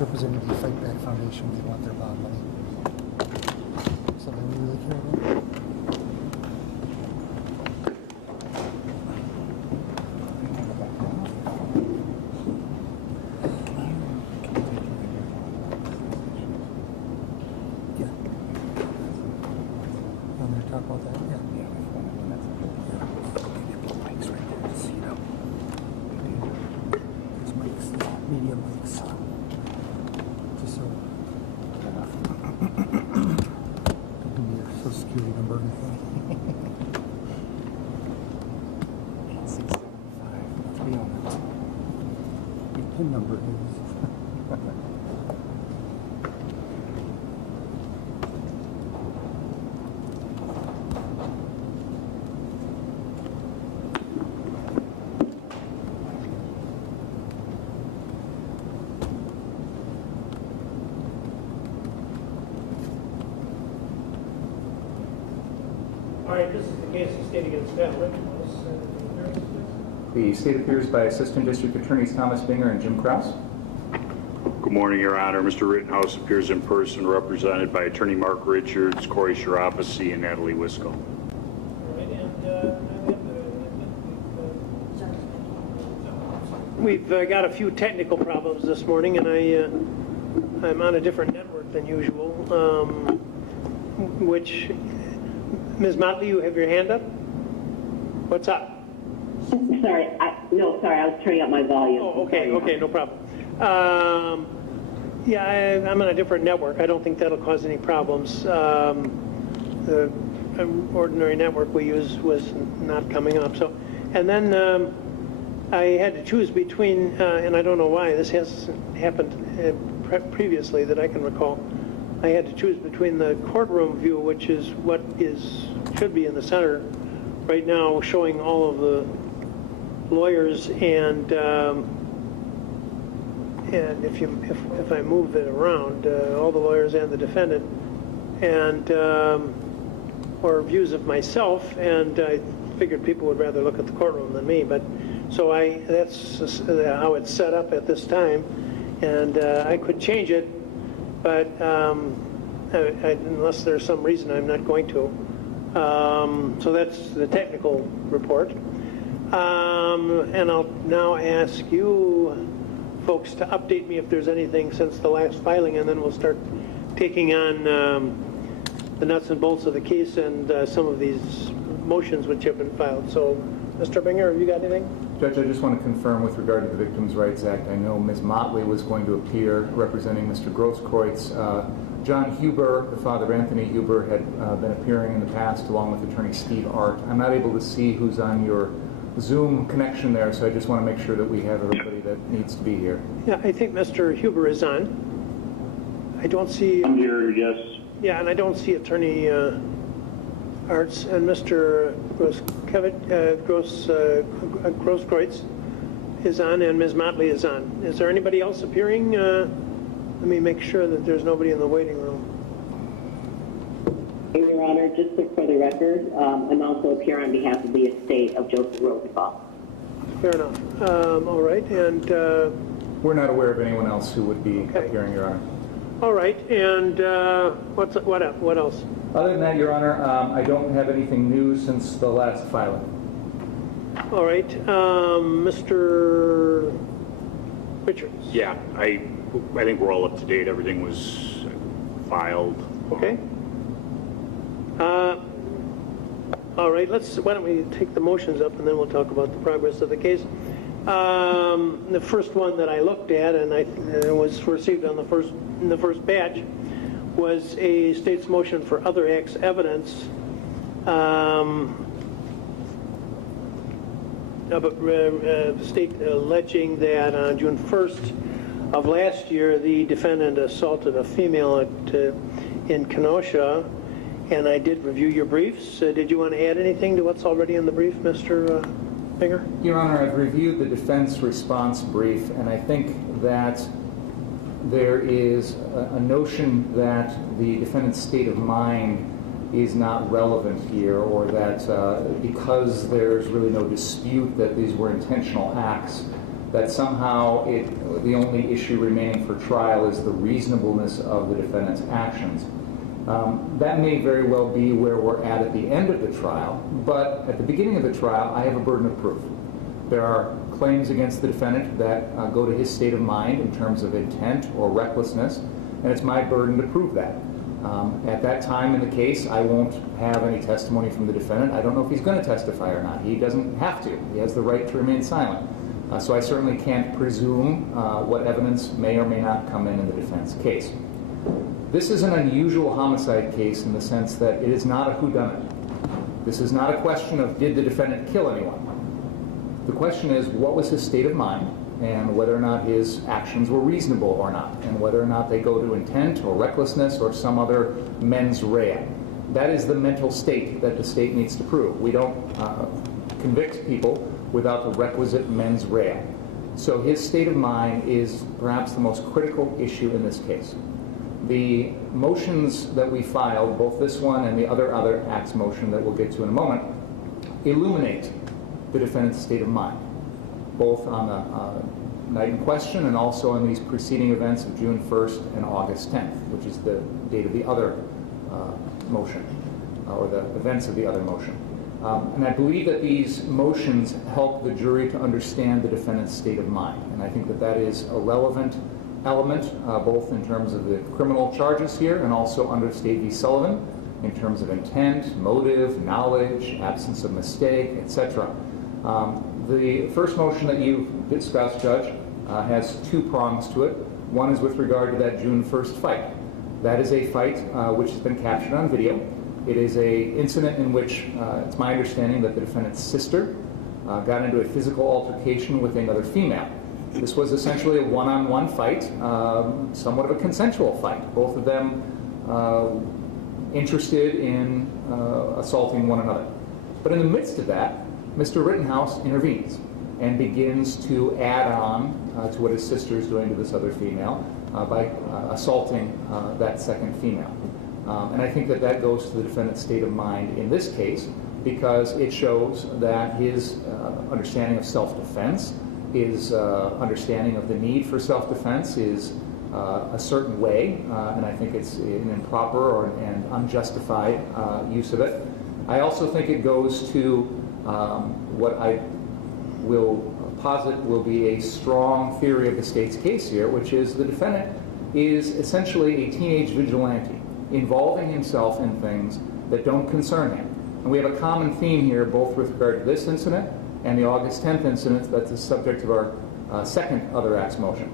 folks representing the Fight Back Foundation, they want their bond money. Something we really care about. Talk about that, yeah. These mics, medium mics. Just so. Don't give me your social security number or anything. 8675. Let's be on that. Your PIN number is. All right, this is the case of State against Rittenhouse. The state appears by Assistant District Attorneys Thomas Binger and Jim Krause. Good morning, Your Honor. Mr. Rittenhouse appears in person, represented by Attorney Mark Richards, Corey Shirapasi, and Natalie Wisco. All right, and we've got a few technical problems this morning, and I'm on a different network than usual, which... Ms. Motley, you have your hand up? What's up? Sorry, I was turning up my volume. Oh, okay, no problem. Yeah, I'm on a different network. I don't think that'll cause any problems. The ordinary network we use was not coming up. So, and then I had to choose between, and I don't know why, this hasn't happened previously that I can recall. I had to choose between the courtroom view, which is what should be in the center right now, showing all of the lawyers, and if I move it around, all the lawyers and the defendant, and or views of myself, and I figured people would rather look at the courtroom than me, but so that's how it's set up at this time, and I could change it. But unless there's some reason, I'm not going to. So that's the technical report. And I'll now ask you folks to update me if there's anything since the last filing, and then we'll start taking on the nuts and bolts of the case and some of these motions which have been filed. So, Mr. Binger, have you got anything? Judge, I just want to confirm with regard to the Victims' Rights Act, I know Ms. Motley was going to appear representing Mr. Grosskreutz. John Huber, the father Anthony Huber, had been appearing in the past along with attorney Steve Art. I'm not able to see who's on your Zoom connection there, so I just want to make sure that we have everybody that needs to be here. Yeah, I think Mr. Huber is on. I don't see... I'm here, yes. Yeah, and I don't see attorney Arts, and Mr. Grosskreutz is on, and Ms. Motley is on. Is there anybody else appearing? Let me make sure that there's nobody in the waiting room. Your Honor, just for the record, I'm also here on behalf of the estate of Joseph Rosenbaum. Fair enough. All right, and... We're not aware of anyone else who would be appearing, Your Honor. All right, and what else? Other than that, Your Honor, I don't have anything new since the last filing. All right, Mr. Richards. Yeah, I think we're all up to date. Everything was filed. Okay. All right, why don't we take the motions up and then we'll talk about the progress of the case. The first one that I looked at, and it was received on in the first batch, was a state's motion for other acts evidence. The state alleging that on June 1st of last year, the defendant assaulted a female in Kenosha, and I did review your briefs. Did you want to add anything to what's already in the brief, Mr. Binger? Your Honor, I've reviewed the defense response brief, and I think that there is a notion that the defendant's state of mind is not relevant here, or that because there's really no dispute that these were intentional acts, that somehow the only issue remaining for trial is the reasonableness of the defendant's actions. That may very well be where we're at the end of the trial, but at the beginning of the trial, I have a burden of proof. There are claims against the defendant that go to his state of mind in terms of intent or recklessness, and it's my burden to prove that. At that time in the case, I won't have any testimony from the defendant. I don't know if he's going to testify or not. He doesn't have to. He has the right to remain silent. So I certainly can't presume what evidence may or may not come in the defense case. This is an unusual homicide case in the sense that it is not a whodunit. This is not a question of did the defendant kill anyone. The question is what was his state of mind and whether or not his actions were reasonable or not, and whether or not they go to intent or recklessness or some other mens rea. That is the mental state that the state needs to prove. We don't convict people without the requisite mens rea. So his state of mind is perhaps the most critical issue in this case. The motions that we filed, both this one and the other acts motion that we'll get to in a moment, illuminate the defendant's state of mind, both on the night in question and also on these preceding events of June 1st and August 10th, which is the date of the other motion, or the events of the other motion. And I believe that these motions help the jury to understand the defendant's state of mind. And I think that that is a relevant element, both in terms of the criminal charges here and also under State v. Sullivan, in terms of intent, motive, knowledge, absence of mistake, etc. The first motion that you've discussed, Judge, has two prongs to it. One is with regard to that June 1st fight. That is a fight which has been captured on video. It is an incident in which it's my understanding that the defendant's sister got into a physical altercation with another female. This was essentially a one-on-one fight, somewhat of a consensual fight. Both of them interested in assaulting one another. But in the midst of that, Mr. Rittenhouse intervenes and begins to add on to what his sister is doing to this other female by assaulting that second female. And I think that that goes to the defendant's state of mind in this case because it shows that his understanding of self-defense, his understanding of the need for self-defense is a certain way, and I think it's an improper and unjustified use of it. I also think it goes to what I will posit will be a strong theory of the state's case here, which is the defendant is essentially a teenage vigilante involving himself in things that don't concern him. And we have a common theme here, both with regard to this incident and the August 10th incident that's the subject of our second other acts motion.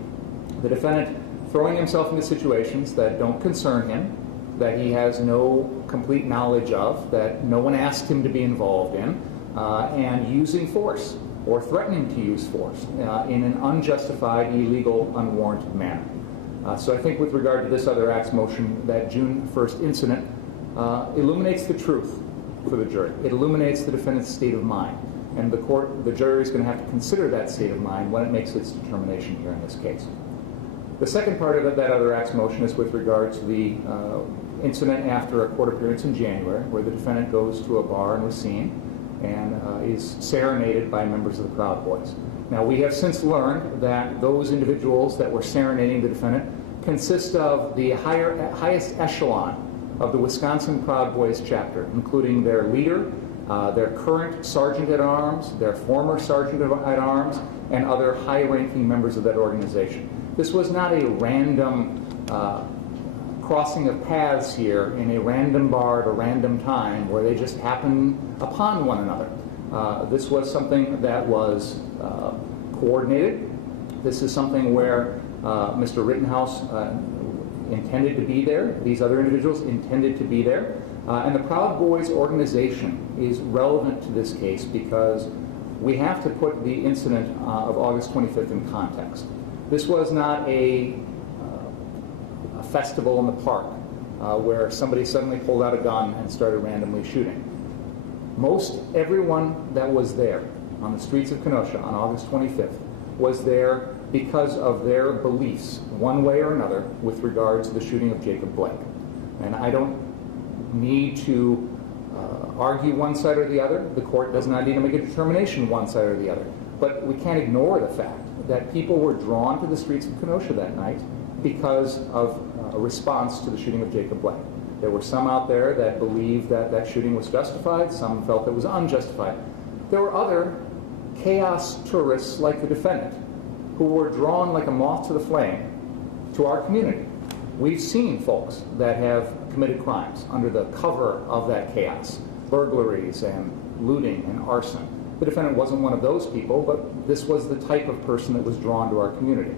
The defendant throwing himself into situations that don't concern him, that he has no complete knowledge of, that no one asked him to be involved in, and using force or threatening to use force in an unjustified, illegal, unwarranted manner. So I think with regard to this other acts motion, that June 1st incident illuminates the truth for the jury. It illuminates the defendant's state of mind. And the jury is going to have to consider that state of mind when it makes its determination here in this case. The second part of that other acts motion is with regard to the incident after a court appearance in January, where the defendant goes to a bar in Racine and is serenaded by members of the Proud Boys. Now, we have since learned that those individuals that were serenading the defendant consist of the highest echelon of the Wisconsin Proud Boys chapter, including their leader, their current sergeant-at-arms, their former sergeant-at-arms, and other high-ranking members of that organization. This was not a random crossing of paths here in a random bar at a random time where they just happened upon one another. This was something that was coordinated. This is something where Mr. Rittenhouse intended to be there. These other individuals intended to be there. And the Proud Boys organization is relevant to this case because we have to put the incident of August 25th in context. This was not a festival in the park where somebody suddenly pulled out a gun and started randomly shooting. Most everyone that was there on the streets of Kenosha on August 25th was there because of their beliefs, one way or another, with regard to the shooting of Jacob Blake. And I don't need to argue one side or the other. The court does not need to make a determination one side or the other. But we can't ignore the fact that people were drawn to the streets of Kenosha that night because of a response to the shooting of Jacob Blake. There were some out there that believed that that shooting was justified, some felt it was unjustified. There were other chaos tourists like the defendant who were drawn like a moth to the flame to our community. We've seen folks that have committed crimes under the cover of that chaos, burglaries and looting and arson. The defendant wasn't one of those people, but this was the type of person that was drawn to our community.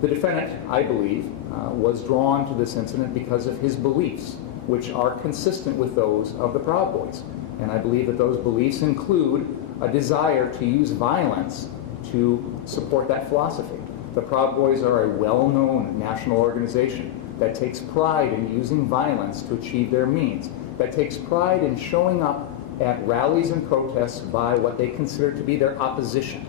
The defendant, I believe, was drawn to this incident because of his beliefs, which are consistent with those of the Proud Boys. And I believe that those beliefs include a desire to use violence to support that philosophy. The Proud Boys are a well-known national organization that takes pride in using violence to achieve their means, that takes pride in showing up at rallies and protests by what they consider to be their opposition,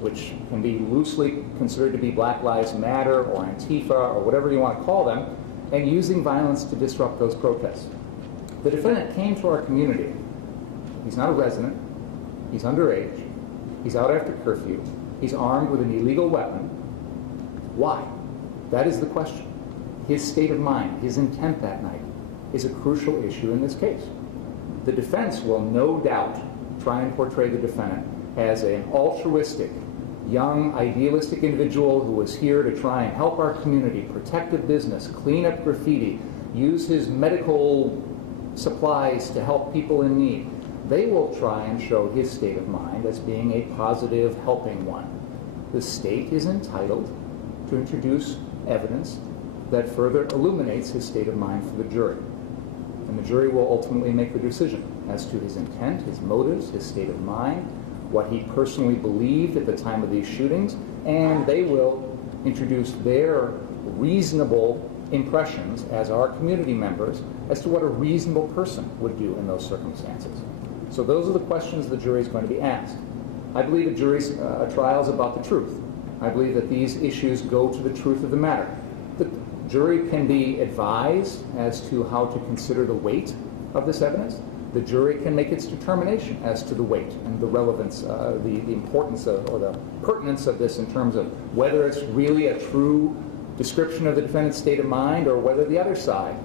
which can be loosely considered to be Black Lives Matter or Antifa or whatever you want to call them, and using violence to disrupt those protests. The defendant came to our community. He's not a resident. He's underage. He's out after curfew. He's armed with an illegal weapon. Why? That is the question. His state of mind, his intent that night, is a crucial issue in this case. The defense will no doubt try and portray the defendant as an altruistic, young, idealistic individual who was here to try and help our community, protect a business, clean up graffiti, use his medical supplies to help people in need. They will try and show his state of mind as being a positive, helping one. The state is entitled to introduce evidence that further illuminates his state of mind for the jury. And the jury will ultimately make the decision as to his intent, his motives, his state of mind, what he personally believed at the time of these shootings, and they will introduce their reasonable impressions as our community members as to what a reasonable person would do in those circumstances. So those are the questions the jury is going to be asked. I believe a trial is about the truth. I believe that these issues go to the truth of the matter. The jury can be advised as to how to consider the weight of this evidence. The jury can make its determination as to the weight and the relevance, the importance of, or the pertinence of this in terms of whether it's really a true description of the defendant's state of mind or whether the other side,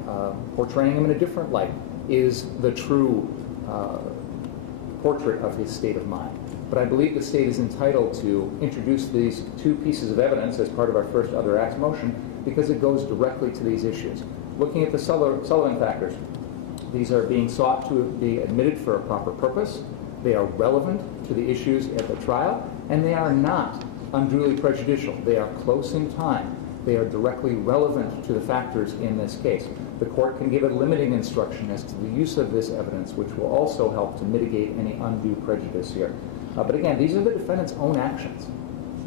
portraying him in a different light, is the true portrait of his state of mind. But I believe the state is entitled to introduce these two pieces of evidence as part of our first other acts motion because it goes directly to these issues. Looking at the Sullivan factors, these are being sought to be admitted for a proper purpose. They are relevant to the issues at the trial, and they are not unduly prejudicial. They are close in time. They are directly relevant to the factors in this case. The court can give a limiting instruction as to the use of this evidence, which will also help to mitigate any undue prejudice here. But again, these are the defendant's own actions.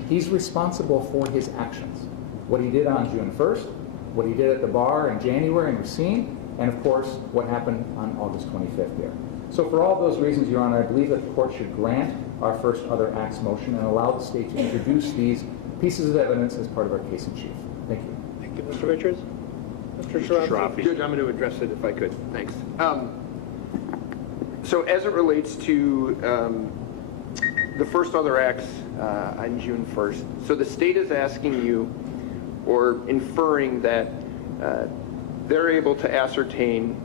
He's responsible for his actions. What he did on June 1st, what he did at the bar in January in Racine, and of course, what happened on August 25th here. So for all those reasons, Your Honor, I believe that the court should grant our first other acts motion and allow the state to introduce these pieces of evidence as part of our case in chief. Thank you. Thank you, Mr. Richards. Mr. Sharafi. Judge, I'm going to address it if I could. Thanks. So as it relates to the first other acts on June 1st, so the state is asking you or inferring that they're able to ascertain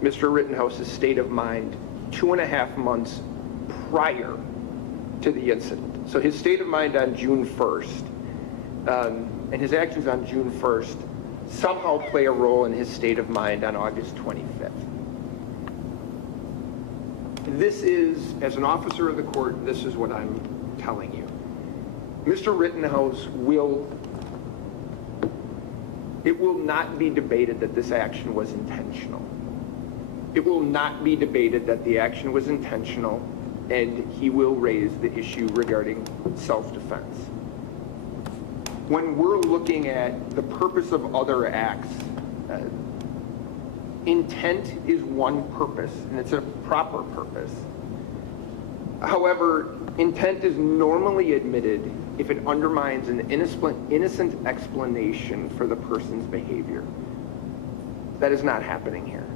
Mr. Rittenhouse's state of mind 2.5 months prior to the incident. So his state of mind on June 1st and his actions on June 1st somehow play a role in his state of mind on August 25th. This is, as an officer of the court, this is what I'm telling you. Mr. Rittenhouse it will not be debated that this action was intentional. It will not be debated that the action was intentional, and he will raise the issue regarding self-defense. When we're looking at the purpose of other acts, intent is one purpose, and it's a proper purpose. However, intent is normally admitted if it undermines an innocent explanation for the person's behavior. That is not happening here.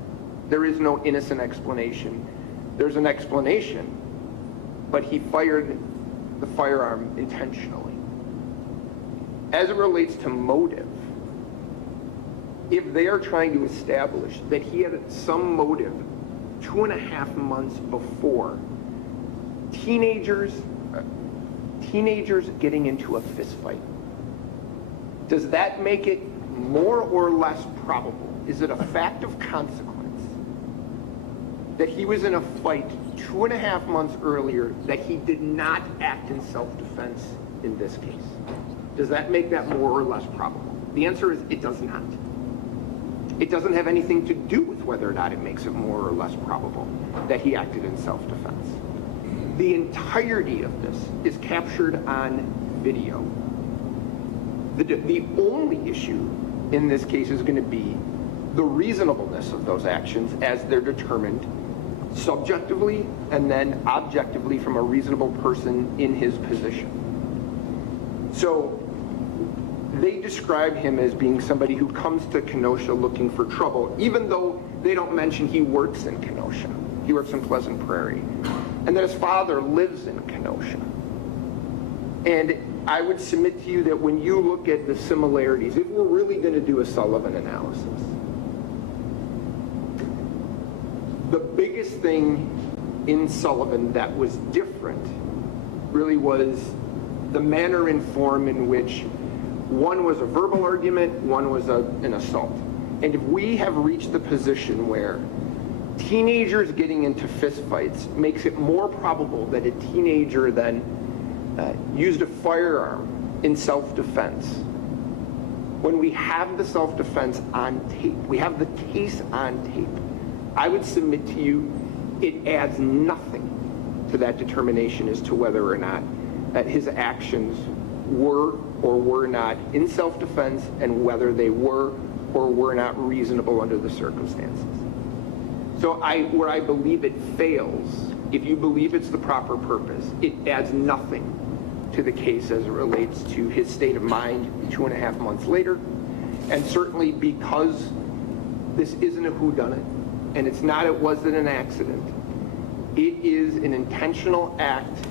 There is no innocent explanation. There's an explanation, but he fired the firearm intentionally. as it relates to motive, if they are trying to establish that he had some motive 2.5 months before, teenagers getting into a fist fight, does that make it more or less probable? Is it a fact of consequence that he was in a fight 2.5 months earlier, that he did not act in self-defense in this case? Does that make that more or less probable? The answer is it does not. It doesn't have anything to do with whether or not it makes it more or less probable that he acted in self-defense. The entirety of this is captured on video. The only issue in this case is going to be the reasonableness of those actions as they're determined subjectively and then objectively from a reasonable person in his position. So they describe him as being somebody who comes to Kenosha looking for trouble, even though they don't mention he works in Kenosha. He works in Pleasant Prairie. And that his father lives in Kenosha. And I would submit to you that when you look at the similarities, if we're really going to do a Sullivan analysis, the biggest thing in Sullivan that was different really was the manner and form in which one was a verbal argument, one was an assault. And if we have reached the position where teenagers getting into fistfights makes it more probable that a teenager then used a firearm in self-defense, when we have the self-defense on tape, we have the case on tape, I would submit to you it adds nothing to that determination as to whether or not his actions were or were not in self-defense and whether they were or were not reasonable under the circumstances. So where I believe it fails, if you believe it's the proper purpose, it adds nothing to the case as it relates to his state of mind 2.5 months later. And certainly because this isn't a whodunit, and it wasn't an accident, it is an intentional act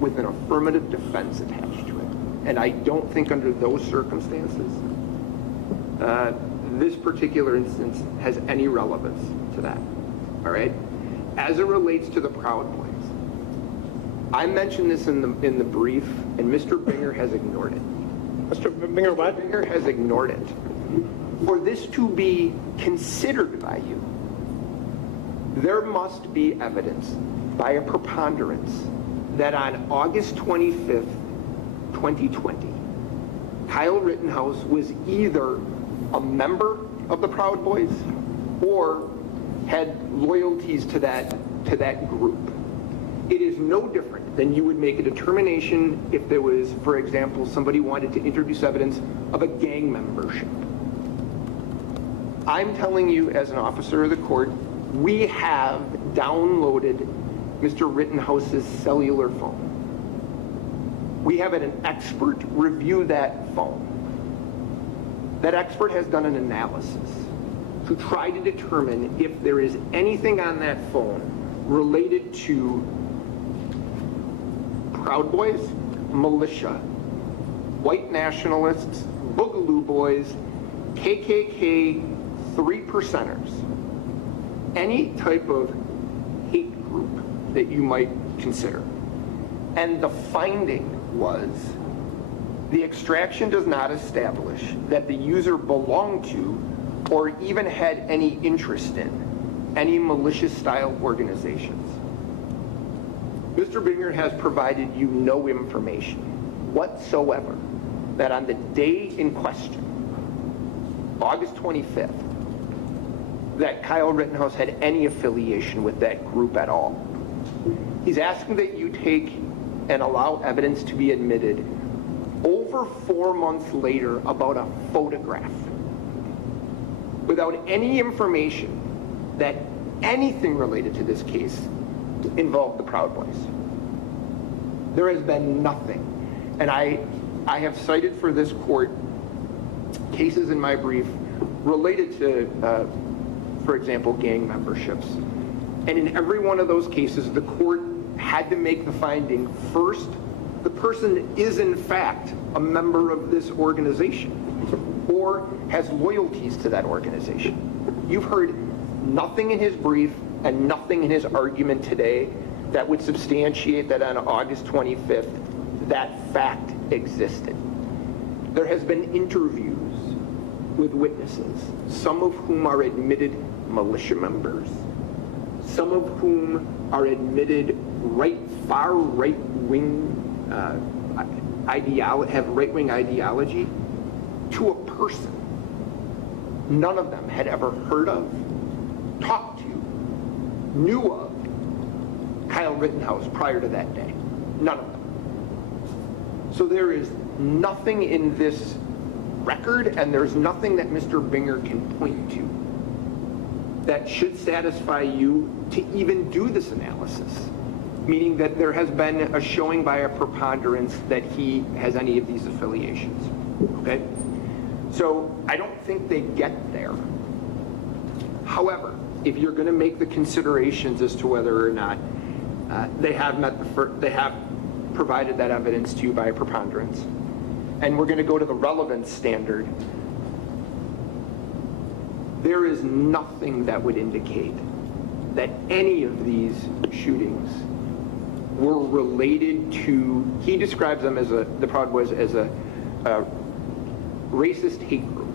with an affirmative defense attached to it. And I don't think under those circumstances, this particular instance has any relevance to that, all right? As it relates to the Proud Boys, I mentioned this in the brief, and Mr. Binger has ignored it. Mr. Binger, what? Mr. Binger has ignored it. For this to be considered by you, there must be evidence by a preponderance that on August 25th, 2020, Kyle Rittenhouse was either a member of the Proud Boys or had loyalties to that group. It is no different than you would make a determination if there was, for example, somebody wanted to introduce evidence of a gang membership. I'm telling you as an officer of the court, we have downloaded Mr. Rittenhouse's cellular phone. We have an expert review that phone. That expert has done an analysis to try to determine if there is anything on that phone related to Proud Boys, militia, white nationalists, Boogaloo Boys, KKK, 3%ers, any type of hate group that you might consider. And the finding was the extraction does not establish that the user belonged to or even had any interest in any malicious-style organizations. Mr. Binger has provided you no information whatsoever that on the day in question, August 25th, that Kyle Rittenhouse had any affiliation with that group at all. He's asking that you take and allow evidence to be admitted over 4 months later about a photograph without any information that anything related to this case involved the Proud Boys. There has been nothing. And I have cited for this court cases in my brief related to, for example, gang memberships. And in every one of those cases, the court had to make the finding, first, the person is in fact a member of this organization or has loyalties to that organization. You've heard nothing in his brief and nothing in his argument today that would substantiate that on August 25th that fact existed. There has been interviews with witnesses, some of whom are admitted militia members, some of whom are admitted far right-wing have right-wing ideology, to a person none of them had ever heard of, talked to, knew of Kyle Rittenhouse prior to that day. None of them. So there is nothing in this record, and there's nothing that Mr. Binger can point to that should satisfy you to even do this analysis, meaning that there has been a showing by a preponderance that he has any of these affiliations. Okay? So I don't think they get there. However, if you're going to make the considerations as to whether or not they have provided that evidence to you by a preponderance, and we're going to go to the relevance standard, there is nothing that would indicate that any of these shootings were related to, he describes them as the Proud Boys as a racist hate group.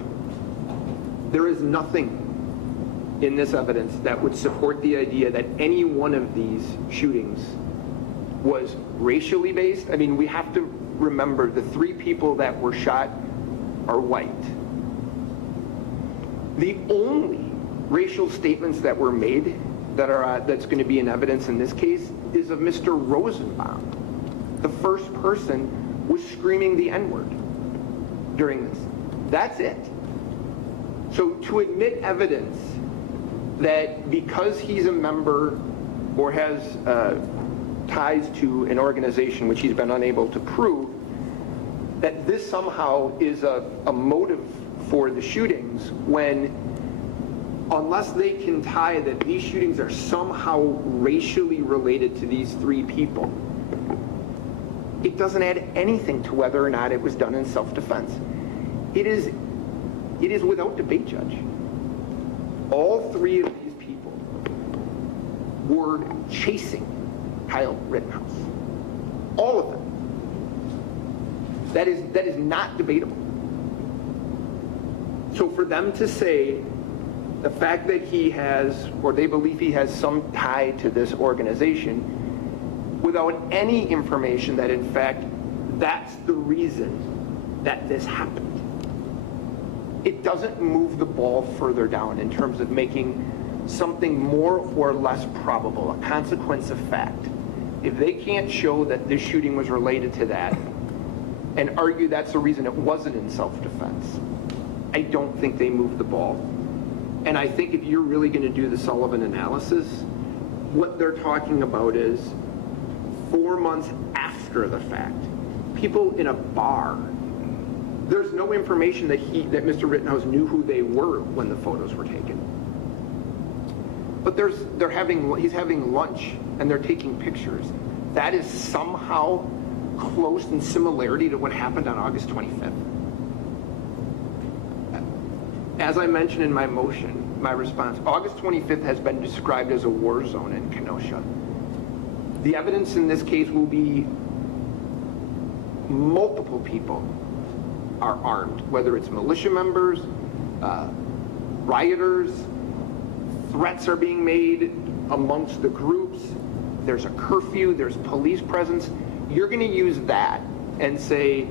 There is nothing in this evidence that would support the idea that any one of these shootings was racially based. I mean, we have to remember the 3 people that were shot are white. The only racial statements that were made that's going to be in evidence in this case is of Mr. Rosenbaum. The first person was screaming the N-word during this. That's it. So to admit evidence that because he's a member or has ties to an organization which he's been unable to prove, that this somehow is a motive for the shootings, when unless they can tie that these shootings are somehow racially related to these 3 people, it doesn't add anything to whether or not it was done in self-defense. It is without debate, Judge. All 3 of these people were chasing Kyle Rittenhouse. All of them. That is not debatable. So for them to say the fact that he has, or they believe he has some tie to this organization, without any information that in fact that's the reason that this happened, it doesn't move the ball further down in terms of making something more or less probable, a consequence of fact. If they can't show that this shooting was related to that and argue that's the reason it wasn't in self-defense, I don't think they move the ball. And I think if you're really going to do the Sullivan analysis, what they're talking about is 4 months after the fact, people in a bar, there's no information that Mr. Rittenhouse knew who they were when the photos were taken. But he's having lunch and they're taking pictures. That is somehow close in similarity to what happened on August 25th. As I mentioned in my motion, my response, August 25th has been described as a war zone in Kenosha. The evidence in this case will be multiple people are armed, whether it's militia members, rioters, threats are being made amongst the groups, there's a curfew, there's police presence. You're going to use that and say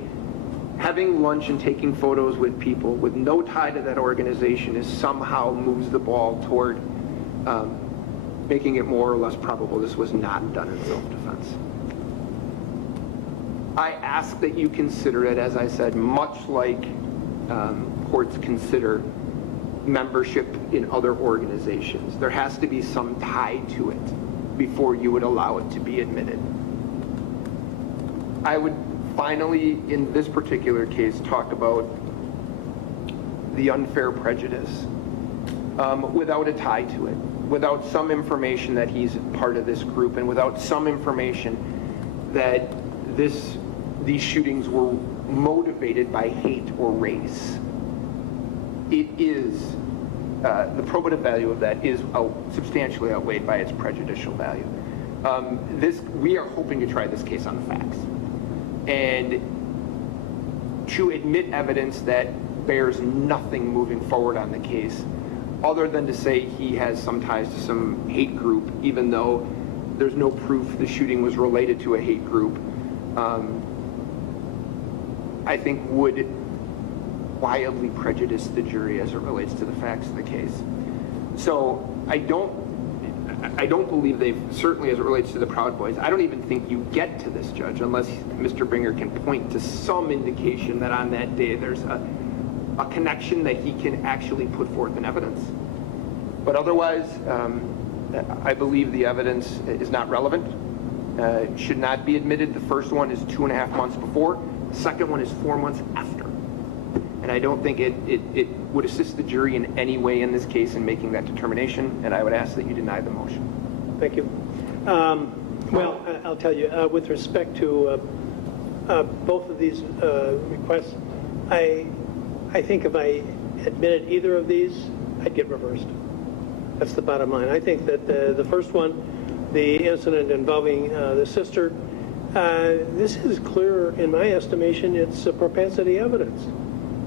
having lunch and taking photos with people with no tie to that organization is somehow moves the ball toward making it more or less probable this was not done in self-defense. I ask that you consider it, as I said, much like courts consider membership in other organizations. There has to be some tie to it before you would allow it to be admitted. I would finally, in this particular case, talk about the unfair prejudice without a tie to it, without some information that he's part of this group, and without some information that this these shootings were motivated by hate or race. It is, the probative value of that is substantially outweighed by its prejudicial value. We are hoping to try this case on the facts. And to admit evidence that bears nothing moving forward on the case, other than to say he has some ties to some hate group, even though there's no proof the shooting was related to a hate group, I think would wildly prejudice the jury as it relates to the facts of the case. So I don't believe they've, certainly as it relates to the Proud Boys, I don't even think you get to this, Judge, unless Mr. Bringer can point to some indication that on that day there's a connection that he can actually put forth in evidence. But otherwise, I believe the evidence is not relevant, should not be admitted. The first one is 2.5 months before, the second one is 4 months after. And I don't think it would assist the jury in any way in this case in making that determination, and I would ask that you deny the motion. Thank you. Well, I'll tell you, with respect to both of these requests, I think if I admitted either of these, I'd get reversed. That's the bottom line. I think that the first one, the incident involving the sister, this is clear, in my estimation, it's a propensity evidence.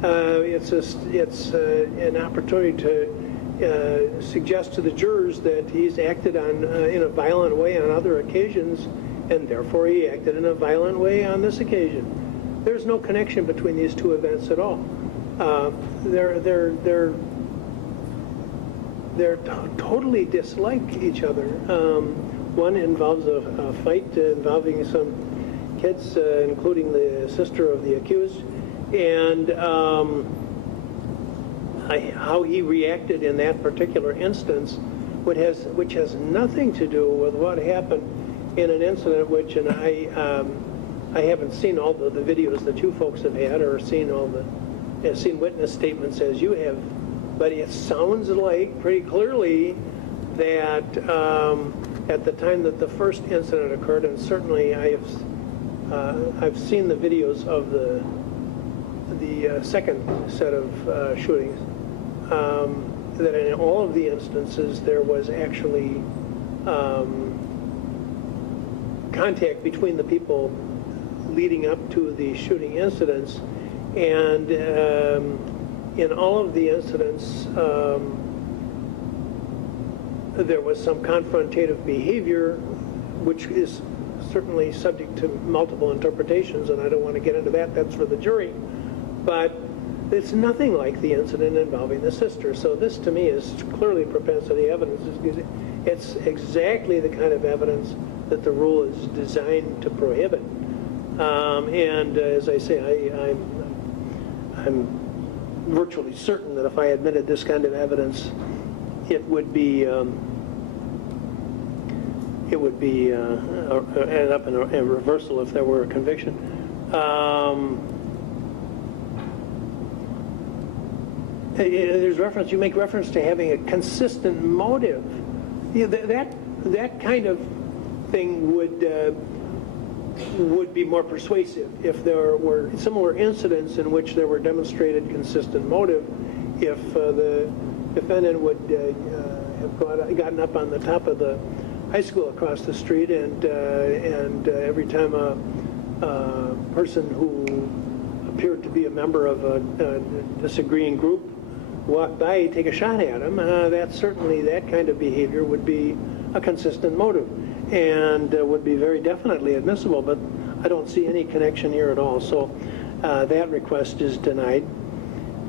It's an opportunity to suggest to the jurors that he's acted on in a violent way on other occasions, and therefore he acted in a violent way on this occasion. There's no connection between these two events at all. They're totally dislike each other. One involves a fight involving some kids, including the sister of the accused, and how he reacted in that particular instance, which has nothing to do with what happened in an incident which, and I haven't seen all the videos that you folks have had, or seen witness statements as you have, but it sounds like pretty clearly that at the time that the first incident occurred, and certainly I've seen the videos of the second set of shootings, that in all of the instances there was actually contact between the people leading up to the shooting incidents, and in all of the incidents there was some confrontative behavior, which is certainly subject to multiple interpretations, and I don't want to get into that, that's for the jury, but it's nothing like the incident involving the sister. So this to me is clearly propensity evidence. It's exactly the kind of evidence that the rule is designed to prohibit. And as I say, I'm virtually certain that if I admitted this kind of evidence, it would be end up in a reversal if there were a conviction. There's reference. You make reference to having a consistent motive. Yeah, that kind of thing would be more persuasive if there were similar incidents in which there were demonstrated consistent motive. If the defendant would have gotten up on the top of the high school across the street, and every time a person who appeared to be a member of a disagreeing group walked by, he'd take a shot at him, that kind of behavior would be a consistent motive and would be very definitely admissible, but I don't see any connection here at all. So that request is denied.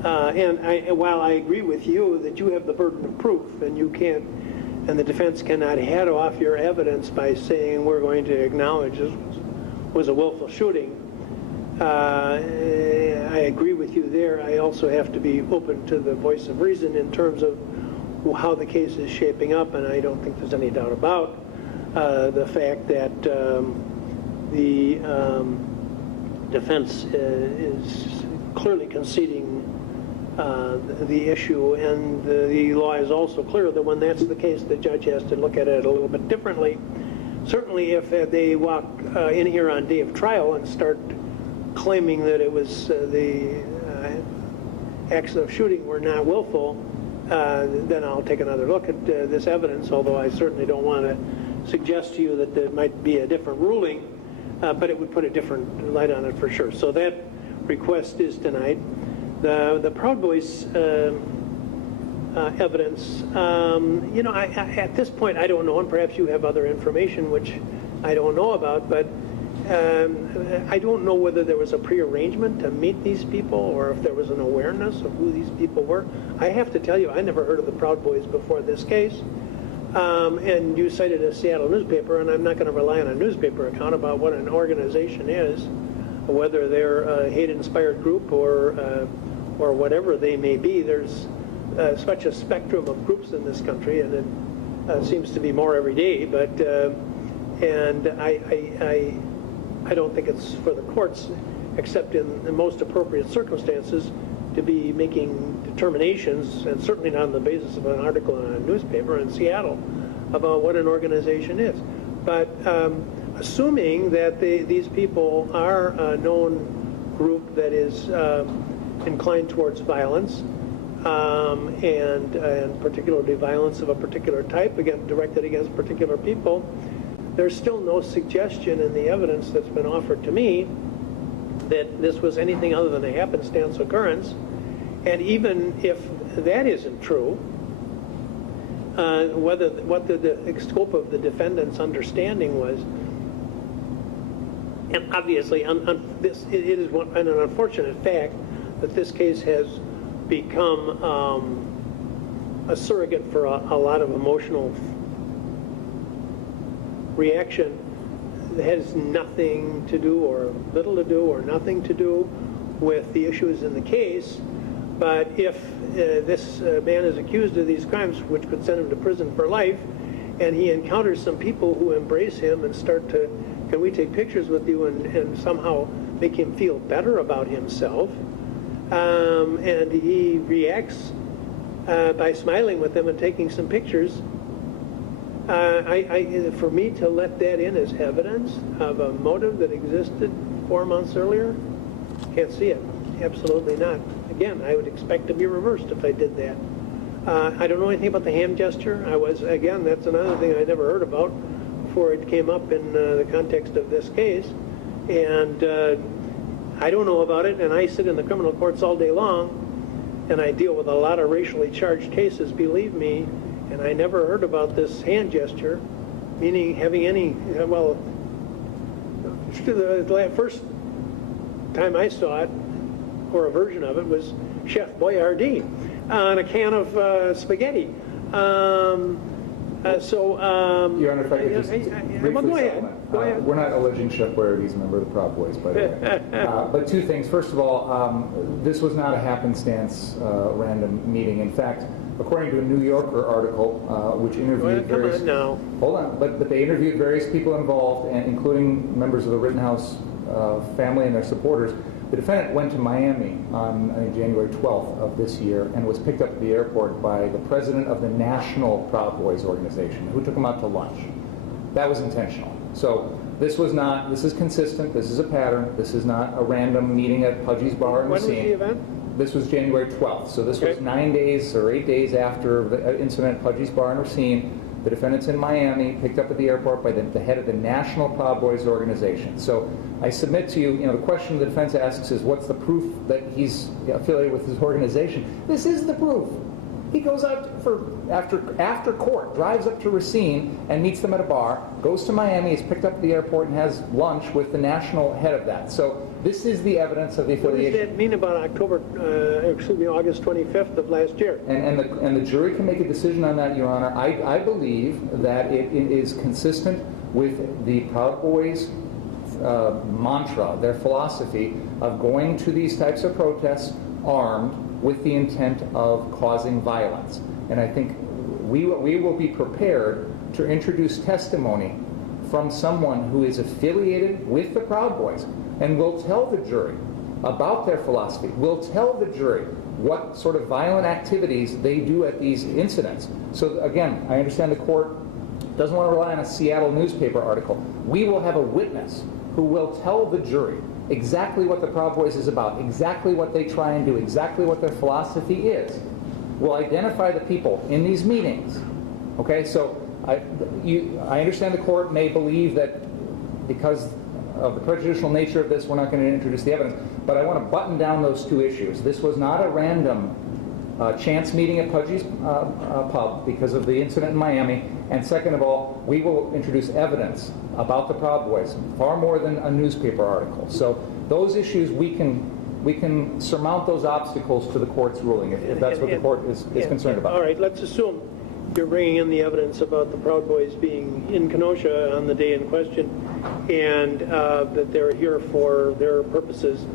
And while I agree with you that you have the burden of proof, and you can't, and the defense cannot head off your evidence by saying we're going to acknowledge this was a willful shooting, I agree with you there. I also have to be open to the voice of reason in terms of how the case is shaping up, and I don't think there's any doubt about the fact that the defense is clearly conceding the issue, and the law is also clear that when that's the case, the judge has to look at it a little bit differently. Certainly if they walk in here on day of trial and start claiming that it was the acts of shooting were not willful, then I'll take another look at this evidence, although I certainly don't want to suggest to you that there might be a different ruling, but it would put a different light on it for sure. So that request is denied. The Proud Boys evidence, you know, at this point I don't know, and perhaps you have other information which I don't know about, but I don't know whether there was a prearrangement to meet these people or if there was an awareness of who these people were. I have to tell you, I never heard of the Proud Boys before this case. And you cited a Seattle newspaper, and I'm not going to rely on a newspaper account about what an organization is, whether they're a hate-inspired group or whatever they may be. There's such a spectrum of groups in this country, and it seems to be more every day. But and I don't think it's for the courts, except in the most appropriate circumstances, to be making determinations, and certainly not on the basis of an article in a newspaper in Seattle, about what an organization is. But assuming that these people are a known group that is inclined towards violence, and particularly violence of a particular type, again, directed against particular people, there's still no suggestion in the evidence that's been offered to me that this was anything other than a happenstance occurrence. And even if that isn't true, what the scope of the defendant's understanding was, and obviously it is an unfortunate fact that this case has become a surrogate for a lot of emotional reaction that has nothing to do, or little to do, or nothing to do with the issues in the case. But if this man is accused of these crimes, which could send him to prison for life, and he encounters some people who embrace him and start to, can we take pictures with you, and somehow make him feel better about himself, and he reacts by smiling with them and taking some pictures, for me to let that in as evidence of a motive that existed 4 months earlier, can't see it. Absolutely not. Again, I would expect to be reversed if I did that. I don't know anything about the hand gesture. Again, that's another thing I never heard about before it came up in the context of this case. And I don't know about it, and I sit in the criminal courts all day long, and I deal with a lot of racially charged cases, believe me, and I never heard about this hand gesture, meaning having any, well, the first time I saw it, or a version of it, was Chef Boyardee on a can of spaghetti. Your Honor, if I could just briefly go ahead. supplement. Go ahead. We're not alleging Chef Boyardee's a member of the Proud Boys, by the way. But two things. First of all, this was not a happenstance random meeting. In fact, according to a New Yorker article, which interviewed various... Come on now. Hold on. But they interviewed various people involved, and including members of the Rittenhouse family and their supporters. The defendant went to Miami on January 12th of this year and was picked up at the airport by the president of the National Proud Boys organization, who took him out to lunch. That was intentional. So this is consistent, this is a pattern, this is not a random meeting at Pudgy's Bar in the scene. When was the event? This was January 12th, so this was 9 days or 8 days after the incident at Pudgy's Bar in Racine. The defendant's in Miami, picked up at the airport by the head of the National Proud Boys organization. So I submit to you, the question the defense asks is, what's the proof that he's affiliated with his organization? This is the proof. He goes out after court, drives up to Racine and meets them at a bar, goes to Miami, is picked up at the airport and has lunch with the national head of that. So this is the evidence of the affiliation. What does that mean about August 25th of last year? And the jury can make a decision on that, Your Honor. I believe that it is consistent with the Proud Boys' mantra, their philosophy of going to these types of protests armed with the intent of causing violence. And I think we will be prepared to introduce testimony from someone who is affiliated with the Proud Boys and will tell the jury about their philosophy, will tell the jury what sort of violent activities they do at these incidents. So again, I understand the court doesn't want to rely on a Seattle newspaper article. We will have a witness who will tell the jury exactly what the Proud Boys is about, exactly what they try and do, exactly what their philosophy is. We'll identify the people in these meetings. Okay, so I understand the court may believe that because of the prejudicial nature of this, we're not going to introduce the evidence, but I want to button down those two issues. This was not a random chance meeting at Pudgy's pub because of the incident in Miami, and second of all, we will introduce evidence about the Proud Boys, far more than a newspaper article. So those issues, we can surmount those obstacles to the court's ruling, if that's what the court is concerned about. All right, let's assume you're bringing in the evidence about the Proud Boys being in Kenosha on the day in question, and that they're here for their purposes.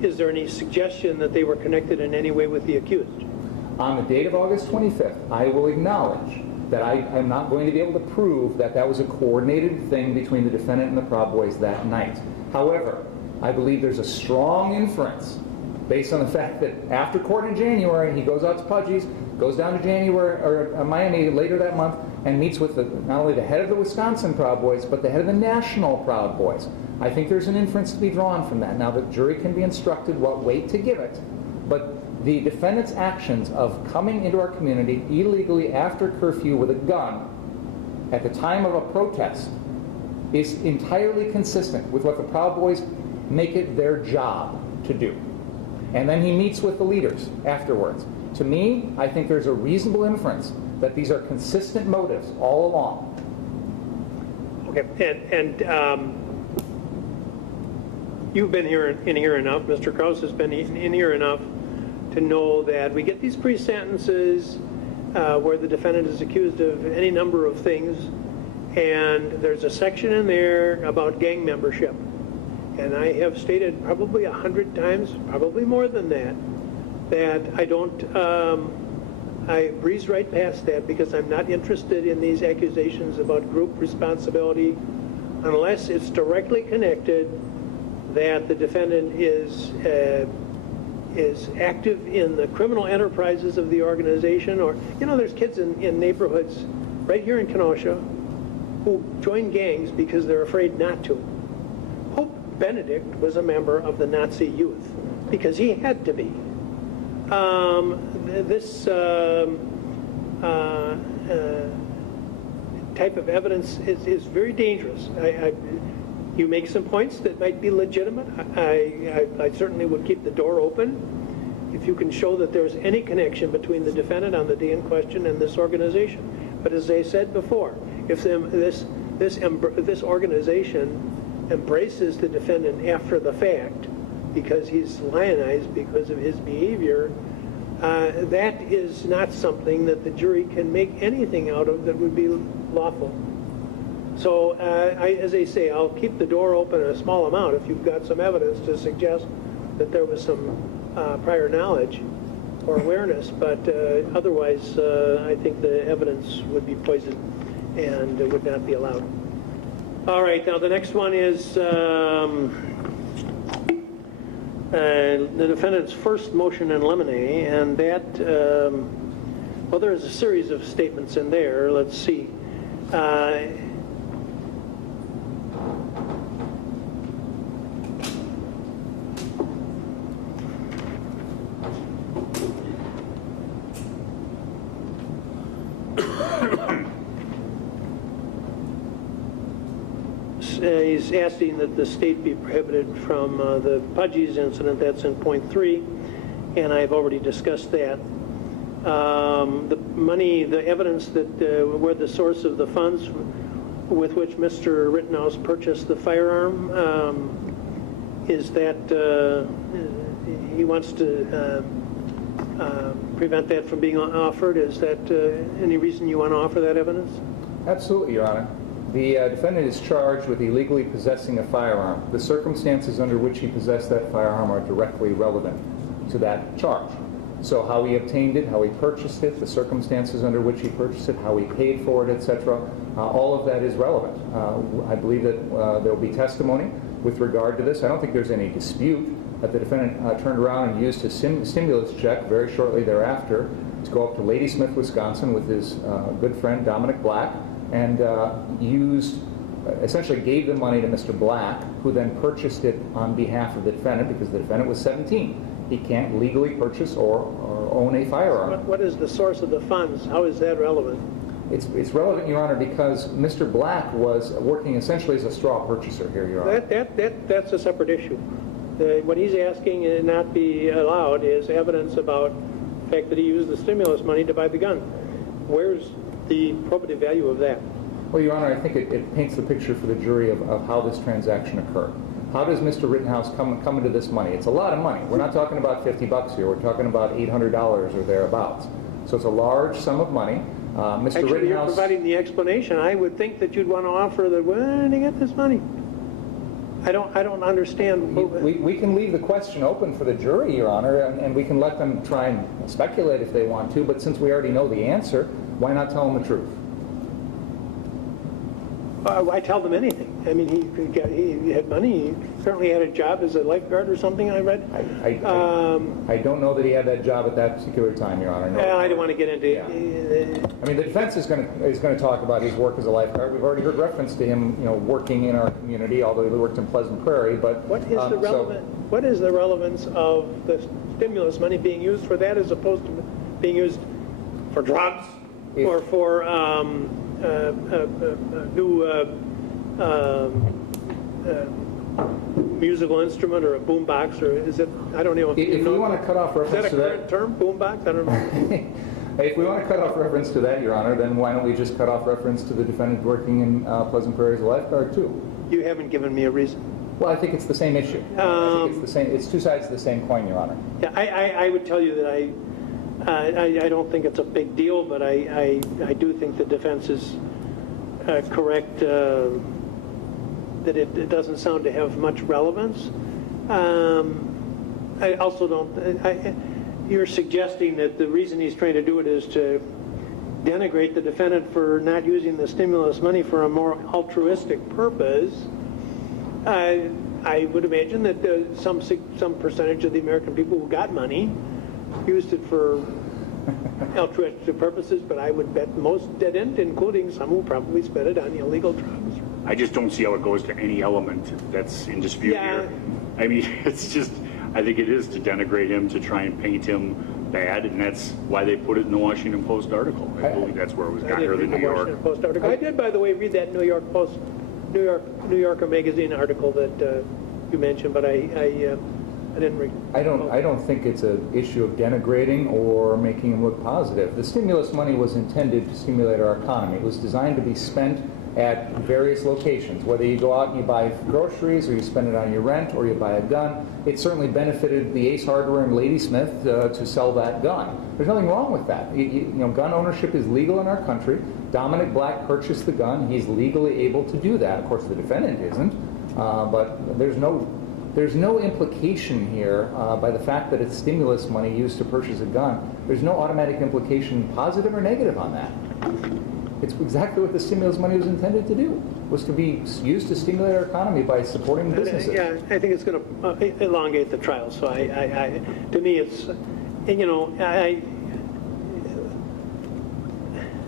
Is there any suggestion that they were connected in any way with the accused? On the date of August 25th, I will acknowledge that I'm not going to be able to prove that that was a coordinated thing between the defendant and the Proud Boys that night. However, I believe there's a strong inference based on the fact that after court in January, he goes out to Pudgy's, goes down to Miami later that month, and meets with not only the head of the Wisconsin Proud Boys, but the head of the national Proud Boys. I think there's an inference to be drawn from that. Now, the jury can be instructed what weight to give it, but the defendant's actions of coming into our community illegally after curfew with a gun at the time of a protest is entirely consistent with what the Proud Boys make it their job to do. And then he meets with the leaders afterwards. To me, I think there's a reasonable inference that these are consistent motives all along. Okay, and you've been in here enough, Mr. Krause has been in here enough to know that we get these pre-sentences where the defendant is accused of any number of things, and there's a section in there about gang membership. And I have stated probably 100 times, probably more than that, that I breeze right past that because I'm not interested in these accusations about group responsibility unless it's directly connected that the defendant is active in the criminal enterprises of the organization, or, you know, there's kids in neighborhoods right here in Kenosha who join gangs because they're afraid not to. Hope Benedict was a member of the Nazi youth because he had to be. This type of evidence is very dangerous. You make some points that might be legitimate. I certainly would keep the door open if you can show that there's any connection between the defendant on the day in question and this organization. But as I said before, if this organization embraces the defendant after the fact because he's lionized because of his behavior, that is not something that the jury can make anything out of that would be lawful. So, as I say, I'll keep the door open a small amount if you've got some evidence to suggest that there was some prior knowledge or awareness, but otherwise I think the evidence would be poisoned and would not be allowed. All right, now the next one is the defendant's first motion in limine, and that, well, there's a series of statements in there. Let's see. He's asking that the state be prohibited from the Pudgy's incident. That's in point 3, and I've already discussed that. The evidence that where the source of the funds with which Mr. Rittenhouse purchased the firearm is that he wants to prevent that from being offered. Is that any reason you want to offer that evidence? Absolutely, Your Honor. The defendant is charged with illegally possessing a firearm. The circumstances under which he possessed that firearm are directly relevant to that charge. So how he obtained it, how he purchased it, the circumstances under which he purchased it, how he paid for it, etc., all of that is relevant. I believe that there will be testimony with regard to this. I don't think there's any dispute that the defendant turned around and used his stimulus check very shortly thereafter to go up to Ladysmith, Wisconsin with his good friend Dominic Black, and used essentially gave the money to Mr. Black, who then purchased it on behalf of the defendant because the defendant was 17. He can't legally purchase or own a firearm. What is the source of the funds? How is that relevant? It's relevant, Your Honor, because Mr. Black was working essentially as a straw purchaser here, Your Honor. That's a separate issue. What he's asking and not be allowed is evidence about the fact that he used the stimulus money to buy the gun. Where's the probative value of that? Well, Your Honor, I think it paints the picture for the jury of how this transaction occurred. How does Mr. Rittenhouse come into this money? It's a lot of money. We're not talking about $50 here. We're talking about $800 or thereabouts. So it's a large sum of money. Mr. Actually, Rittenhouse, you're providing the explanation. I would think that you'd want to offer the where did he get this money? I don't understand. we can leave the question open for the jury, Your Honor, and we can let them try and speculate if they want to, but since we already know the answer, why not tell them the truth? I tell them anything. I mean, he had money. He certainly had a job as a lifeguard or something, I read. I don't know that he had that job at that particular time, Your Honor. No. I don't want to get into Yeah. I mean, the defense is going to talk about his work as a lifeguard. We've already heard reference to him, working in our community, although he worked in Pleasant Prairie. But what is the relevance of the stimulus money being used for that as opposed to being used for drugs or for new musical instrument or a boombox, or is it? I don't know. If we want to cut off reference to that, is that a current term, boombox? I don't know. If we want to cut off reference to that, Your Honor, then why don't we just cut off reference to the defendant working in Pleasant Prairie as a lifeguard too? You haven't given me a reason. Well, I think it's the same issue. I think it's the same. It's two sides of the same coin, Your Honor. Yeah, I would tell you that I don't think it's a big deal, but I do think the defense is correct that it doesn't sound to have much relevance. I also don't. You're suggesting that the reason he's trying to do it is to denigrate the defendant for not using the stimulus money for a more altruistic purpose. I would imagine that some percentage of the American people who got money used it for altruistic purposes, but I would bet most didn't, including some who probably spent it on illegal drugs. I just don't see how it goes to any element that's in dispute here. I mean, it's just, I think it is to denigrate him, to try and paint him bad, and that's why they put it in the Washington Post article. I believe that's where it was gotten, or the New York. Washington Post article. I did, by the way, read that New Yorker magazine article that you mentioned, but I didn't read. I don't think it's an issue of denigrating or making him look positive. The stimulus money was intended to stimulate our economy. It was designed to be spent at various locations. Whether you go out and you buy groceries, or you spend it on your rent, or you buy a gun, it certainly benefited the Ace Hardware and Ladysmith to sell that gun. There's nothing wrong with that. Gun ownership is legal in our country. Dominic Black purchased the gun. He's legally able to do that. Of course, the defendant isn't. But there's no implication here by the fact that it's stimulus money used to purchase a gun. There's no automatic implication, positive or negative, on that. It's exactly what the stimulus money was intended to do, was to be used to stimulate our economy by supporting businesses. Yeah, I think it's going to elongate the trial. So to me, it's,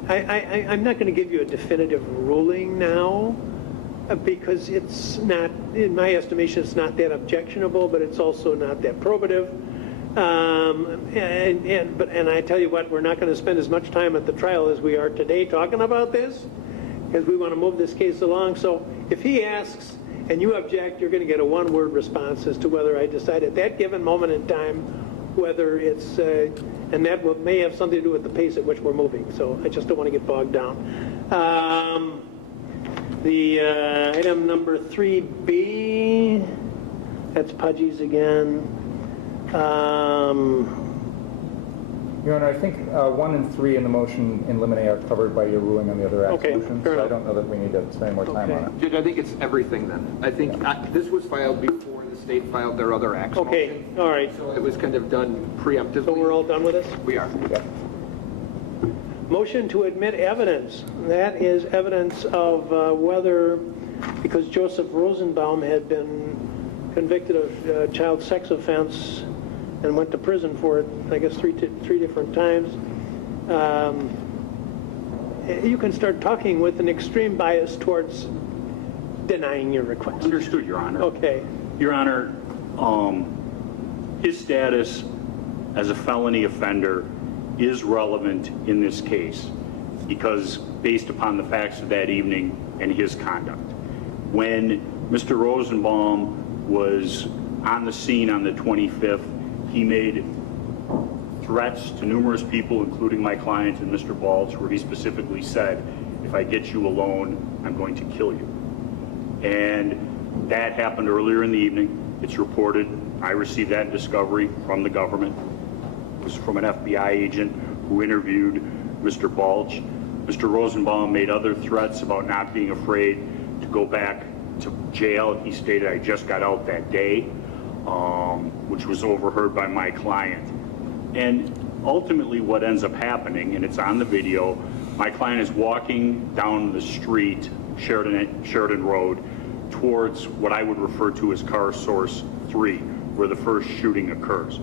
I'm not going to give you a definitive ruling now, because it's not, in my estimation, it's not that objectionable, but it's also not that probative. And I tell you what, we're not going to spend as much time at the trial as we are today talking about this, because we want to move this case along. So if he asks and you object, you're going to get a one-word response as to whether I decide at that given moment in time whether it's, and that may have something to do with the pace at which we're moving. So I just don't want to get bogged down. The item number 3B, that's Pudgy's again. Your Honor, I think 1 and 3 in the motion in limine are covered by your ruling on the other acts motion, so I don't know that we need to spend more time on it. Judge, I think it's everything then. I think this was filed before the state filed their other acts motion. All right. So it was kind of done preemptively. So we're all done with this? We are. Yeah. Motion to admit evidence. That is evidence of whether, because Joseph Rosenbaum had been convicted of child sex offense and went to prison for it, I guess, three different times. You can start talking with an extreme bias towards denying your request. Understood, Your Honor. Okay. Your Honor, his status as a felony offender is relevant in this case because based upon the facts of that evening and his conduct. When Mr. Rosenbaum was on the scene on the 25th, he made threats to numerous people, including my client and Mr. Balch, where he specifically said, if I get you alone, I'm going to kill you. And that happened earlier in the evening. It's reported. I received that discovery from the government. It was from an FBI agent who interviewed Mr. Balch. Mr. Rosenbaum made other threats about not being afraid to go back to jail. He stated, I just got out that day, which was overheard by my client. And ultimately what ends up happening, and it's on the video, my client is walking down the street, Sheridan Road, towards what I would refer to as car source 3, where the first shooting occurs.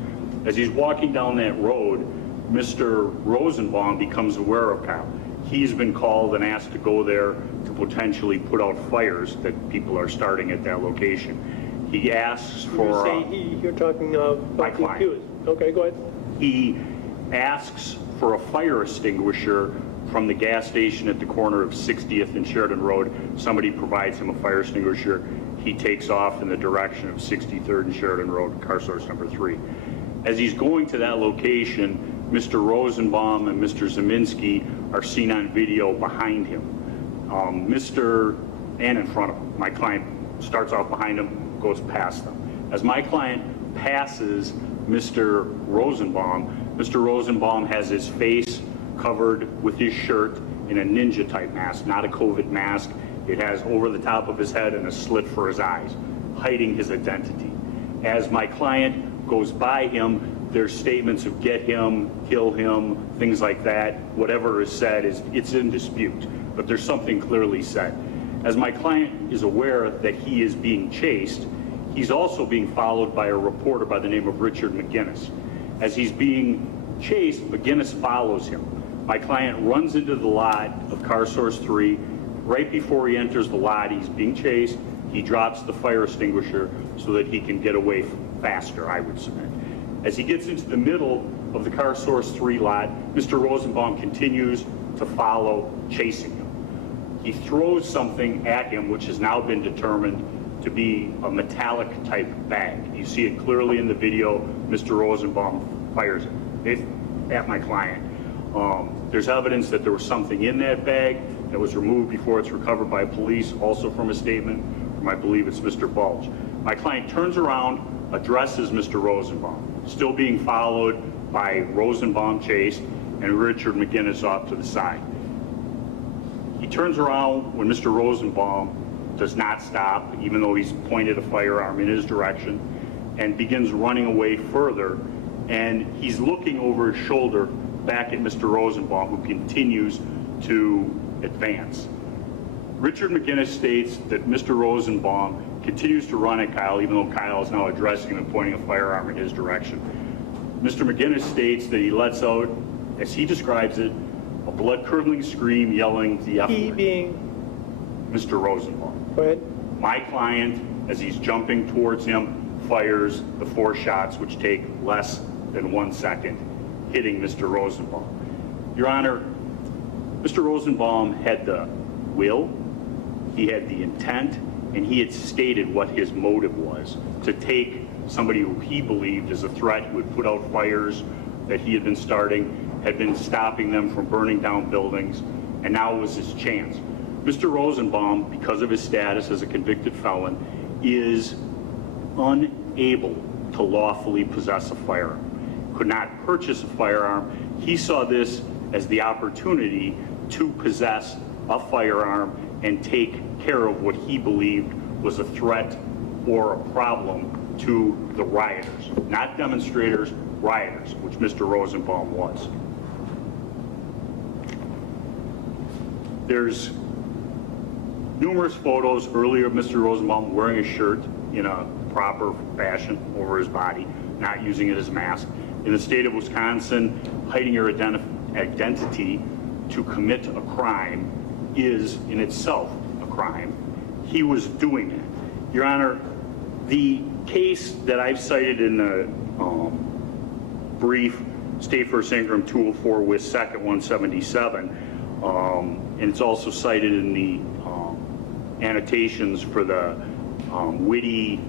As he's walking down that road, Mr. Rosenbaum becomes aware of Kyle. He's been called and asked to go there to potentially put out fires that people are starting at that location. He asks for... You say he, you're talking about my the client. accused. Okay, go ahead. He asks for a fire extinguisher from the gas station at the corner of 60th and Sheridan Road. Somebody provides him a fire extinguisher. He takes off in the direction of 63rd and Sheridan Road, car source number 3. As he's going to that location, Mr. Rosenbaum and Mr. Zeminski are seen on video behind him. And in front of him. My client starts off behind him, goes past them. As my client passes Mr. Rosenbaum has his face covered with his shirt in a ninja type mask, not a COVID mask. It has over the top of his head and a slit for his eyes, hiding his identity. As my client goes by him, there's statements of get him, kill him, things like that. Whatever is said, it's in dispute, but there's something clearly said. As my client is aware that he is being chased, he's also being followed by a reporter by the name of Richard McGinnis. As he's being chased, McGinnis follows him. My client runs into the lot of car source 3. Right before he enters the lot, he's being chased. He drops the fire extinguisher so that he can get away faster, I would submit. As he gets into the middle of the car source 3 lot, Mr. Rosenbaum continues to follow, chasing him. He throws something at him, which has now been determined to be a metallic type bag. You see it clearly in the video. Mr. Rosenbaum fires it at my client. There's evidence that there was something in that bag that was removed before it's recovered by police, also from a statement from, I believe it's Mr. Balch. My client turns around, addresses Mr. Rosenbaum, still being followed by Rosenbaum chased and Richard McGinnis off to the side. He turns around when Mr. Rosenbaum does not stop, even though he's pointed a firearm in his direction, and begins running away further, and he's looking over his shoulder back at Mr. Rosenbaum, who continues to advance. Richard McGinnis states that Mr. Rosenbaum continues to run at Kyle, even though Kyle is now addressing him and pointing a firearm in his direction. Mr. McGinnis states that he lets out, as he describes it, a blood-curdling scream yelling the F word. He being? Mr. Rosenbaum. Go ahead. My client, as he's jumping towards him, fires the 4 shots, which take less than 1 second, hitting Mr. Rosenbaum. Your Honor, Mr. Rosenbaum had the will, he had the intent, and he had stated what his motive was, to take somebody who he believed is a threat, who had put out fires that he had been starting, had been stopping them from burning down buildings, and now was his chance. Mr. Rosenbaum, because of his status as a convicted felon, is unable to lawfully possess a firearm, could not purchase a firearm. He saw this as the opportunity to possess a firearm and take care of what he believed was a threat or a problem to the rioters, not demonstrators, rioters, which Mr. Rosenbaum was. There's numerous photos earlier of Mr. Rosenbaum wearing a shirt in a proper fashion over his body, not using it as a mask. In the state of Wisconsin, hiding your identity to commit a crime is in itself a crime. he was doing it. Your Honor, the case that I've cited in the brief, State v. Ingram 204 with 2nd 177, and it's also cited in the annotations for the witty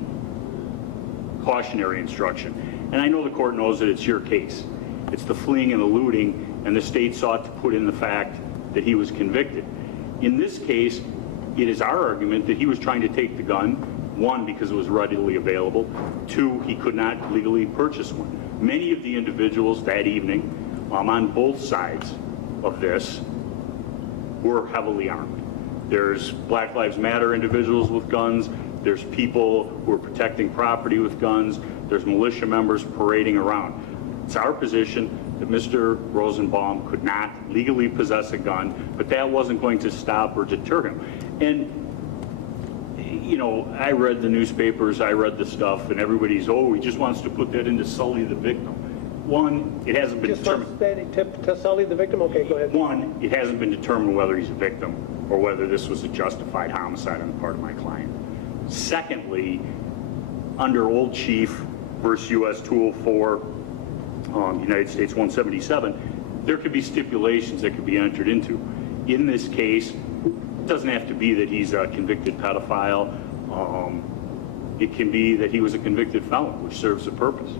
cautionary instruction. And I know the court knows that it's your case. It's the fleeing and the looting, and the state sought to put in the fact that he was convicted. In this case, it is our argument that he was trying to take the gun, one, because it was readily available, two, he could not legally purchase one. Many of the individuals that evening on both sides of this were heavily armed. There's Black Lives Matter individuals with guns, there's people who are protecting property with guns, there's militia members parading around. It's our position that Mr. Rosenbaum could not legally possess a gun, but that wasn't going to stop or deter him. And, you know, I read the newspapers, I read the stuff, and everybody's, oh, he just wants to put that in to sully the victim. One, it hasn't been determined. To sully the victim? Okay, go ahead. One, it hasn't been determined whether he's a victim or whether this was a justified homicide on the part of my client. Secondly, under Old Chief versus U.S. 204, United States 177, there could be stipulations that could be entered into. In this case, it doesn't have to be that he's a convicted pedophile. It can be that he was a convicted felon, which serves a purpose.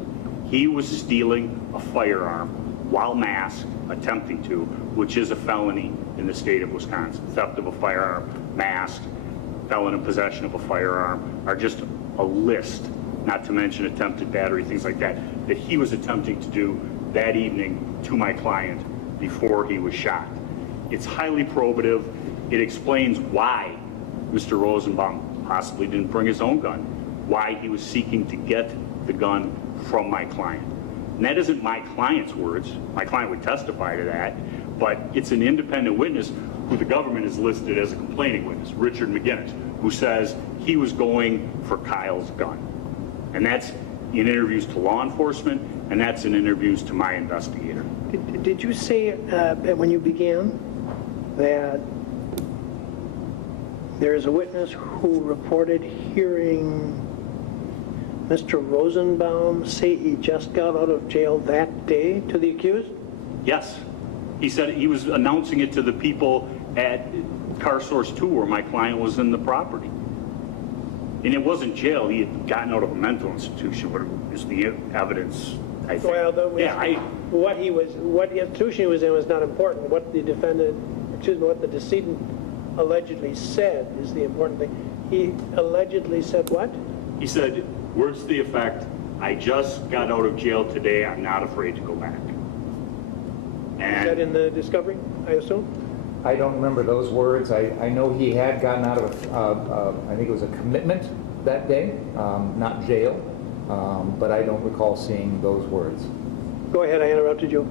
He was stealing a firearm while masked, attempting to, which is a felony in the state of Wisconsin. Theft of a firearm, masked, felon in possession of a firearm are just a list, not to mention attempted battery, things like that, that he was attempting to do that evening to my client before he was shot. It's highly probative. It explains why Mr. Rosenbaum possibly didn't bring his own gun, why he was seeking to get the gun from my client. And that isn't my client's words. My client would testify to that, but it's an independent witness who the government has listed as a complaining witness, Richard McGinnis, who says he was going for Kyle's gun. And that's in interviews to law enforcement, and that's in interviews to my investigator. Did you say when you began that there is a witness who reported hearing Mr. Rosenbaum say he just got out of jail that day to the accused? Yes. He said he was announcing it to the people at Car Source 2 where my client was in the property. And it wasn't jail. He had gotten out of a mental institution, what is the evidence, I think. Well, what institution he was in was not important. What the decedent allegedly said is the important thing. He allegedly said what? He said, words to the effect, I just got out of jail today, I'm not afraid to go back. And is that in the discovery, I assume? I don't remember those words. I know he had gotten out of, I think it was a commitment that day, not jail, but I don't recall seeing those words. Go ahead, I interrupted you.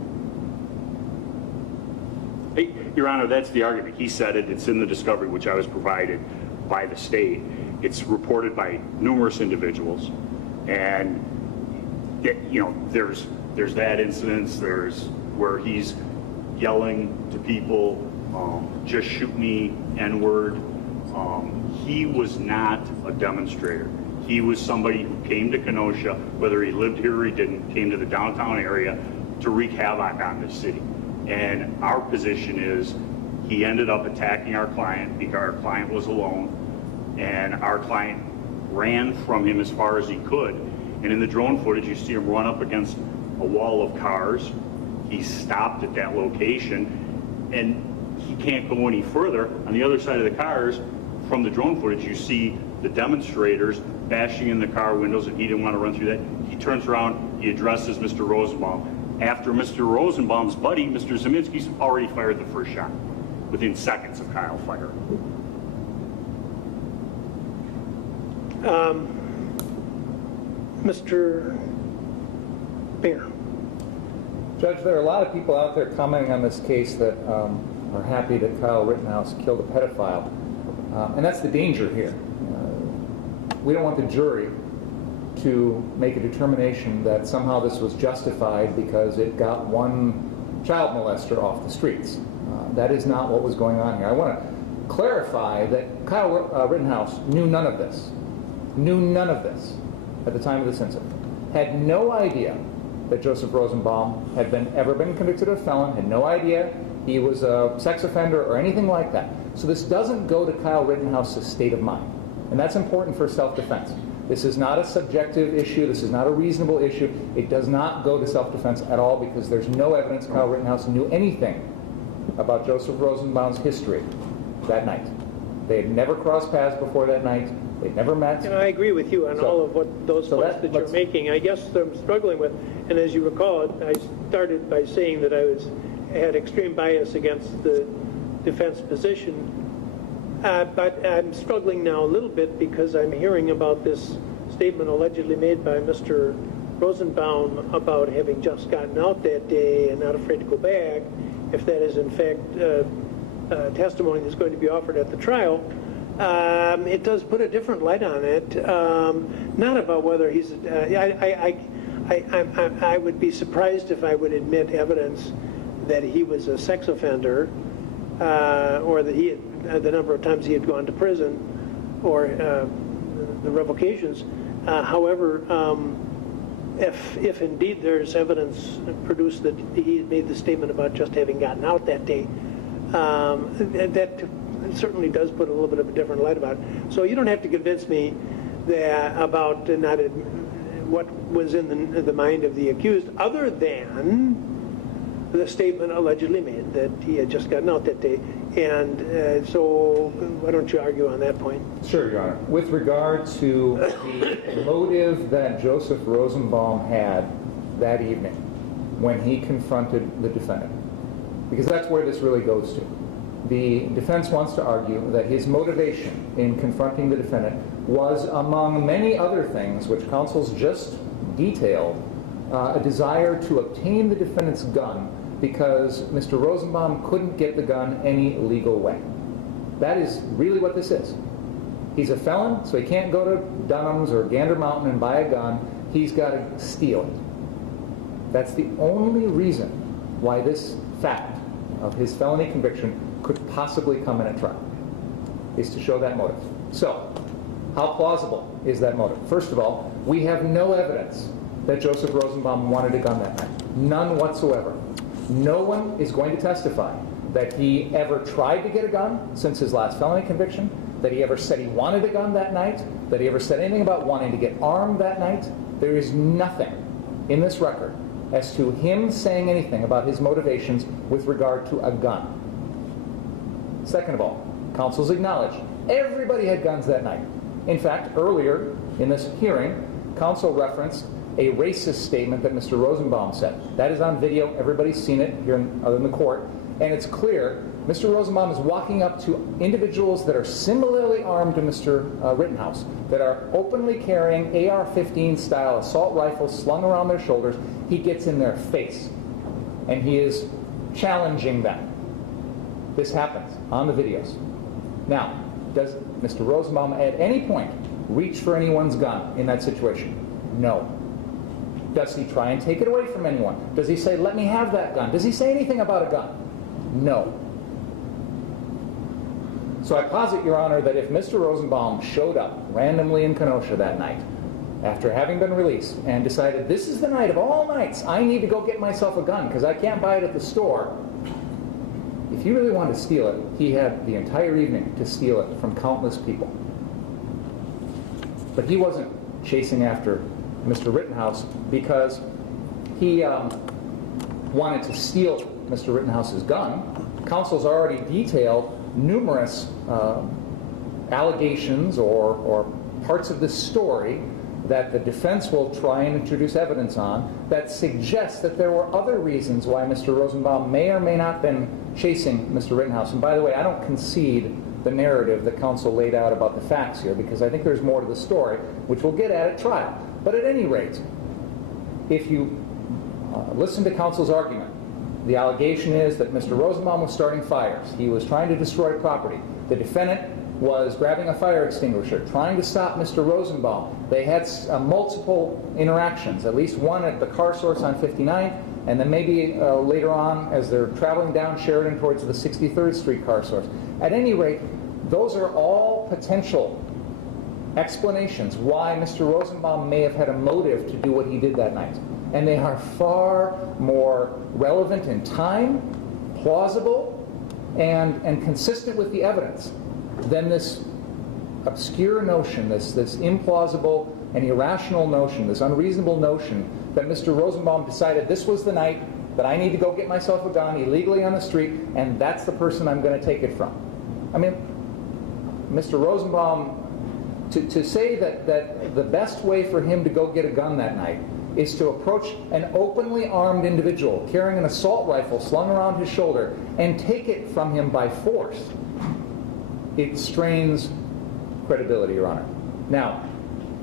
Hey, Your Honor, that's the argument. He said it, it's in the discovery, which I was provided by the state. It's reported by numerous individuals, and there's that incident, there's where he's yelling to people, just shoot me, N-word. He was not a demonstrator. He was somebody who came to Kenosha, whether he lived here or he didn't, came to the downtown area to wreak havoc on this city. And our position is he ended up attacking our client because our client was alone, and our client ran from him as far as he could. And in the drone footage, you see him run up against a wall of cars. He stopped at that location, and he can't go any further. On the other side of the cars, from the drone footage, you see the demonstrators bashing in the car windows, and he didn't want to run through that. He turns around, he addresses Mr. Rosenbaum. After Mr. Rosenbaum's buddy, Mr. Zeminski's already fired the first shot within seconds of Kyle firing. Mr. Binger. Judge, there are a lot of people out there commenting on this case that are happy that Kyle Rittenhouse killed a pedophile. And that's the danger here. We don't want the jury to make a determination that somehow this was justified because it got one child molester off the streets. That is not what was going on here. I want to clarify that Kyle Rittenhouse knew none of this. Knew none of this at the time of this incident. Had no idea that Joseph Rosenbaum had ever been convicted of a felon, had no idea he was a sex offender or anything like that. So this doesn't go to Kyle Rittenhouse's state of mind. And that's important for self-defense. This is not a subjective issue. This is not a reasonable issue. It does not go to self-defense at all because there's no evidence Kyle Rittenhouse knew anything about Joseph Rosenbaum's history that night. They had never crossed paths before that night. They'd never met. And I agree with you on all of those points that you're making. I guess I'm struggling with, and as you recall, I started by saying that I had extreme bias against the defense position. But I'm struggling now a little bit because I'm hearing about this statement allegedly made by Mr. Rosenbaum about having just gotten out that day and not afraid to go back, if that is in fact testimony that's going to be offered at the trial. It does put a different light on it, not about whether he's... I would be surprised if I would admit evidence that he was a sex offender or that he had, the number of times he had gone to prison or the revocations. However, if indeed there's evidence produced that he had made the statement about just having gotten out that day, that certainly does put a little bit of a different light about it. So you don't have to convince me that about what was in the mind of the accused, other than the statement allegedly made that he had just gotten out that day. And so why don't you argue on that point? Sure, Your Honor. With regard to the motive that Joseph Rosenbaum had that evening when he confronted the defendant, because that's where this really goes to. The defense wants to argue that his motivation in confronting the defendant was, among many other things, which counsel's just detailed, a desire to obtain the defendant's gun because Mr. Rosenbaum couldn't get the gun any legal way. That is really what this is. He's a felon, so he can't go to Dunham's or Gander Mountain and buy a gun. He's got to steal it. That's the only reason why this fact of his felony conviction could possibly come in a trial, is to show that motive. So, how plausible is that motive? First of all, we have no evidence that Joseph Rosenbaum wanted a gun that night. None whatsoever. No one is going to testify that he ever tried to get a gun since his last felony conviction, that he ever said he wanted a gun that night, that he ever said anything about wanting to get armed that night. There is nothing in this record as to him saying anything about his motivations with regard to a gun. Second of all, counsel's acknowledged everybody had guns that night. In fact, earlier in this hearing, counsel referenced a racist statement that Mr. Rosenbaum said. That is on video. Everybody's seen it here in the court. And it's clear Mr. Rosenbaum is walking up to individuals that are similarly armed to Mr. Rittenhouse, that are openly carrying AR-15 style assault rifles slung around their shoulders. He gets in their face and he is challenging them. This happens on the videos. Now, does Mr. Rosenbaum at any point reach for anyone's gun in that situation? No. Does he try and take it away from anyone? Does he say, let me have that gun? Does he say anything about a gun? No. So I posit, Your Honor, that if Mr. Rosenbaum showed up randomly in Kenosha that night, after having been released, and decided, this is the night of all nights, I need to go get myself a gun because I can't buy it at the store. If he really wanted to steal it, he had the entire evening to steal it from countless people. But he wasn't chasing after Mr. Rittenhouse because he wanted to steal Mr. Rittenhouse's gun. Counsel's already detailed numerous allegations or parts of this story that the defense will try and introduce evidence on that suggests that there were other reasons why Mr. Rosenbaum may or may not have been chasing Mr. Rittenhouse. And by the way, I don't concede the narrative that counsel laid out about the facts here because I think there's more to the story, which we'll get at trial. But at any rate, if you listen to counsel's argument, the allegation is that Mr. Rosenbaum was starting fires. He was trying to destroy property. The defendant was grabbing a fire extinguisher, trying to stop Mr. Rosenbaum. They had multiple interactions, at least one at the car source on 59th, and then maybe later on as they're traveling down Sheridan towards the 63rd Street car source. At any rate, those are all potential explanations why Mr. Rosenbaum may have had a motive to do what he did that night. And they are far more relevant in time, plausible, and consistent with the evidence than this obscure notion, this implausible and irrational notion, this unreasonable notion that Mr. Rosenbaum decided this was the night that I need to go get myself a gun illegally on the street, and that's the person I'm going to take it from. I mean, Mr. Rosenbaum, to say that the best way for him to go get a gun that night is to approach an openly armed individual carrying an assault rifle slung around his shoulder and take it from him by force, it strains credibility, Your Honor. Now,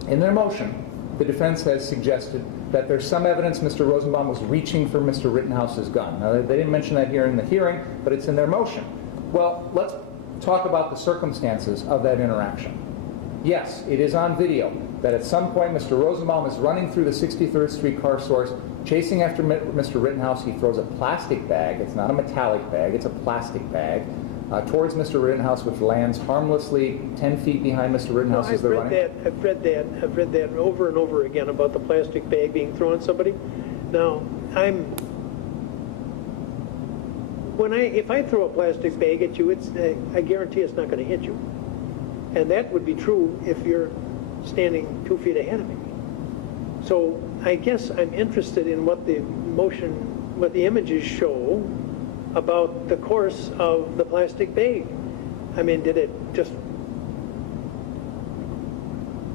in their motion, the defense has suggested that there's some evidence Mr. Rosenbaum was reaching for Mr. Rittenhouse's gun. Now, they didn't mention that here in the hearing, but it's in their motion. Well, let's talk about the circumstances of that interaction. Yes, it is on video that at some point Mr. Rosenbaum is running through the 63rd Street car source, chasing after Mr. Rittenhouse. He throws a plastic bag. It's not a metallic bag. It's a plastic bag. Towards Mr. Rittenhouse, which lands harmlessly 10 feet behind Mr. Rittenhouse as they're running. I've read that over and over again about the plastic bag being thrown at somebody. Now, if I throw a plastic bag at you, I guarantee it's not going to hit you. And that would be true if you're standing 2 feet ahead of me. So I guess I'm interested in what the images show about the course of the plastic bag. I mean, did it just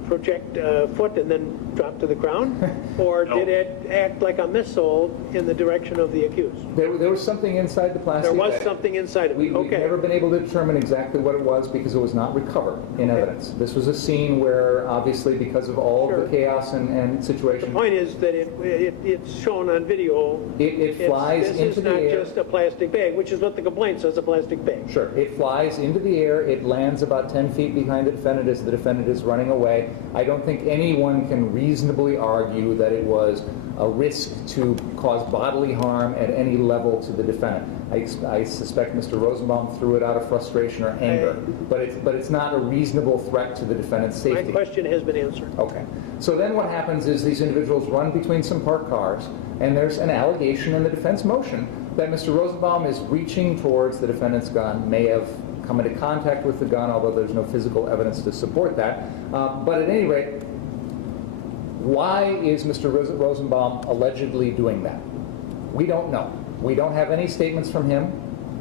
project a foot and then drop to the ground? Or did it act like a missile in the direction of the accused? There was something inside the plastic bag. There was something inside of it. We've never been able to determine exactly what it was because it was not recovered in evidence. This was a scene where, obviously, because of all of the chaos and situation... The point is that it's shown on video. It flies into the air. This is not just a plastic bag, which is what the complaint says, a plastic bag. Sure. It flies into the air. It lands about 10 feet behind the defendant as the defendant is running away. I don't think anyone can reasonably argue that it was a risk to cause bodily harm at any level to the defendant. I suspect Mr. Rosenbaum threw it out of frustration or anger, but it's not a reasonable threat to the defendant's safety. My question has been answered. Okay. So then what happens is these individuals run between some parked cars, and there's an allegation in the defense motion that Mr. Rosenbaum is reaching towards the defendant's gun, may have come into contact with the gun, although there's no physical evidence to support that. But at any rate, why is Mr. Rosenbaum allegedly doing that? We don't know. We don't have any statements from him.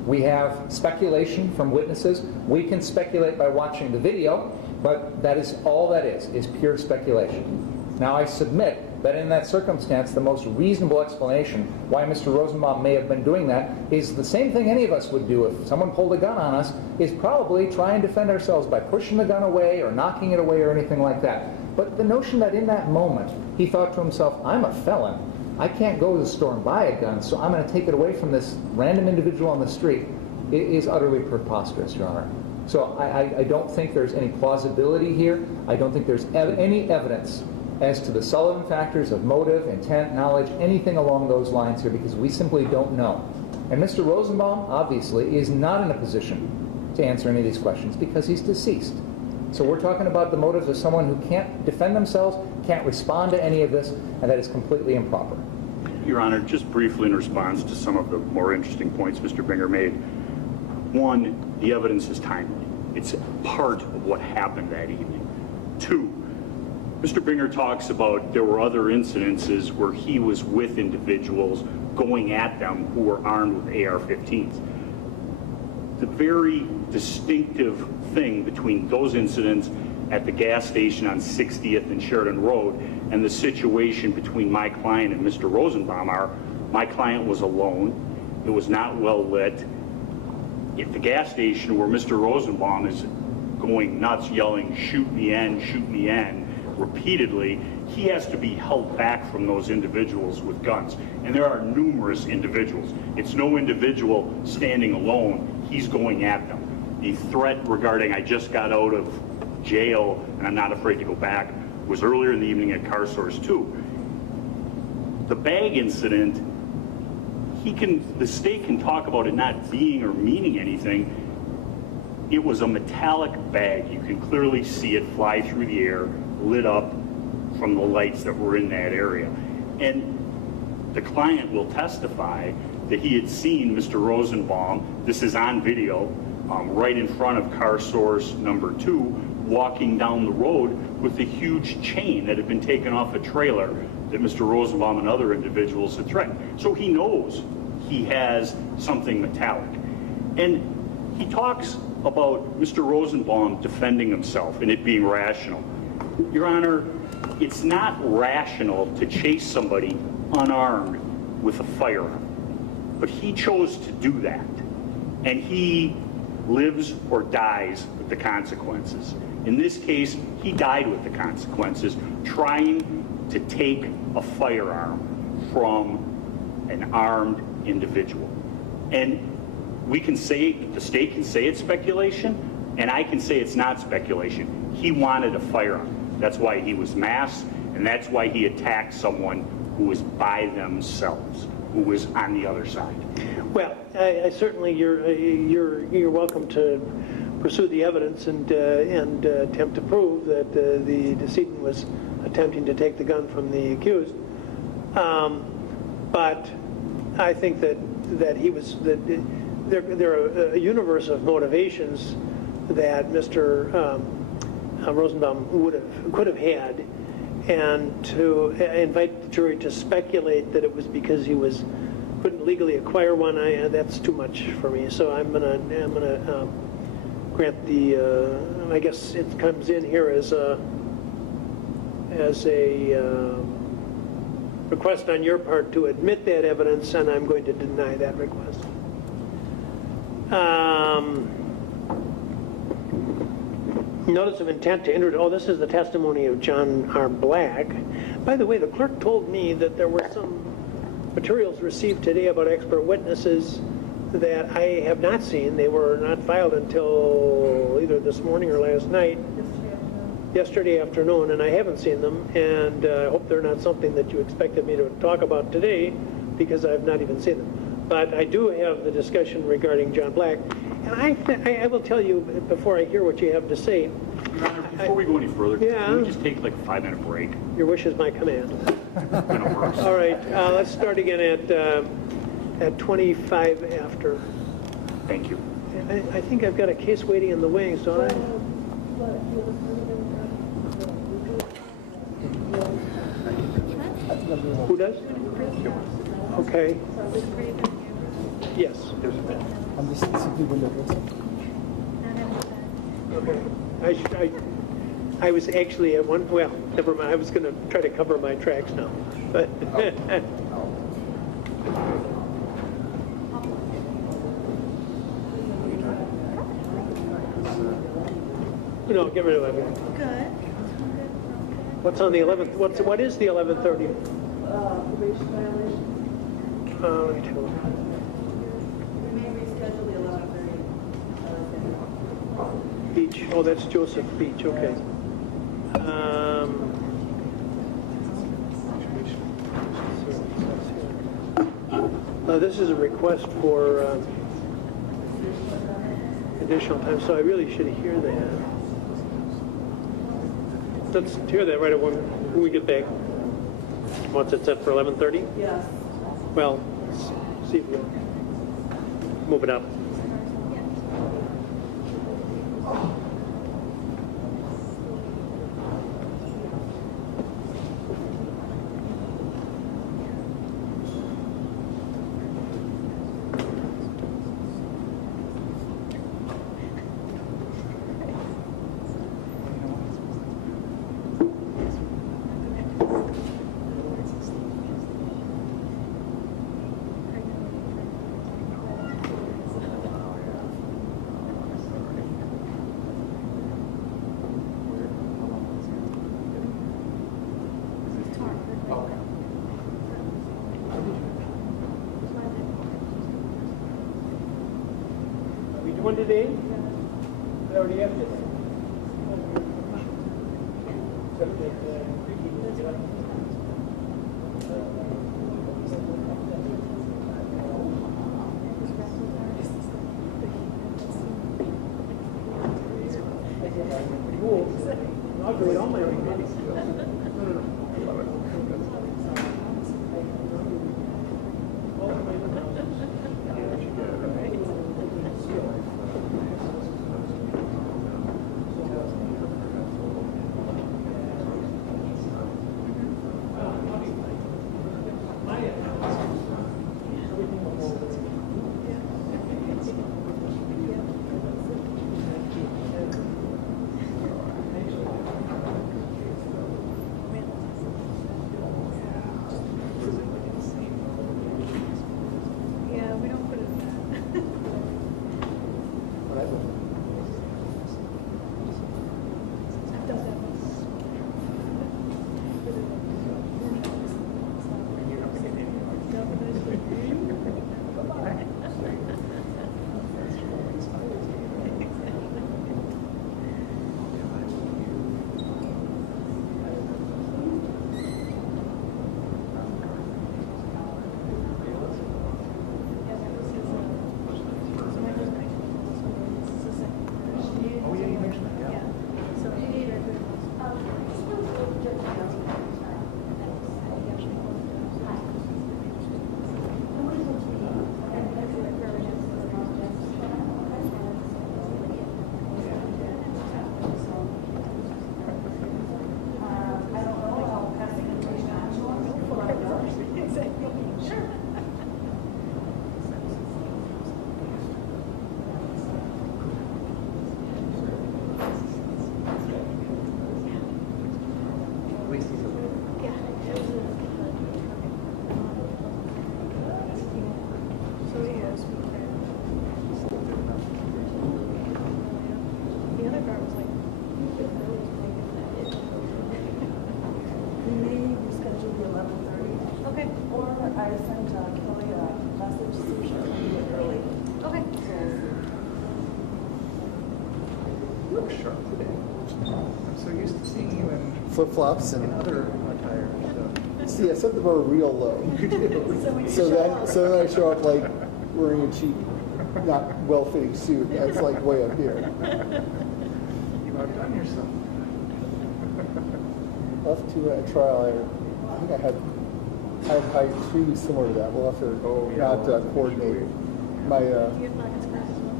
We have speculation from witnesses. We can speculate by watching the video, but that is all that is pure speculation. Now, I submit that in that circumstance, the most reasonable explanation why Mr. Rosenbaum may have been doing that is the same thing any of us would do if someone pulled a gun on us, is probably try and defend ourselves by pushing the gun away or knocking it away or anything like that. But the notion that in that moment he thought to himself, I'm a felon, I can't go to the store and buy a gun, so I'm going to take it away from this random individual on the street, is utterly preposterous, Your Honor. So I don't think there's any plausibility here. I don't think there's any evidence as to the Sullivan factors of motive, intent, knowledge, anything along those lines here, because we simply don't know. And Mr. Rosenbaum, obviously, is not in a position to answer any of these questions because he's deceased. So we're talking about the motives of someone who can't defend themselves, can't respond to any of this, and that is completely improper. Your Honor, just briefly in response to some of the more interesting points Mr. Binger made. One, the evidence is timely. It's part of what happened that evening. Two, Mr. Binger talks about there were other incidences where he was with individuals going at them who were armed with AR-15s. The very distinctive thing between those incidents at the gas station on 60th and Sheridan Road and the situation between my client and Mr. Rosenbaum are, my client was alone, it was not well lit. At the gas station where Mr. Rosenbaum is going nuts, yelling, shoot me in, repeatedly, he has to be held back from those individuals with guns. And there are numerous individuals. It's no individual standing alone, he's going at them. The threat regarding I just got out of jail and I'm not afraid to go back was earlier in the evening at Car Source 2. The bag incident, the state can talk about it not being or meaning anything. It was a metallic bag. You can clearly see it fly through the air, lit up from the lights that were in that area. And the client will testify that he had seen Mr. Rosenbaum, this is on video, right in front of car source number 2, walking down the road with a huge chain that had been taken off a trailer that Mr. Rosenbaum and other individuals had threatened. So he knows he has something metallic. And he talks about Mr. Rosenbaum defending himself and it being rational. Your Honor, it's not rational to chase somebody unarmed with a firearm. But he chose to do that. And he lives or dies with the consequences. In this case, he died with the consequences, trying to take a firearm from an armed individual. And we can say, the state can say it's speculation, and I can say it's not speculation. He wanted a firearm. That's why he was masked, and that's why he attacked someone who was by themselves, who was on the other side. Well, I certainly, you're welcome to pursue the evidence and attempt to prove that the decedent was attempting to take the gun from the accused. But I think that he was there are a universe of motivations that Mr. Rosenbaum could have had, and to invite the jury to speculate that it was because he couldn't legally acquire one, that's too much for me. So I'm gonna grant the. I guess it comes in here as a request on your part to admit that evidence, and I'm going to deny that request. Notice of intent to enter. Oh, this is the testimony of John R. Black. By the way, the clerk told me that there were some materials received today about expert witnesses that I have not seen. They were not filed until either this morning or last night. Yesterday afternoon, and I haven't seen them, and I hope they're not something that you expected me to talk about today, because I've not even seen them. But I do have the discussion regarding John Black, and I will tell you before I hear what you have to say. Your Honor, before we go any further, can we just take like a 5-minute break? Your wish is my command. Gonna work. All right, let's start again at 25 after. Thank you. I think I've got a case waiting in the wings, don't I? Who does? Okay. Yes. I'm just simply window dressing. Okay. I was actually at one. Well, never mind. I was going to try to cover my tracks now, but. No, get rid of it. Good. What's on the 11th? What is the 11:30? Probation violation. Let me take a look. We may reschedule the 11:30. Beach. Oh, that's Joseph Beach. Okay. This is a request for additional time, so I really should hear that. Let's hear that right when we get back. What's it set for 11:30? Yes. Well, let's see if we'll move it up. One today? I already have this. I'll do it all my own. Yeah, we don't put it in that. It does have Oh, yeah, you mentioned that, yeah. So we need our good So yes, we can. The other car was like, We may reschedule the 11:30. okay, Or I sent Kelly a message to see if she can do it early. okay. You look sharp today. I'm so used to seeing you in Flip-flops and other attire. see, I set the bar real low. So then I show up like wearing a cheap, not well-fitting suit. That's like way up here. You outdone yourself. Left to a trial. I think I have height pretty similar to that. We'll have to not coordinate. My Do you have pockets for us as well?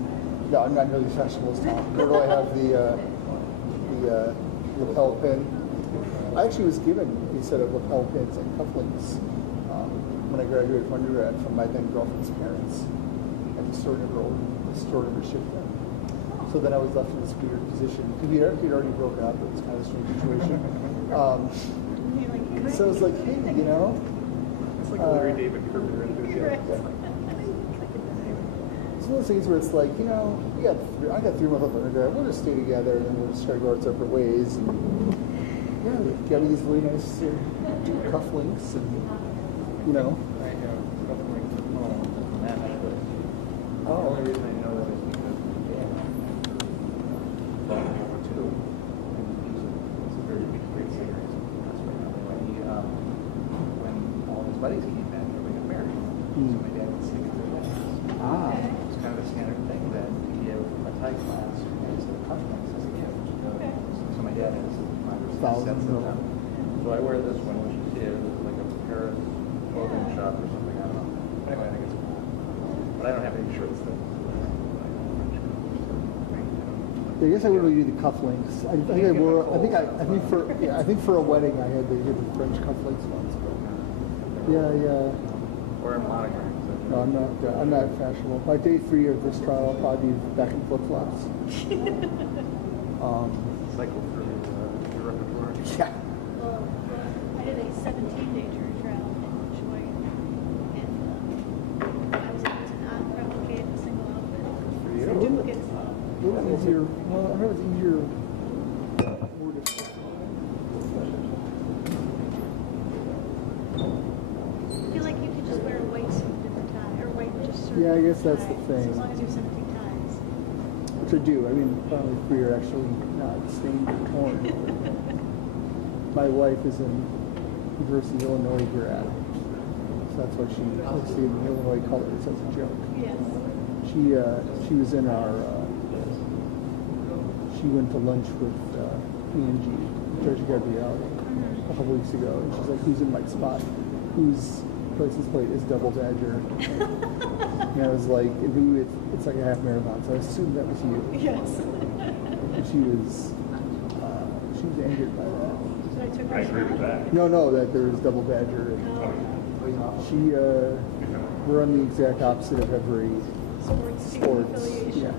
no, I'm not nearly as fashionable as Tom. Nor do I have the lapel pin. I actually was given a set of lapel pins and cufflinks when I graduated from undergrad from my then girlfriend's parents. I just sort of shipped them. So then I was left in this weird position. He'd already broken up. It was kind of a strange situation. So I was like, hey, you know. It's like a Larry David Carpenter enthusiasm. It's one of those things where it's like, you know, I got 3 months left of undergrad. We'll just stay together and then we'll just try to go our separate ways. And yeah, we got me these really nice cufflinks and, you know. I have something from home doesn't match, but the Oh. only reason I know that is because too. He's a very great singer. When all his buddies came back, they got married. So my dad would sing at their weddings. Ah. It's kind of a standard thing that to give a Thai class as a cufflinks as a gift. So my dad has 5 or 6 sets of them. So I wear this one, which is like a Paris clothing shop or something. I don't know. Anyway, I think it's cool. But I don't have any shirts that. I guess I would really do the cufflinks. I think I wore. I think for a wedding I had the French cufflinks once. But yeah. Or in monograms. No, I'm not fashionable. By day 3 of this trial, I'll probably be back in flip-flops. Cycle through your repertoire. Yeah. Well, I did a 17-day jury trial in Sheboygan, and I was able to not replicate a single outfit. For you? So duplicates. It was easier. Well, I heard it was easier. More difficult. I feel like you could just wear a white suit, different tie, or white just shirt. Yeah, I guess that's the tie, thing. As long as you have 17 ties. Which I do. I mean, probably 3 are actually not stained or torn. My wife is in University of Illinois grad, so that's why she looks the Illinois colors as a joke. Yes. She was in our. She went to lunch with Angie Judge Gabrielle a couple weeks ago, and she's like, "Who's in Mike's spot? Whose license plate is Double Badger?" And I was like, it's like a half marathon, so I assumed that was you. Yes. And she was angered by that. So I took her. I agree with that. No, that there was Double Badger. And we're on the exact opposite of every sports. affiliation. Yeah.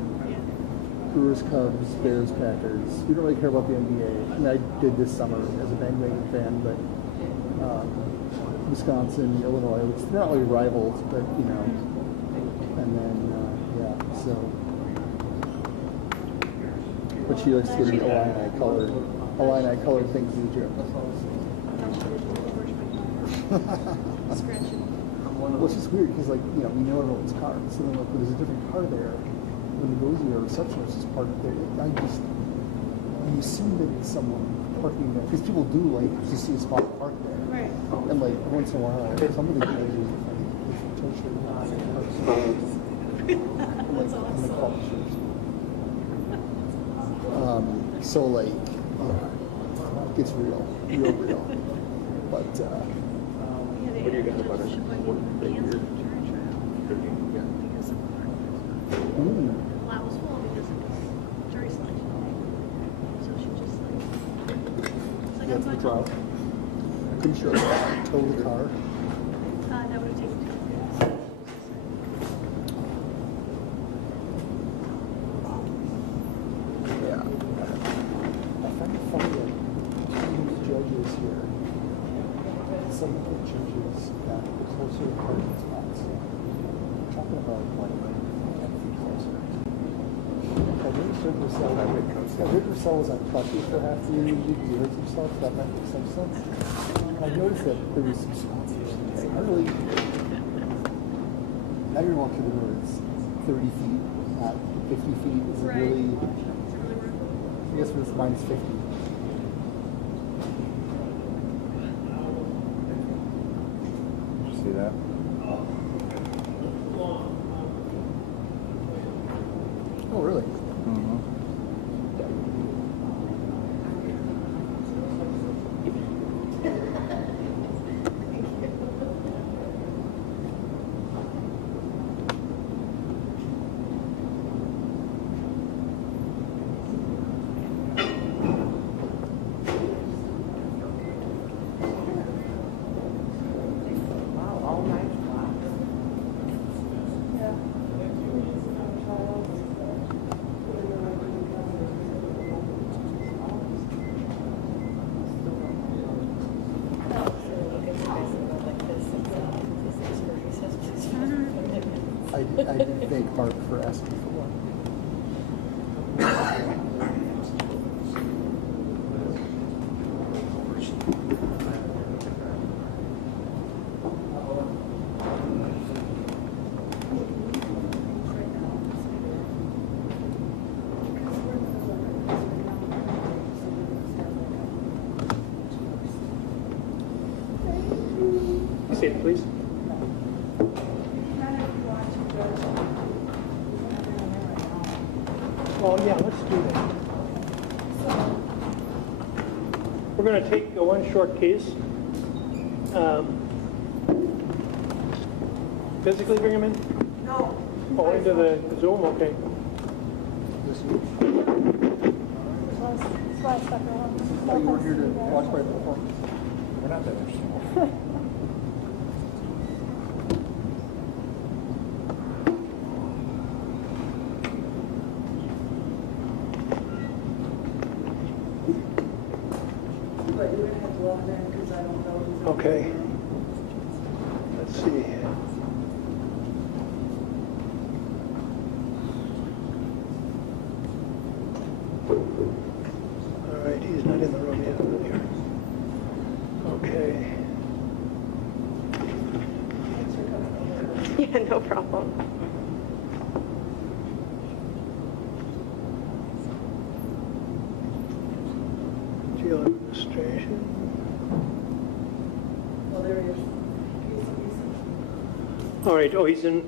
Brewers, Cubs, Bears, Packers. We don't really care about the NBA. And I did this summer as a bandwagon fan, but Wisconsin, Illinois, which they're not really rivals, but you know. And then so. But she likes to get the Illini colored things in the gym. Scratching. Well, it's just weird because, like, you know, we know everyone's car. So then, like, when there's a different car there, when it goes to your receptionist is parked there, you assume that it's someone parking there. Because people do, like, to see a spot parked there. Right. And, like, once in a while, some of the guys are potentially That's awesome. So, like, it gets real. But, What do you got about it? Lot was full because it was jury selection. So she just like, you have to drive. Couldn't you tow the car? that would have taken 2 days. Yeah. I find it funny that some of these judges here, some of the judges got closer to parking spots. I'm talking about like 10 feet closer. Rick Russell was on crutches for half the year. He hurt himself. That might make some sense. And I noticed that there was some spots there. I really. Now you're walking through the door. It's 30 feet, not 50 feet. Is it Right. really? It's really rough. I guess it's minus 50. Did you see that? Oh, really? I did thank Mark for asking for one. Say it, please. Well, yeah, let's do that. We're going to take one short case. Physically bring him in? No. Oh, into the Zoom? Okay. Oh, you were here to watch my performance? We're not that interesting. But you're gonna have to log in because I don't know who's. Okay. Let's see. All right, he's not in the room yet. Okay. Yeah, no problem. Jail administration. Well, there he is. All right, oh, he's in,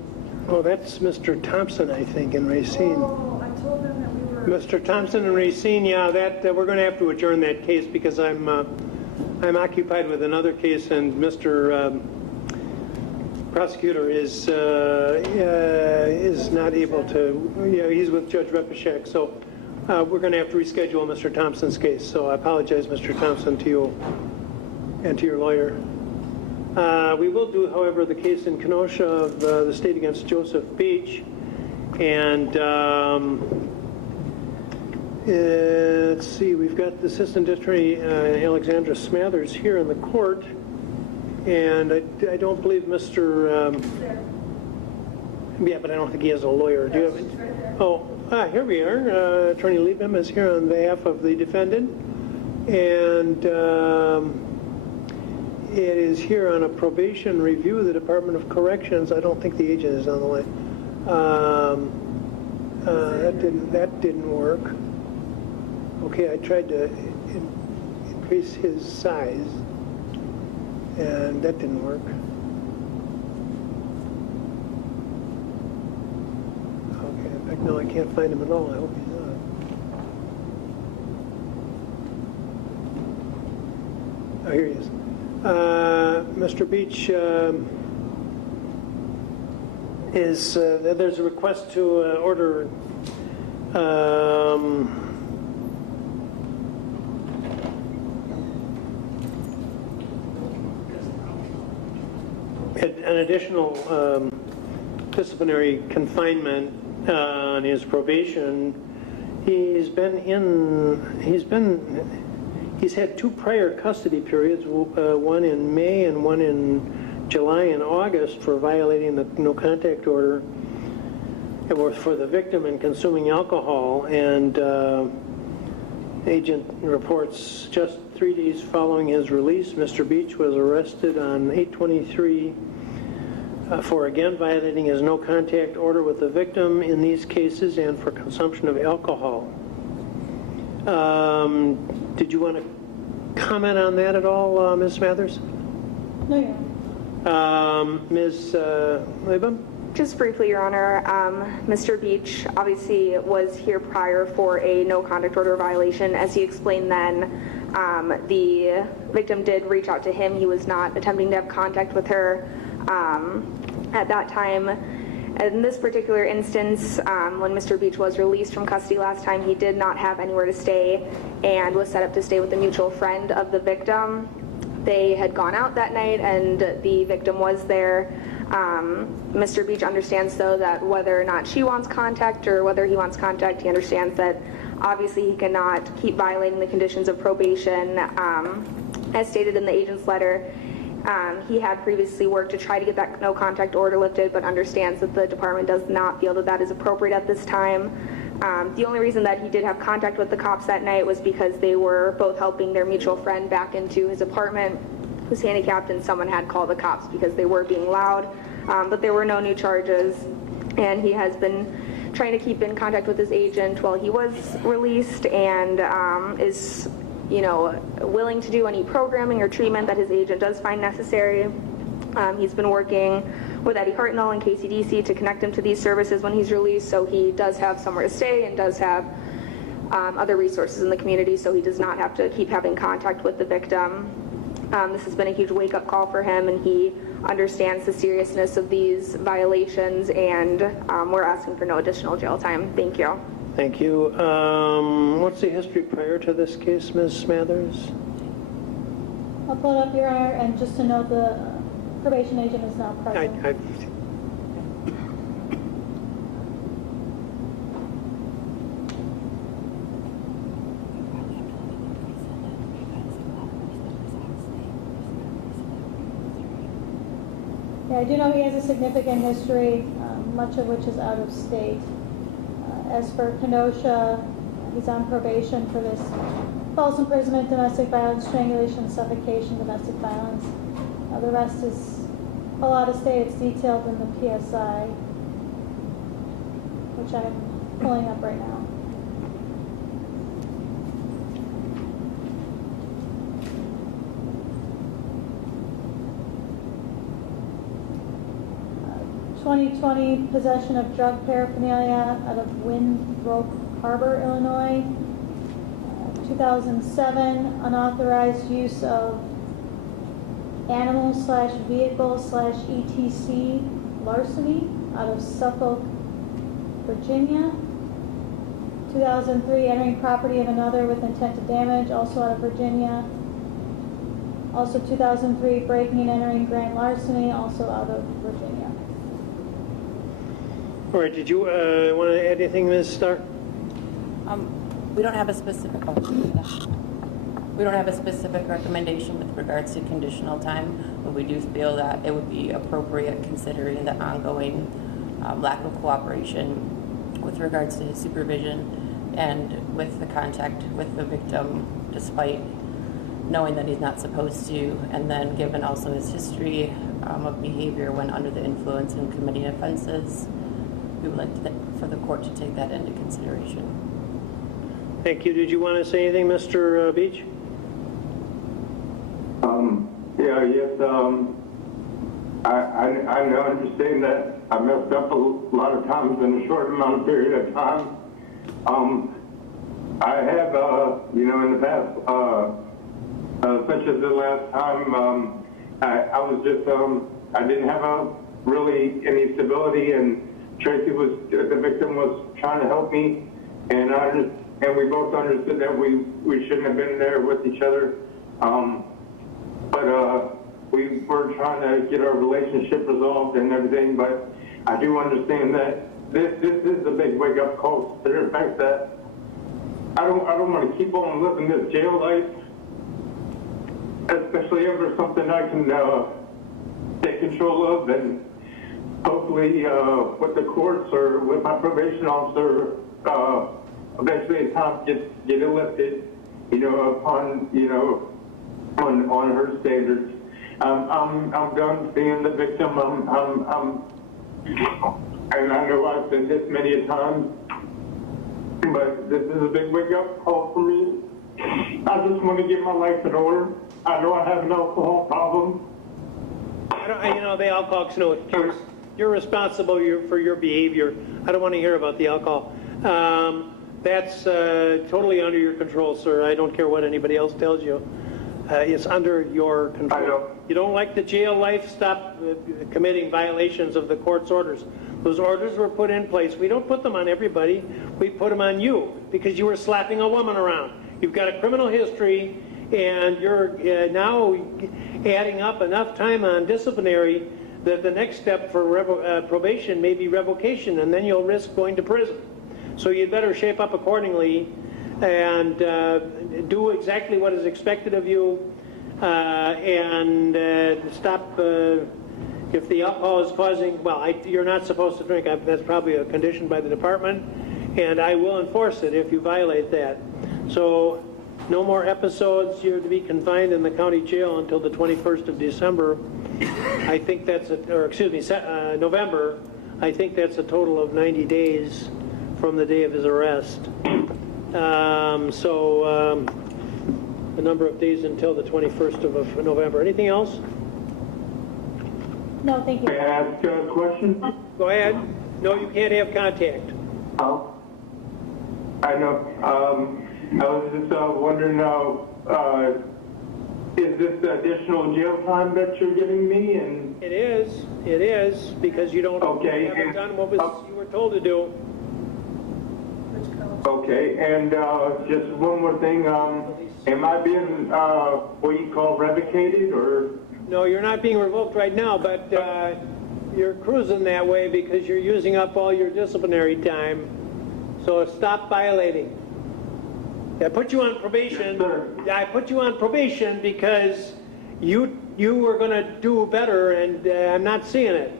oh, that's Mr. Thompson, I think, in Racine. Oh, I told him that we were Mr. Thompson and Racine, yeah, that we're going to have to adjourn that case because I'm occupied with another case, and Mr. Prosecutor is not able to. Yeah, he's with Judge Repechek, so we're going to have to reschedule Mr. Thompson's case. So I apologize, Mr. Thompson, to you and to your lawyer. We will do, however, the case in Kenosha of the state against Joseph Beach, and let's see, we've got the Assistant Attorney Alexandra Smathers here in the court, and I don't believe Mr. Yeah, but I don't think he has a lawyer. Do you have it? Oh, here we are. Attorney Liebman is here on behalf of the defendant, and it is here on a probation review of the Department of Corrections. I don't think the agent is on the line. That didn't work. Okay, I tried to increase his size, and that didn't work. Okay, in fact, no, I can't find him at all. I hope he's not. Oh, here he is. Mr. Beach there's a request to order an additional disciplinary confinement on his probation. He's had 2 prior custody periods, one in May and one in July and August, for violating the no contact order for the victim and consuming alcohol. And agent reports just 3 days following his release, Mr. Beach was arrested on 8/23 for again violating his no contact order with the victim in these cases and for consumption of alcohol. Did you want to comment on that at all, Ms. Smathers? No, Your Honor. Ms. Liebman? Just briefly, Your Honor, Mr. Beach obviously was here prior for a no contact order violation. As he explained then, the victim did reach out to him. He was not attempting to have contact with her at that time. In this particular instance, when Mr. Beach was released from custody last time, he did not have anywhere to stay and was set up to stay with a mutual friend of the victim. They had gone out that night and the victim was there. Mr. Beach understands, though, that whether or not she wants contact or whether he wants contact, he understands that obviously he cannot keep violating the conditions of probation. As stated in the agent's letter, he had previously worked to try to get that no contact order lifted, but understands that the department does not feel that that is appropriate at this time. The only reason that he did have contact with the cops that night was because they were both helping their mutual friend back into his apartment, who's handicapped, and someone had called the cops because they were being loud. But there were no new charges, and he has been trying to keep in contact with his agent while he was released, and is willing to do any programming or treatment that his agent does find necessary. He's been working with Eddie Hartnell and KCDC to connect him to these services when he's released, so he does have somewhere to stay and does have other resources in the community, so he does not have to keep having contact with the victim. This has been a huge wake-up call for him, and he understands the seriousness of these violations, and we're asking for no additional jail time. Thank you. Thank you. What's the history prior to this case, Ms. Smathers? I'll pull it up, Your Honor, and just to note, the probation agent is now present. Yeah, I do know he has a significant history, much of which is out of state. As for Kenosha, he's on probation for this false imprisonment, domestic violence, strangulation, suffocation, domestic violence. The rest is all out of state. It's detailed in the PSI, which I'm pulling up right now. '20 possession of drug paraphernalia out of Windbrook Harbor, Illinois. 2007, unauthorized use of animal/vehicle/etc. larceny out of Suffolk, Virginia. 2003, entering property of another with intent to damage, also out of Virginia. Also 2003, breaking and entering grand larceny, also out of Virginia. All right, did you want to add anything, Ms. Starr? We don't have a specific, we don't have a specific recommendation with regards to conditional time, but we do feel that it would be appropriate considering the ongoing lack of cooperation with regards to his supervision and with the contact with the victim, despite knowing that he's not supposed to, and then given also his history of behavior when under the influence and committing offenses, we would like for the court to take that into consideration. Thank you. Did you want to say anything, Mr. Beach? I understand that I messed up a lot of times in a short amount of period of time. I have, in the past, such as the last time, I was just, I didn't have really any stability, and Tracy the victim was trying to help me, and we both understood that we shouldn't have been there with each other. But we were trying to get our relationship resolved and everything, but I do understand that this is a big wake-up call to the fact that I don't want to keep on living this jail life, especially over something I can take control of, and hopefully with the courts or with my probation officer, eventually time get lifted, upon, on her standards. I'm done being the victim. And I know I've been hit many a time, but this is a big wake-up call for me. I just want to get my life in order. I know I have an alcohol problem. The alcoholics know you're responsible for your behavior. I don't want to hear about the alcohol. That's totally under your control, sir. I don't care what anybody else tells you. It's under your control. I know. You don't like the jail life? Stop committing violations of the court's orders. Those orders were put in place. We don't put them on everybody. We put them on you because you were slapping a woman around. You've got a criminal history, and you're now adding up enough time on disciplinary that the next step for probation may be revocation, and then you'll risk going to prison. So you'd better shape up accordingly and do exactly what is expected of you, and stop if the alcohol is causing, you're not supposed to drink. That's probably a condition by the department, and I will enforce it if you violate that. So no more episodes. You're to be confined in the county jail until the 21st of December. I think that's November. I think that's a total of 90 days from the day of his arrest. A number of days until the 21st of November. Anything else? No, thank you. May I ask a question? Go ahead. No, you can't have contact. Oh, I know. I was just wondering, is this additional jail time that you're giving me? And It is, because you haven't done what you were told to do. Okay, and just one more thing. Am I being what you call revocated, or? No, you're not being revoked right now, but you're cruising that way because you're using up all your disciplinary time. So stop violating. I put you on probation. Yes, I put you on probation because you were going to do better, and I'm not seeing it.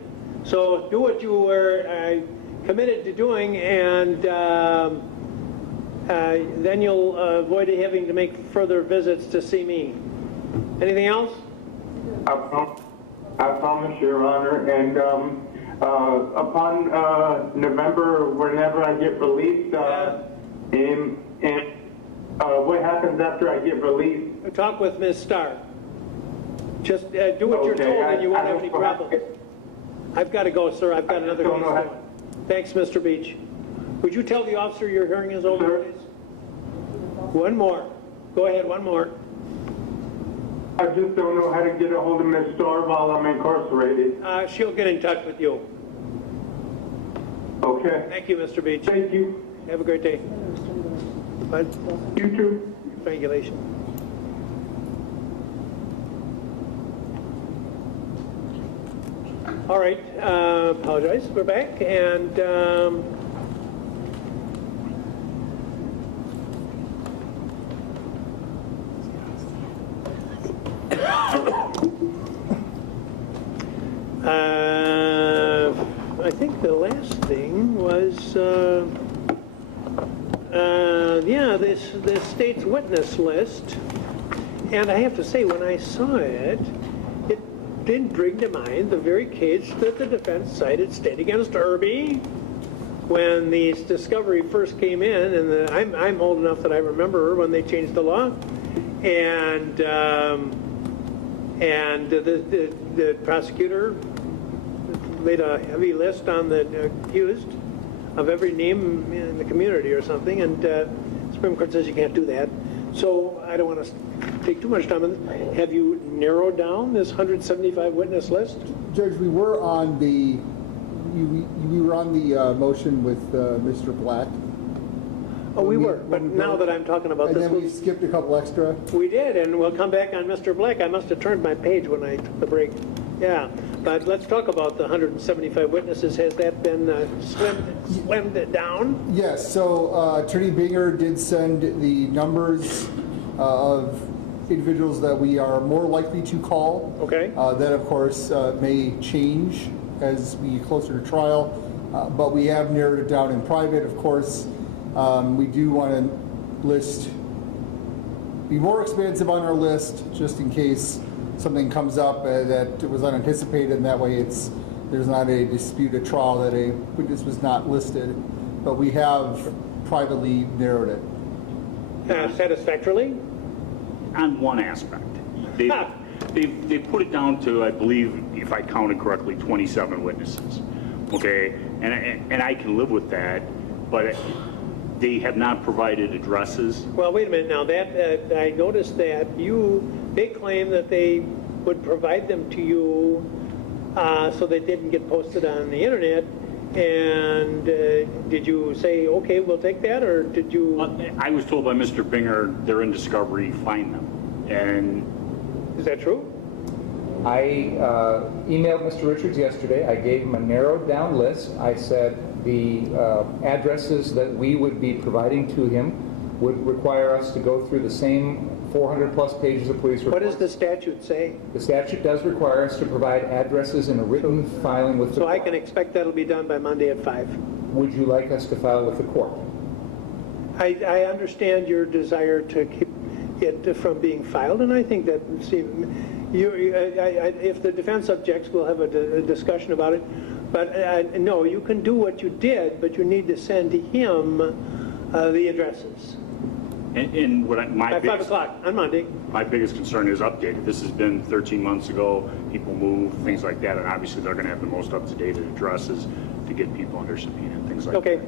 So do what you were committed to doing, and then you'll avoid having to make further visits to see me. Anything else? I promise, Your Honor. And upon November, whenever I get released, what happens after I get released? Talk with Ms. Starr. Just do what you're told, and you won't have any problems. I've got to go, sir. I've got another case going. Thanks, Mr. Beach. Would you tell the officer your hearing is over, Sir? please? One more. Go ahead, one more. I just don't know how to get a hold of Ms. Starr while I'm incarcerated. She'll get in touch with you. Okay. Thank you, Mr. Beach. Thank you. Have a great day. Bud? You too. Regulation. All right, apologize, we're back, and I think the last thing was, yeah, this state's witness list, and I have to say, when I saw it, it did bring to mind the very case that the defense cited, State against Irby, when the discovery first came in, and I'm old enough that I remember when they changed the law, and the prosecutor laid a heavy list on the accused of every name in the community or something, and Supreme Court says you can't do that. So I don't want to take too much time on this. Have you narrowed down this 175 witness list? Judge, we were on the motion with Mr. Black. Oh, we were, but now that I'm talking about and this, then we skipped a couple extra. we did, and we'll come back on Mr. Black. I must have turned my page when I took the break. Yeah, but let's talk about the 175 witnesses. Has that been slimmed down? Yes, so Attorney Binger did send the numbers of individuals that we are more likely to call. Okay. That, of course, may change as we get closer to trial, but we have narrowed it down in private, of course. We do want to be more expansive on our list, just in case something comes up that was unanticipated, and that way there's not a dispute at trial that a witness was not listed. But we have privately narrowed it. Satisfactorily? On one aspect. They put it down to, I believe, if I counted correctly, 27 witnesses. Okay, and I can live with that, but they have not provided addresses. Well, wait a minute now. That I noticed that they claim that they would provide them to you so they didn't get posted on the internet. And did you say, okay, we'll take that, or did you? I was told by Mr. Binger they're in discovery, find them. And is that true? I emailed Mr. Richards yesterday. I gave him a narrowed down list. I said the addresses that we would be providing to him would require us to go through the same 400 plus pages of police reports. What does the statute say? The statute does require us to provide addresses in a written filing with the So court. I can expect that'll be done by Monday at 5. Would you like us to file with the court? I understand your desire to keep it from being filed, and I think that, if the defense objects, we'll have a discussion about it. But no, you can do what you did, but you need to send to him the addresses. And what By 5 o'clock on Monday. My biggest concern is updated. This has been 13 months ago. People move, things like that, and obviously they're going to have the most up-to-date addresses to get people under subpoena and things like that. Okay,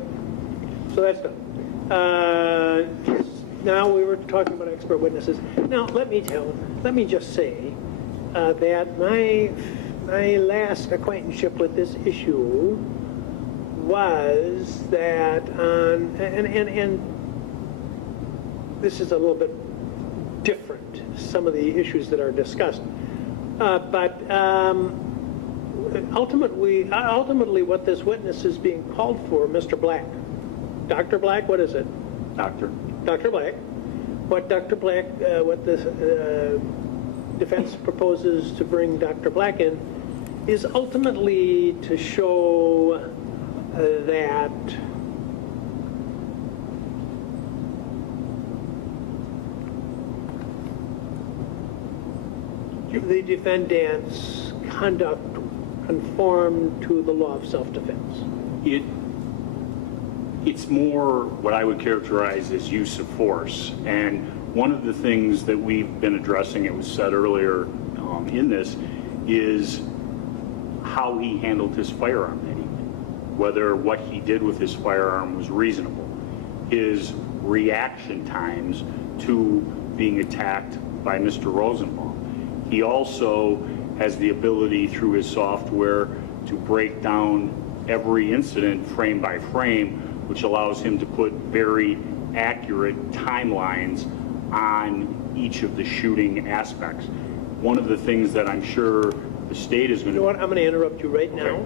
so that's done. Now we were talking about expert witnesses. Now let me just say that my last acquaintanceship with this issue was that and this is a little bit different, some of the issues that are discussed, but ultimately what this witness is being called for, Mr. Black, Dr. Black, what is it? Dr. Black. What Dr. Black, what the defense proposes to bring Dr. Black in is ultimately to show that the defendant's conduct conformed to the law of self-defense. It's more what I would characterize as use of force. And one of the things that we've been addressing, it was said earlier in this, is how he handled his firearm that evening. whether what he did with his firearm was reasonable. His reaction times to being attacked by Mr. Rosenbaum. He also has the ability through his software to break down every incident frame by frame, which allows him to put very accurate timelines on each of the shooting aspects. One of the things that I'm sure the state is going to... You know what, I'm going to interrupt you right now,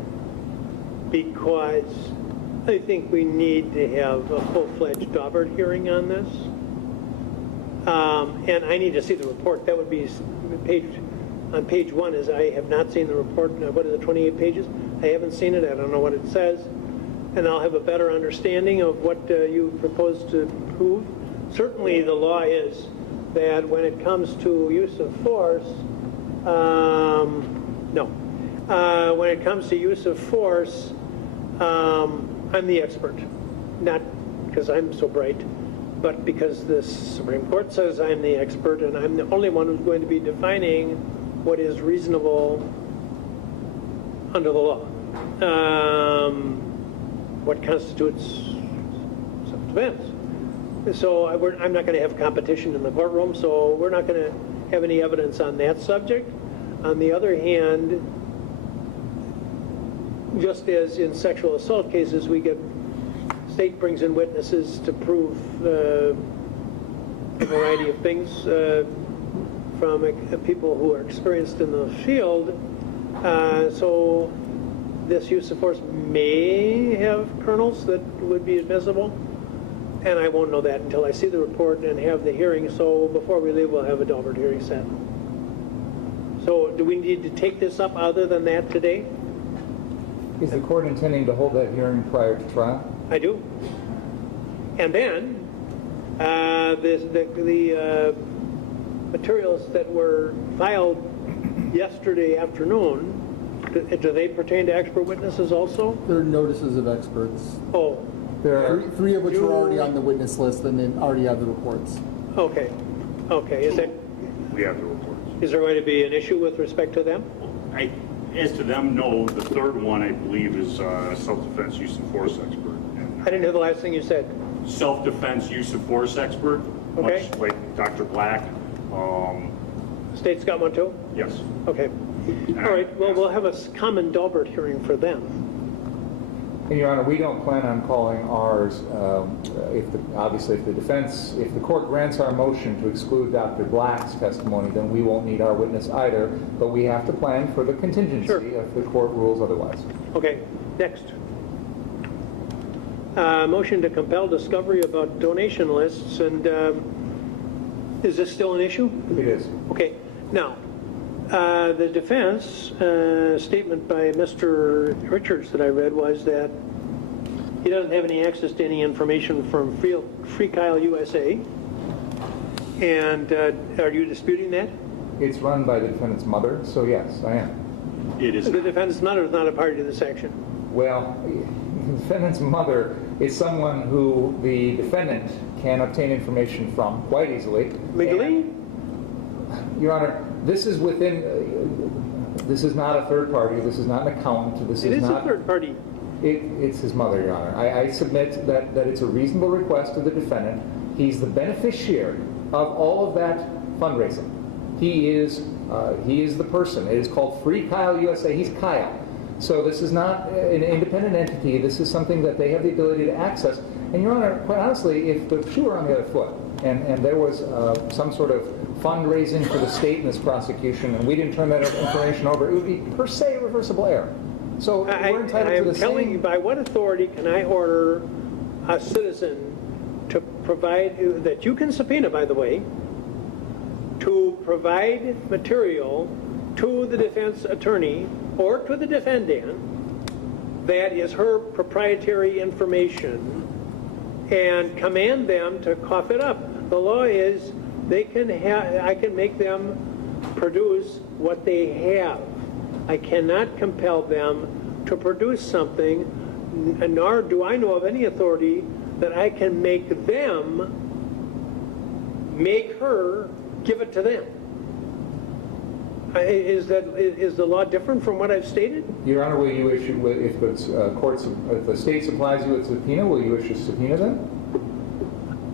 because I think we need to have a full-fledged Daubert hearing on this. And I need to see the report. That would be on page 1, as I have not seen the report. What is it, 28 pages? I haven't seen it. I don't know what it says. And I'll have a better understanding of what you propose to prove. Certainly the law is that when it comes to use of force, when it comes to use of force, I'm the expert. Not because I'm so bright, but because the Supreme Court says I'm the expert, and I'm the only one who's going to be defining what is reasonable under the law. What constitutes self-defense. So I'm not going to have competition in the courtroom, so we're not going to have any evidence on that subject. On the other hand, just as in sexual assault cases, state brings in witnesses to prove a variety of things from people who are experienced in the field. So this use of force may have kernels that would be admissible, and I won't know that until I see the report and have the hearing. So before we leave, we'll have a Daubert hearing set. So do we need to take this up other than that today? Is the court intending to hold that hearing prior to trial? I do. And then the materials that were filed yesterday afternoon, do they pertain to expert witnesses also? They're notices of experts. Oh. Three of which were already on the witness list and then already have the reports. Okay. Okay. We have the reports. Is there going to be an issue with respect to them? As to them, no. The third one, I believe, is self-defense use of force expert. I didn't hear the last thing you said. Self-defense use of force expert, okay. Much like Dr. Black. State's got one too? Yes. Okay. All right. Well, we'll have a common Daubert hearing for them. And Your Honor, we don't plan on calling ours. Obviously, if the court grants our motion to exclude Dr. Black's testimony, then we won't need our witness either. But we have to plan for the contingency if the court rules otherwise. Okay. Next. Motion to compel discovery about donation lists, and is this still an issue? It is. Okay. Now, the defense statement by Mr. Richards that I read was that he doesn't have any access to any information from Free Kyle USA. And are you disputing that? It's run by the defendant's mother, so yes, I am. It is. The defendant's mother is not a party to this action. Well, the defendant's mother is someone who the defendant can obtain information from quite easily. Legally? Your Honor, this is within. This is not a third party. This is not an accountant. This is not a third party. It's his mother, Your Honor. I submit that it's a reasonable request of the defendant. He's the beneficiary of all of that fundraising. He is the person. It is called Free Kyle USA. He's Kyle. So this is not an independent entity. This is something that they have the ability to access. And Your Honor, quite honestly, if the shoe were on the other foot and there was some sort of fundraising for the state in this prosecution and we didn't turn that information over, it would be per se reversible error. So we're entitled to the same... I'm telling you, by what authority can I order a citizen to provide, that you can subpoena, by the way, to provide material to the defense attorney or to the defendant that is her proprietary information and command them to cough it up? The law is I can make them produce what they have. I cannot compel them to produce something, nor do I know of any authority that I can make her give it to them. Is the law different from what I've stated? Your Honor, will you issue, if the state supplies you with subpoena, will you issue a subpoena then?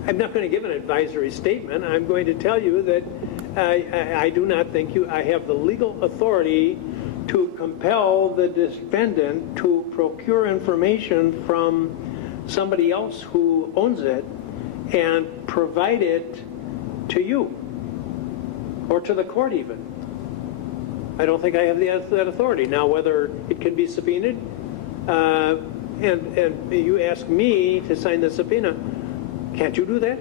I'm not going to give an advisory statement. I'm going to tell you that I do not think I have the legal authority to compel the defendant to procure information from somebody else who owns it and provide it to you or to the court even. I don't think I have that authority. Now, whether it can be subpoenaed, and you ask me to sign the subpoena, can't you do that?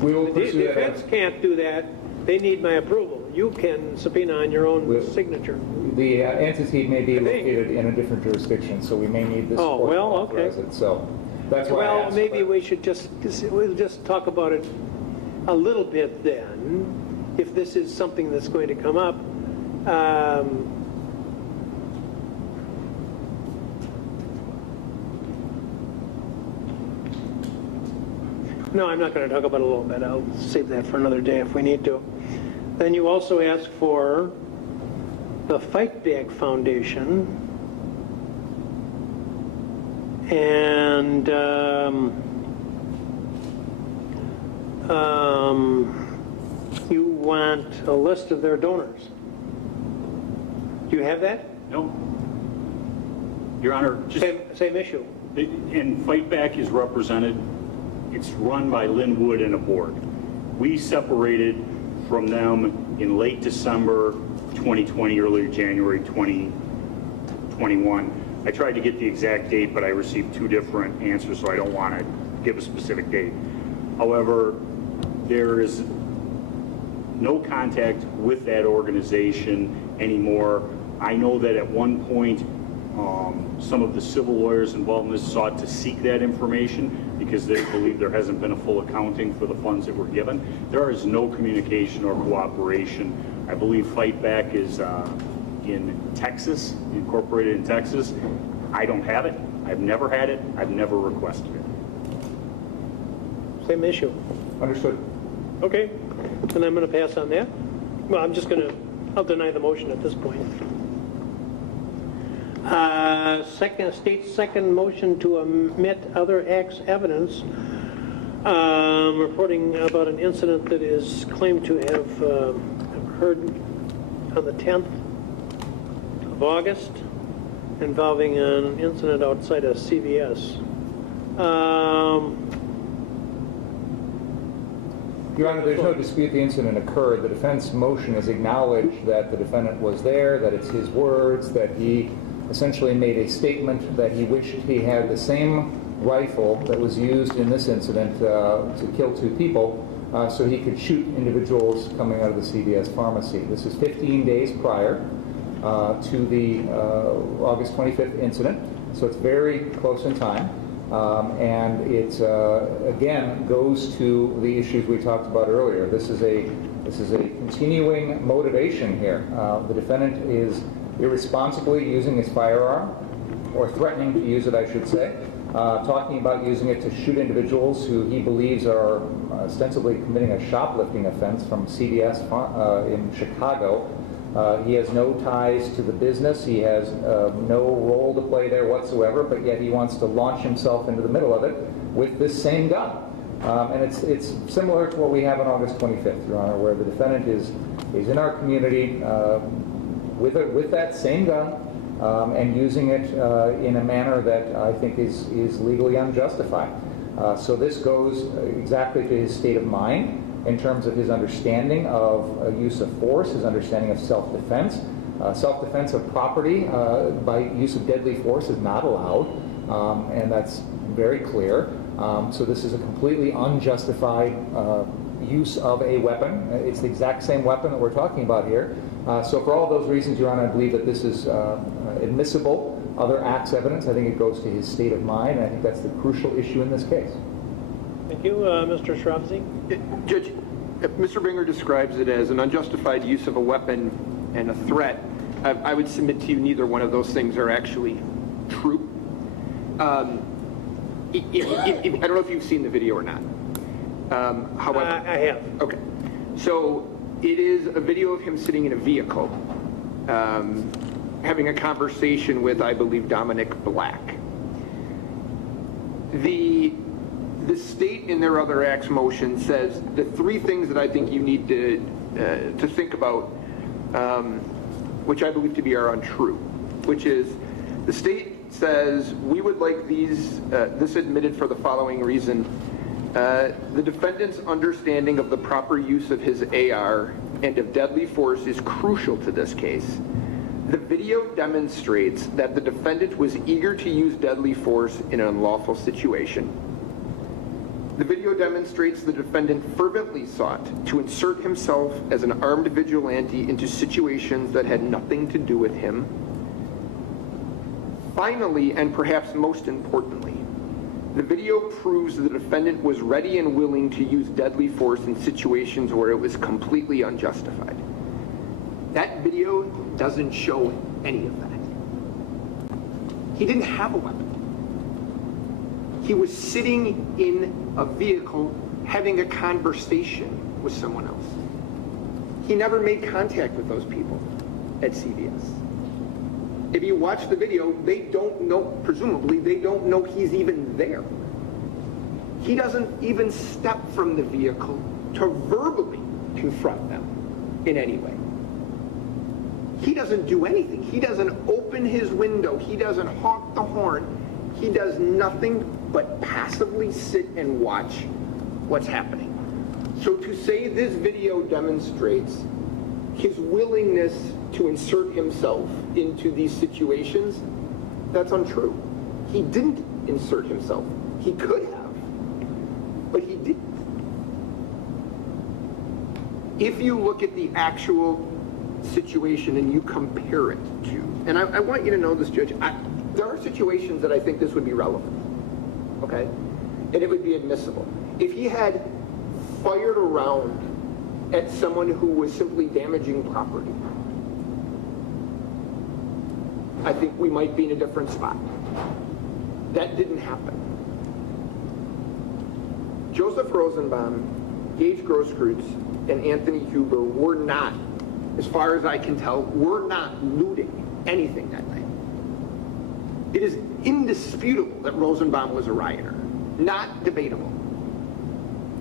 We will The pursue that. defense can't do that. They need my approval. You can subpoena on your own signature. The entity may be located in a different jurisdiction, so we may need this Oh, court well, to authorize okay. it. So that's why I Well, asked, maybe but- we should we'll just talk about it a little bit then, if this is something that's going to come up. No, I'm not going to talk about it a little bit. I'll save that for another day if we need to. Then you also asked for the Fight Back Foundation. And you want a list of their donors. Do you have that? No. Your Honor, just, Same issue. and Fight Back is represented, it's run by Linwood and a board. We separated from them in late December 2020, early January 2021. I tried to get the exact date, but I received two different answers, so I don't want to give a specific date. However, there is no contact with that organization anymore. I know that at one point, some of the civil lawyers involved in this sought to seek that information because they believe there hasn't been a full accounting for the funds that were given. There is no communication or cooperation. I believe Fight Back is in Texas, incorporated in Texas. I don't have it. I've never had it. I've never requested it. Same issue. Understood. Okay. And I'm going to pass on that. Well, I'll deny the motion at this point. State's second motion to omit other acts evidence, reporting about an incident that is claimed to have occurred on the 10th of August involving an incident outside of CVS. Your Honor, there's no dispute the incident occurred. The defense motion has acknowledged that the defendant was there, that it's his words, that he essentially made a statement that he wished he had the same rifle that was used in this incident to kill two people so he could shoot individuals coming out of the CVS pharmacy. This is 15 days prior to the August 25th incident, so it's very close in time. And it again goes to the issues we talked about earlier. This is a continuing motivation here. The defendant is irresponsibly using his firearm, or threatening to use it, I should say, talking about using it to shoot individuals who he believes are ostensibly committing a shoplifting offense from CVS in Chicago. He has no ties to the business. He has no role to play there whatsoever, but yet he wants to launch himself into the middle of it with this same gun. And it's similar to what we have on August 25th, Your Honor, where the defendant is in our community with that same gun and using it in a manner that I think is legally unjustified. So this goes exactly to his state of mind in terms of his understanding of use of force, his understanding of self-defense. Self-defense of property by use of deadly force is not allowed, and that's very clear. So this is a completely unjustified use of a weapon. It's the exact same weapon that we're talking about here. So for all those reasons, Your Honor, I believe that this is admissible other acts evidence. I think it goes to his state of mind, and I think that's the crucial issue in this case. Thank you. Mr. Shravzi? Judge, Mr. Binger describes it as an unjustified use of a weapon and a threat. I would submit to you neither one of those things are actually true. I don't know if you've seen the video or not. However, I have. Okay. So It is a video of him sitting in a vehicle, having a conversation with, I believe, Dominic Black. The state in their other acts motion says the three things that I think you need to think about, which I believe to be are untrue, which is the state says we would like this admitted for the following reason. The defendant's understanding of the proper use of his AR and of deadly force is crucial to this case. The video demonstrates that the defendant was eager to use deadly force in an unlawful situation. The video demonstrates the defendant fervently sought to insert himself as an armed vigilante into situations that had nothing to do with him. Finally, and perhaps most importantly, the video proves the defendant was ready and willing to use deadly force in situations where it was completely unjustified. That video doesn't show any of that. He didn't have a weapon. He was sitting in a vehicle having a conversation with someone else. He never made contact with those people at CVS. If you watch the video, they don't know, presumably, they don't know he's even there. He doesn't even step from the vehicle to verbally confront them in any way. He doesn't do anything. He doesn't open his window. He doesn't honk the horn. He does nothing but passively sit and watch what's happening. So to say this video demonstrates his willingness to insert himself into these situations, that's untrue. He didn't insert himself. He could have, but he didn't. If you look at the actual situation and you compare it to, and I want you to know this, Judge, there are situations that I think this would be relevant, okay? And it would be admissible. If he had fired around at someone who was simply damaging property, I think we might be in a different spot. That didn't happen. Joseph Rosenbaum, Gage Grosskreutz, and Anthony Huber were not, as far as I can tell, were not looting anything that night. It is indisputable that Rosenbaum was a rioter. Not debatable.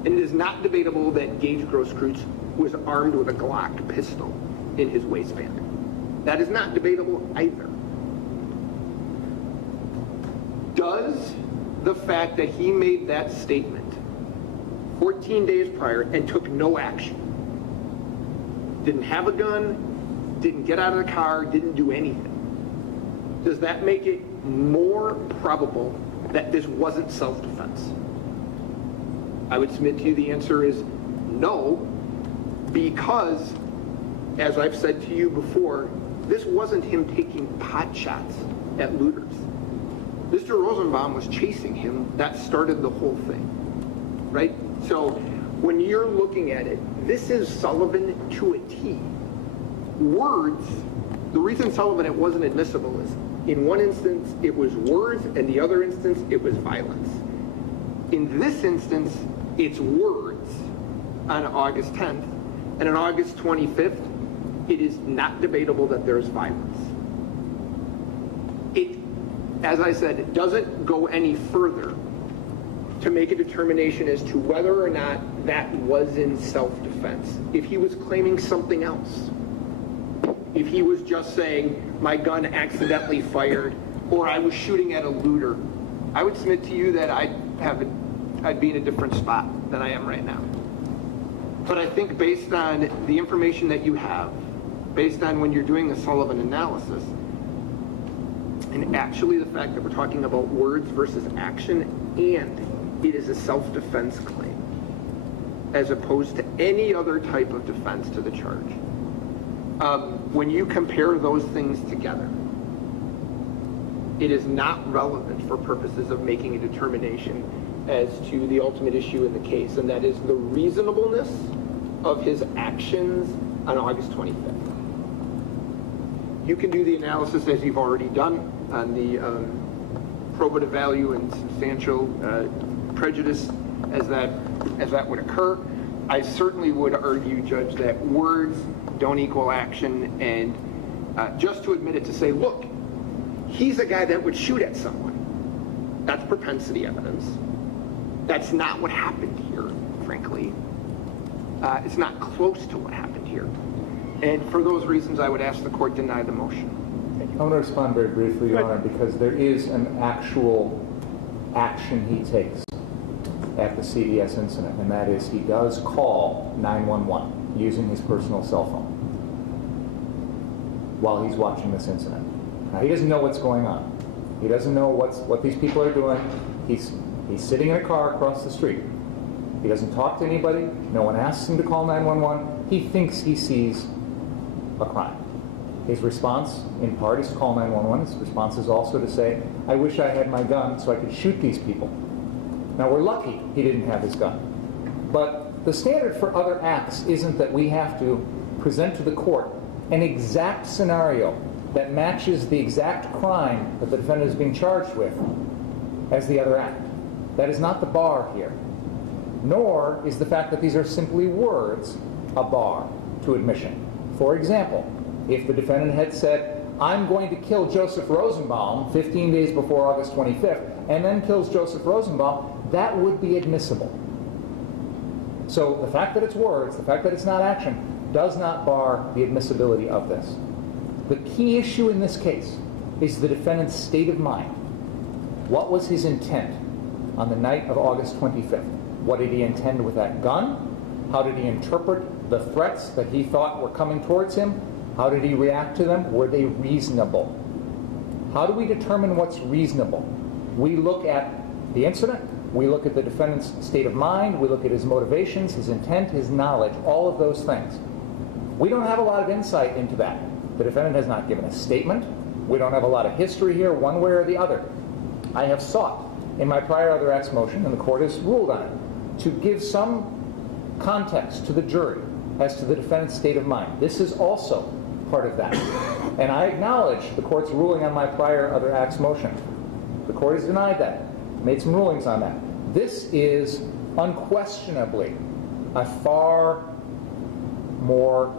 And it is not debatable that Gage Grosskreutz was armed with a Glock pistol in his waistband. That is not debatable either. Does the fact that he made that statement 14 days prior and took no action, didn't have a gun, didn't get out of the car, didn't do anything, does that make it more probable that this wasn't self-defense? I would submit to you the answer is no, because, as I've said to you before, this wasn't him taking pot shots at looters. Mr. Rosenbaum was chasing him. That started the whole thing, right? So when you're looking at it, this is Sullivan to a T. Words, the reason Sullivan it wasn't admissible is in one instance it was words, and the other instance it was violence. In this instance, it's words on August 10th, and on August 25th, it is not debatable that there's violence. It, as I said, it doesn't go any further to make a determination as to whether or not that was in self-defense. If he was claiming something else, if he was just saying, my gun accidentally fired, or I was shooting at a looter, I would submit to you that I'd be in a different spot than I am right now. But I think based on the information that you have, based on when you're doing the Sullivan analysis, and actually the fact that we're talking about words versus action, and it is a self-defense claim, as opposed to any other type of defense to the charge. When you compare those things together, it is not relevant for purposes of making a determination as to the ultimate issue in the case, and that is the reasonableness of his actions on August 25th. You can do the analysis as you've already done on the probative value and substantial prejudice as that would occur. I certainly would argue, Judge, that words don't equal action, and just to admit it, to say, look, he's a guy that would shoot at someone. That's propensity evidence. That's not what happened here, frankly. It's not close to what happened here. And for those reasons, I would ask the court deny the motion. I want to respond very briefly, Your Honor, because there is an actual action he takes at the CDS incident, and that is he does call 911 using his personal cell phone while he's watching this incident. Now, he doesn't know what's going on. He doesn't know what these people are doing. He's sitting in a car across the street. He doesn't talk to anybody. No one asks him to call 911. He thinks he sees a crime. His response, in part, is to call 911. His response is also to say, I wish I had my gun so I could shoot these people. Now, we're lucky he didn't have his gun. But the standard for other acts isn't that we have to present to the court an exact scenario that matches the exact crime that the defendant is being charged with as the other act. That is not the bar here. Nor is the fact that these are simply words a bar to admission. For example, if the defendant had said, I'm going to kill Joseph Rosenbaum 15 days before August 25th, and then kills Joseph Rosenbaum, that would be admissible. So the fact that it's words, the fact that it's not action, does not bar the admissibility of this. The key issue in this case is the defendant's state of mind. What was his intent on the night of August 25th? What did he intend with that gun? How did he interpret the threats that he thought were coming towards him? How did he react to them? Were they reasonable? How do we determine what's reasonable? We look at the incident, we look at the defendant's state of mind, we look at his motivations, his intent, his knowledge, all of those things. We don't have a lot of insight into that. The defendant has not given a statement. We don't have a lot of history here, one way or the other. I have sought in my prior other acts motion, and the court has ruled on it, to give some context to the jury as to the defendant's state of mind. This is also part of that. And I acknowledge the court's ruling on my prior other acts motion. The court has denied that, made some rulings on that. This is unquestionably a far more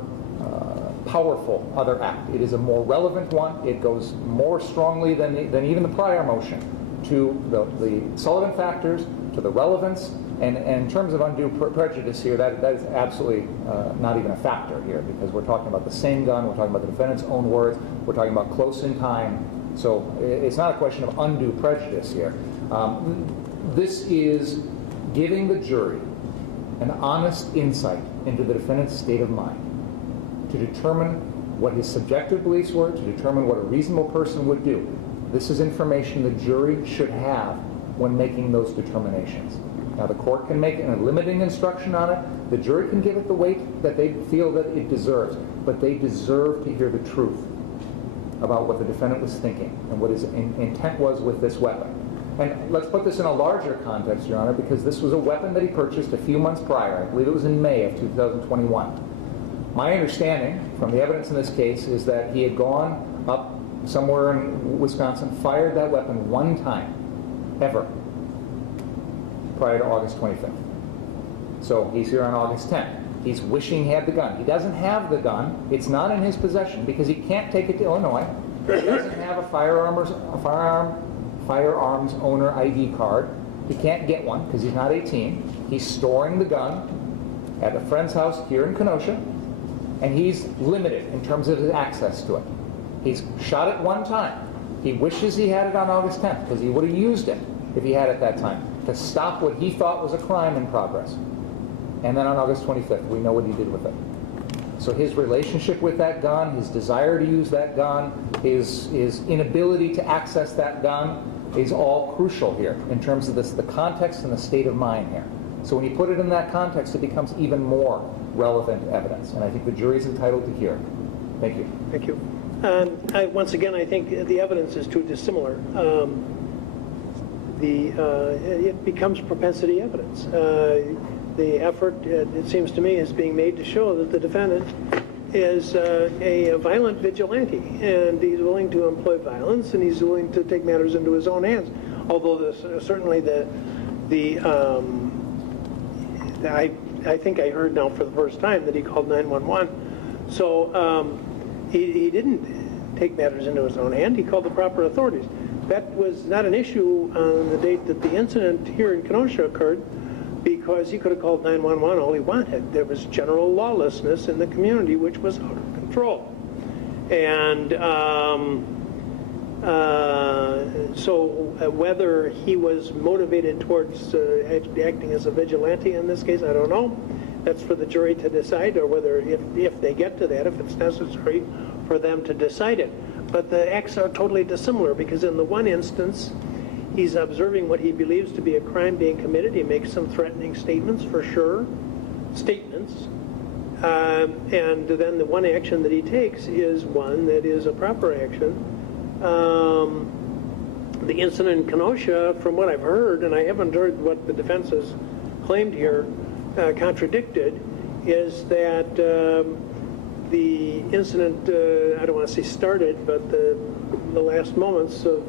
powerful other act. It is a more relevant one. It goes more strongly than even the prior motion to the Sullivan factors, to the relevance, and in terms of undue prejudice here, that is absolutely not even a factor here, because we're talking about the same gun, we're talking about the defendant's own words, we're talking about close in time, so it's not a question of undue prejudice here. This is giving the jury an honest insight into the defendant's state of mind, to determine what his subjective beliefs were, to determine what a reasonable person would do. This is information the jury should have when making those determinations. Now, the court can make a limiting instruction on it. The jury can give it the weight that they feel that it deserves, but they deserve to hear the truth about what the defendant was thinking and what his intent was with this weapon. And let's put this in a larger context, Your Honor, because this was a weapon that he purchased a few months prior. I believe it was in May of 2021. My understanding from the evidence in this case is that he had gone up somewhere in Wisconsin, fired that weapon one time, ever, prior to August 25th. So he's here on August 10th. He's wishing he had the gun. He doesn't have the gun. It's not in his possession because he can't take it to Illinois. He doesn't have a firearms owner ID card. He can't get one because he's not 18. He's storing the gun at a friend's house here in Kenosha, and he's limited in terms of his access to it. He's shot it one time. He wishes he had it on August 10th because he would have used it if he had it that time to stop what he thought was a crime in progress. And then on August 25th, we know what he did with it. So his relationship with that gun, his desire to use that gun, his inability to access that gun is all crucial here in terms of the context and the state of mind here. So when you put it in that context, it becomes even more relevant evidence. And I think the jury's entitled to hear. Thank you. Thank you. Once again, I think the evidence is too dissimilar. It becomes propensity evidence. The effort, it seems to me, is being made to show that the defendant is a violent vigilante, and he's willing to employ violence, and he's willing to take matters into his own hands. Although certainly the I think I heard now for the first time that he called 911. So he didn't take matters into his own hand. He called the proper authorities. That was not an issue on the date that the incident here in Kenosha occurred, because he could have called 911 all he wanted. There was general lawlessness in the community, which was out of control. And so whether he was motivated towards acting as a vigilante in this case, I don't know. That's for the jury to decide, or whether, if they get to that, if it's necessary for them to decide it. But the acts are totally dissimilar, because in the one instance, he's observing what he believes to be a crime being committed. He makes some threatening statements, for sure, statements. And then the one action that he takes is one that is a proper action. The incident in Kenosha, from what I've heard, and I haven't heard what the defense has claimed here, contradicted, is that the incident, I don't want to say started, but the last moments of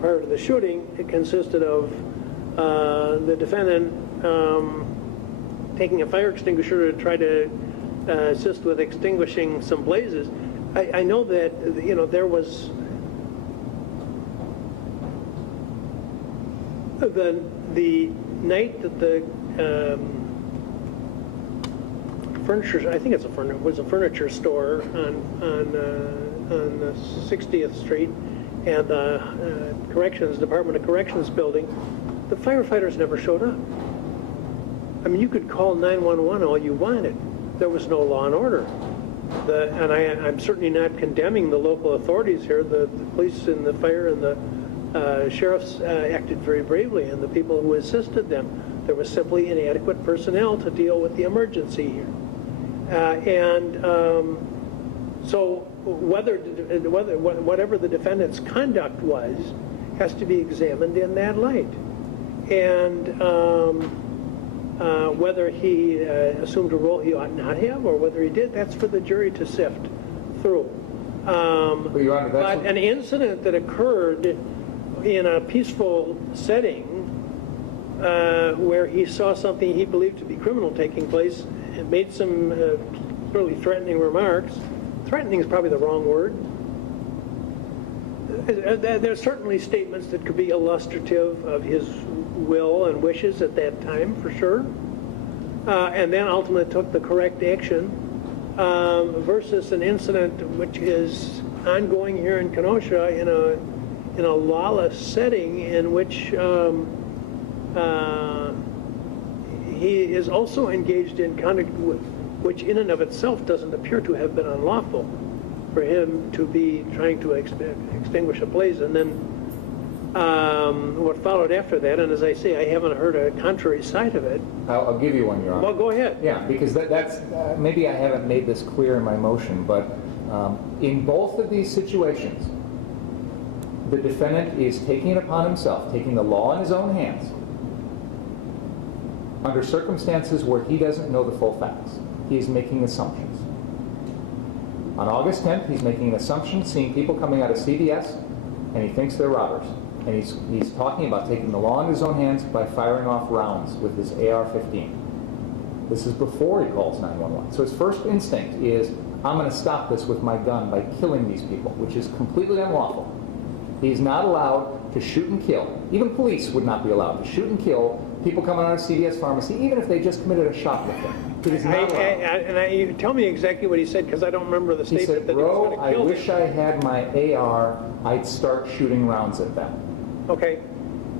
prior to the shooting, it consisted of the defendant taking a fire extinguisher to try to assist with extinguishing some blazes. I know that, you know, there was the night that the furniture, I think it was a furniture store on 60th Street and the Department of Corrections building. The firefighters never showed up. I mean, you could call 911 all you wanted. There was no law and order. And I'm certainly not condemning the local authorities here. The police and the fire and the sheriffs acted very bravely, and the people who assisted them. There was simply inadequate personnel to deal with the emergency here. So whatever the defendant's conduct was has to be examined in that light. And whether he assumed a role he ought not have, or whether he did, that's for the jury to sift through. But an incident that occurred in a peaceful setting where he saw something he believed to be criminal taking place and made some really threatening remarks. Threatening is probably the wrong word. There's certainly statements that could be illustrative of his will and wishes at that time, for sure, and then ultimately took the correct action, versus an incident which is ongoing here in Kenosha in a lawless setting in which he is also engaged in conduct which in and of itself doesn't appear to have been unlawful, for him to be trying to extinguish a blaze. And then what followed after that, and as I say, I haven't heard a contrary side of it. I'll give you one, Your Honor. Well, go ahead. Yeah, because that's maybe I haven't made this clear in my motion, but in both of these situations, the defendant is taking it upon himself, taking the law in his own hands, under circumstances where he doesn't know the full facts. He is making assumptions. On August 10th, he's making an assumption, seeing people coming out of CVS, and he thinks they're robbers. And he's talking about taking the law in his own hands by firing off rounds with his AR-15. This is before he calls 911. So his first instinct is, I'm going to stop this with my gun by killing these people, which is completely unlawful. He's not allowed to shoot and kill. Even police would not be allowed to shoot and kill people coming out of CVS pharmacy, even if they just committed a shoplifting. It is not allowed. You tell me exactly what he said, because I don't remember the statement. He said, that he was going to kill I wish I had my AR, I'd start shooting rounds at them. Okay.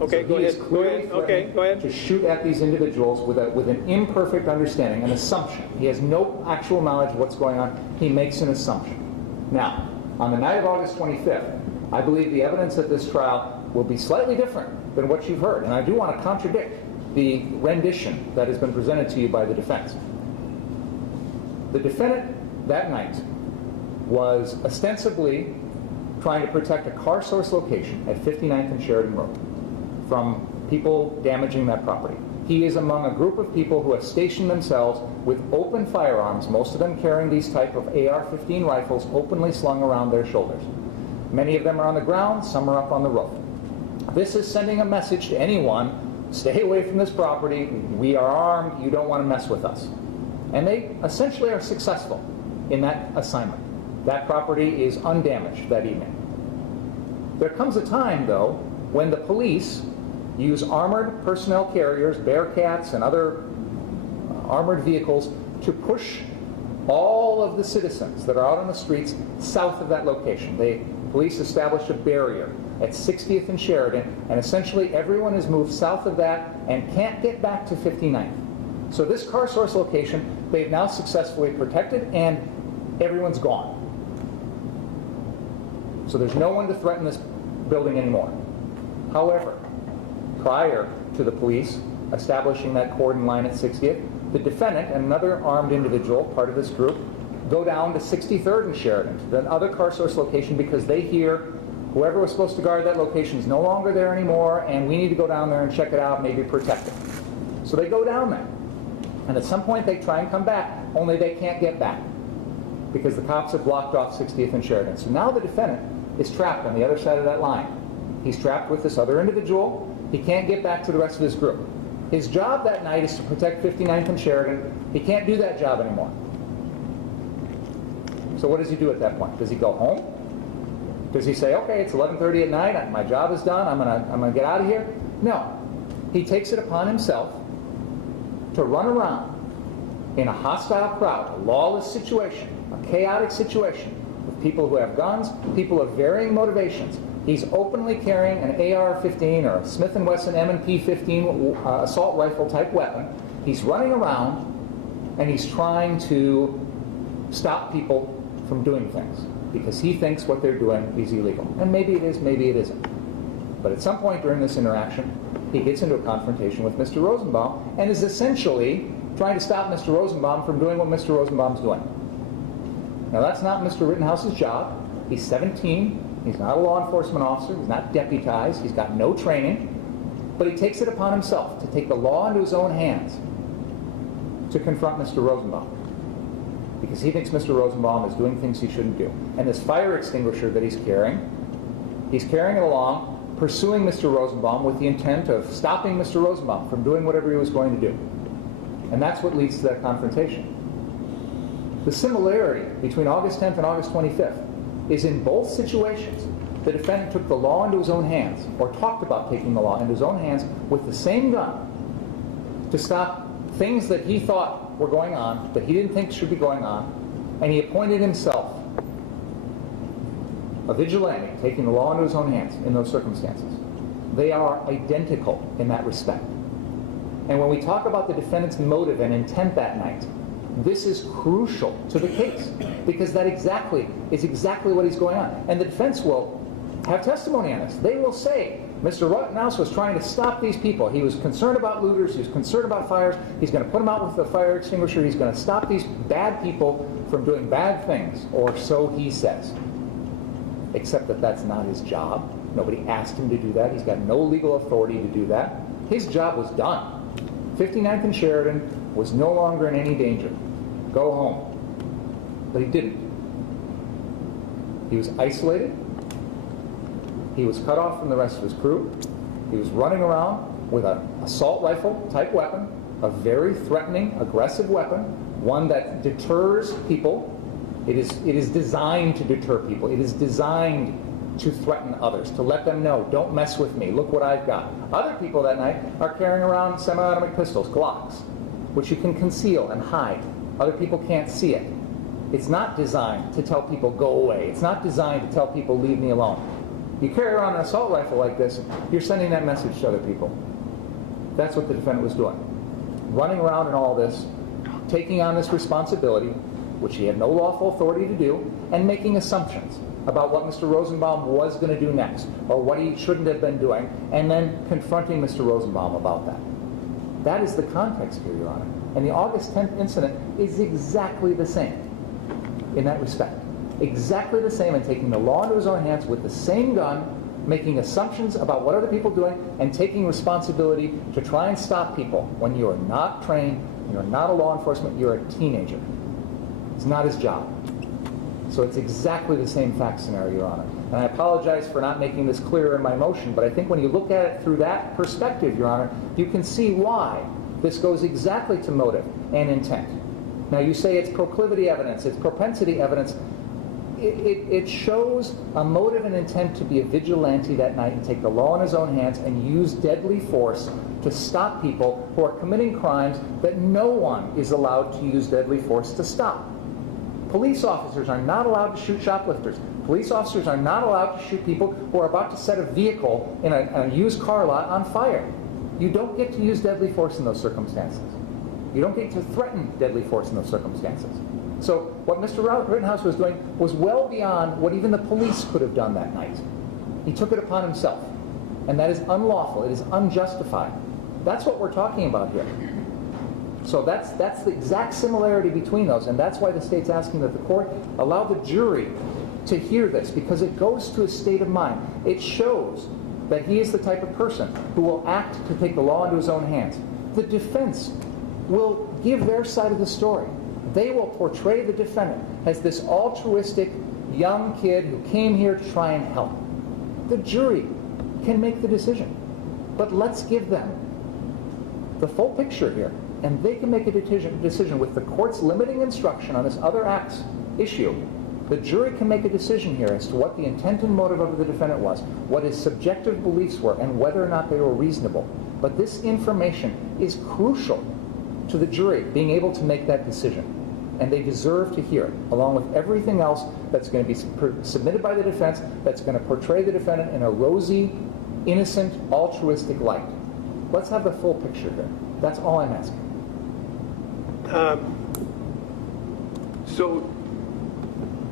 Okay, So go he is ahead. clearly Okay, go ahead. to shoot at these individuals with an imperfect understanding, an assumption. He has no actual knowledge of what's going on. He makes an assumption. Now, on the night of August 25th, I believe the evidence at this trial will be slightly different than what you've heard. And I do want to contradict the rendition that has been presented to you by the defense. The defendant that night was ostensibly trying to protect a car source location at 59th and Sheridan Road from people damaging that property. He is among a group of people who have stationed themselves with open firearms, most of them carrying these type of AR-15 rifles openly slung around their shoulders. Many of them are on the ground, some are up on the roof. This is sending a message to anyone stay away from this property, we are armed, you don't want to mess with us. And they essentially are successful in that assignment. That property is undamaged that evening. There comes a time, though, when the police use armored personnel carriers, Bearcats and other armored vehicles, to push all of the citizens that are out on the streets south of that location. Police established a barrier at 60th and Sheridan, and essentially everyone is moved south of that and can't get back to 59th. So this car source location, they've now successfully protected, and everyone's gone. So there's no one to threaten this building anymore. However, prior to the police establishing that cordon line at 60th, the defendant and another armed individual, part of this group, go down to 63rd and Sheridan, to the other car source location, because they hear whoever was supposed to guard that location is no longer there anymore, and we need to go down there and check it out, maybe protect it. So they go down there. And at some point they try and come back, only they can't get back because the cops have blocked off 60th and Sheridan. So now the defendant is trapped on the other side of that line. He's trapped with this other individual. He can't get back to the rest of his group. His job that night is to protect 59th and Sheridan. He can't do that job anymore. So what does he do at that point? Does he go home? Does he say, okay, it's 11:30 at night, my job is done, I'm gonna get out of here? No. He takes it upon himself to run around in a hostile crowd, a lawless situation, a chaotic situation, with people who have guns, people of varying motivations. He's openly carrying an AR-15 or a Smith & Wesson M&P 15 assault rifle type weapon. He's running around and he's trying to stop people from doing things because he thinks what they're doing is illegal. And maybe it is, maybe it isn't. But at some point during this interaction, he gets into a confrontation with Mr. Rosenbaum and is essentially trying to stop Mr. Rosenbaum from doing what Mr. Rosenbaum's doing. Now that's not Mr. Rittenhouse's job. He's 17. He's not a law enforcement officer. He's not deputized. He's got no training. But he takes it upon himself to take the law into his own hands to confront Mr. Rosenbaum because he thinks Mr. Rosenbaum is doing things he shouldn't do. And this fire extinguisher that he's carrying it along, pursuing Mr. Rosenbaum with the intent of stopping Mr. Rosenbaum from doing whatever he was going to do. And that's what leads to that confrontation. The similarity between August 10th and August 25th is in both situations, the defendant took the law into his own hands, or talked about taking the law into his own hands with the same gun to stop things that he thought were going on, that he didn't think should be going on, and he appointed himself a vigilante, taking the law into his own hands in those circumstances. They are identical in that respect. And when we talk about the defendant's motive and intent that night, this is crucial to the case because that is exactly what is going on. And the defense will have testimony on this. They will say, Mr. Rittenhouse was trying to stop these people. He was concerned about looters. He was concerned about fires. He's going to put them out with the fire extinguisher. He's going to stop these bad people from doing bad things, or so he says. Except that that's not his job. Nobody asked him to do that. He's got no legal authority to do that. His job was done. 59th and Sheridan was no longer in any danger. Go home. But he didn't. He was isolated. He was cut off from the rest of his crew. He was running around with an assault rifle type weapon, a very threatening, aggressive weapon, one that deters people. It is designed to deter people. It is designed to threaten others, to let them know, don't mess with me, look what I've got. Other people that night are carrying around semi-automatic pistols, Glocks, which you can conceal and hide. Other people can't see it. It's not designed to tell people, go away. It's not designed to tell people, leave me alone. You carry around an assault rifle like this, you're sending that message to other people. That's what the defendant was doing. Running around in all this, taking on this responsibility, which he had no lawful authority to do, and making assumptions about what Mr. Rosenbaum was going to do next, or what he shouldn't have been doing, and then confronting Mr. Rosenbaum about that. That is the context here, Your Honor. And the August 10th incident is exactly the same in that respect. Exactly the same in taking the law into his own hands with the same gun, making assumptions about what other people are doing, and taking responsibility to try and stop people when you are not trained, you're not a law enforcement, you're a teenager. It's not his job. So it's exactly the same fact scenario, Your Honor. And I apologize for not making this clearer in my motion, but I think when you look at it through that perspective, Your Honor, you can see why this goes exactly to motive and intent. Now, you say it's proclivity evidence, it's propensity evidence. It shows a motive and intent to be a vigilante that night and take the law in his own hands and use deadly force to stop people who are committing crimes that no one is allowed to use deadly force to stop. Police officers are not allowed to shoot shoplifters. Police officers are not allowed to shoot people who are about to set a vehicle in a used car lot on fire. You don't get to use deadly force in those circumstances. You don't get to threaten deadly force in those circumstances. So what Mr. Rittenhouse was doing was well beyond what even the police could have done that night. He took it upon himself. And that is unlawful. It is unjustified. That's what we're talking about here. So that's the exact similarity between those, and that's why the state's asking that the court allow the jury to hear this, because it goes to his state of mind. It shows that he is the type of person who will act to take the law into his own hands. The defense will give their side of the story. They will portray the defendant as this altruistic young kid who came here to try and help. The jury can make the decision, but let's give them the full picture here, and they can make a decision with the court's limiting instruction on this other acts issue. The jury can make a decision here as to what the intent and motive of the defendant was, what his subjective beliefs were, and whether or not they were reasonable. But this information is crucial to the jury being able to make that decision, and they deserve to hear it, along with everything else that's going to be submitted by the defense that's going to portray the defendant in a rosy, innocent, altruistic light. Let's have the full picture here. That's all I'm asking. So,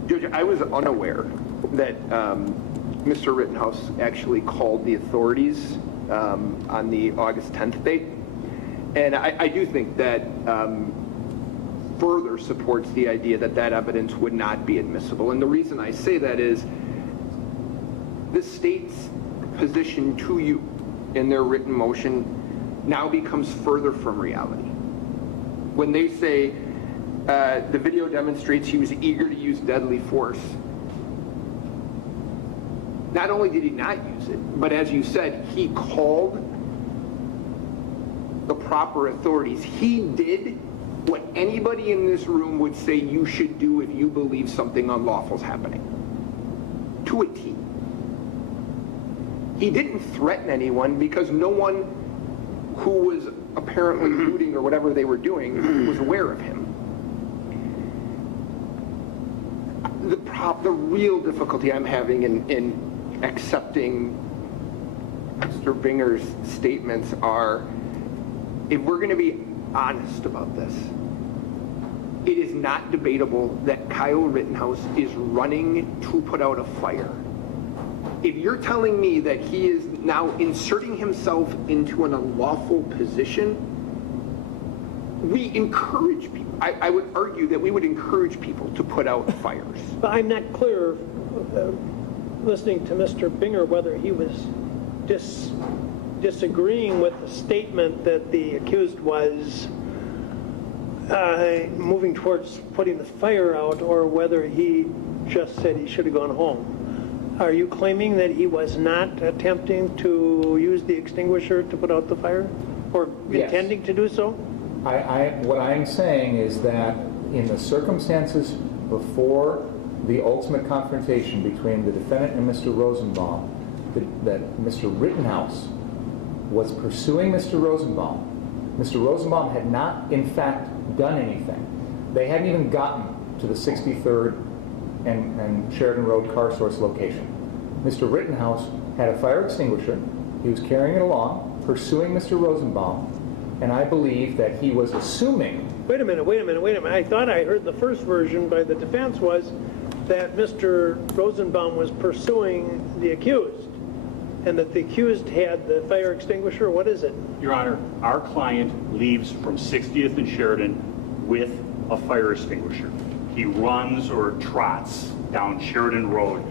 Judge, I was unaware that Mr. Rittenhouse actually called the authorities on the August 10th date. And I do think that further supports the idea that that evidence would not be admissible. And the reason I say that is the state's position to you in their written motion now becomes further from reality. When they say the video demonstrates he was eager to use deadly force, not only did he not use it, but as you said, he called the proper authorities. He did what anybody in this room would say you should do if you believe something unlawful is happening. To a T. He didn't threaten anyone because no one who was apparently looting or whatever they were doing was aware of him. The real difficulty I'm having in accepting Mr. Binger's statements are, if we're going to be honest about this, it is not debatable that Kyle Rittenhouse is running to put out a fire. If you're telling me that he is now inserting himself into an unlawful position, we encourage people. I would argue that we would encourage people to put out fires. But I'm not clear, listening to Mr. Binger, whether he was disagreeing with the statement that the accused was moving towards putting the fire out, or whether he just said he should have gone home. Are you claiming that he was not attempting to use the extinguisher to put out the fire, or intending to do so? What I'm saying is that in the circumstances before the ultimate confrontation between the defendant and Mr. Rosenbaum, that Mr. Rittenhouse was pursuing Mr. Rosenbaum. Mr. Rosenbaum had not, in fact, done anything. They hadn't even gotten to the 63rd and Sheridan Road car source location. Mr. Rittenhouse had a fire extinguisher. He was carrying it along, pursuing Mr. Rosenbaum, and I believe that he was assuming... Wait a minute. I thought I heard the first version by the defense was that Mr. Rosenbaum was pursuing the accused, and that the accused had the fire extinguisher. What is it? Your Honor, our client leaves from 60th and Sheridan with a fire extinguisher. He runs or trots down Sheridan Road,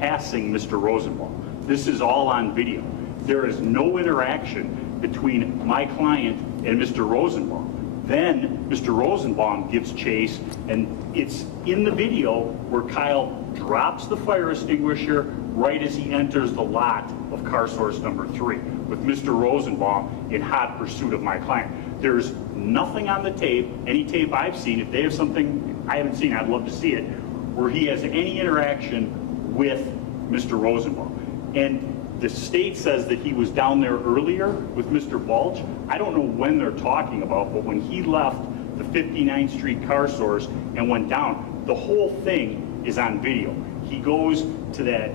passing Mr. Rosenbaum. This is all on video. There is no interaction between my client and Mr. Rosenbaum. Then Mr. Rosenbaum gives chase, and it's in the video where Kyle drops the fire extinguisher, right as he enters the lot of car source number 3 with Mr. Rosenbaum in hot pursuit of my client. There's nothing on the tape, any tape I've seen, if they have something I haven't seen, I'd love to see it, where he has any interaction with Mr. Rosenbaum. And the state says that he was down there earlier with Mr. Balch. I don't know when they're talking about, but when he left the 59th Street car source and went down, the whole thing is on video. He goes to that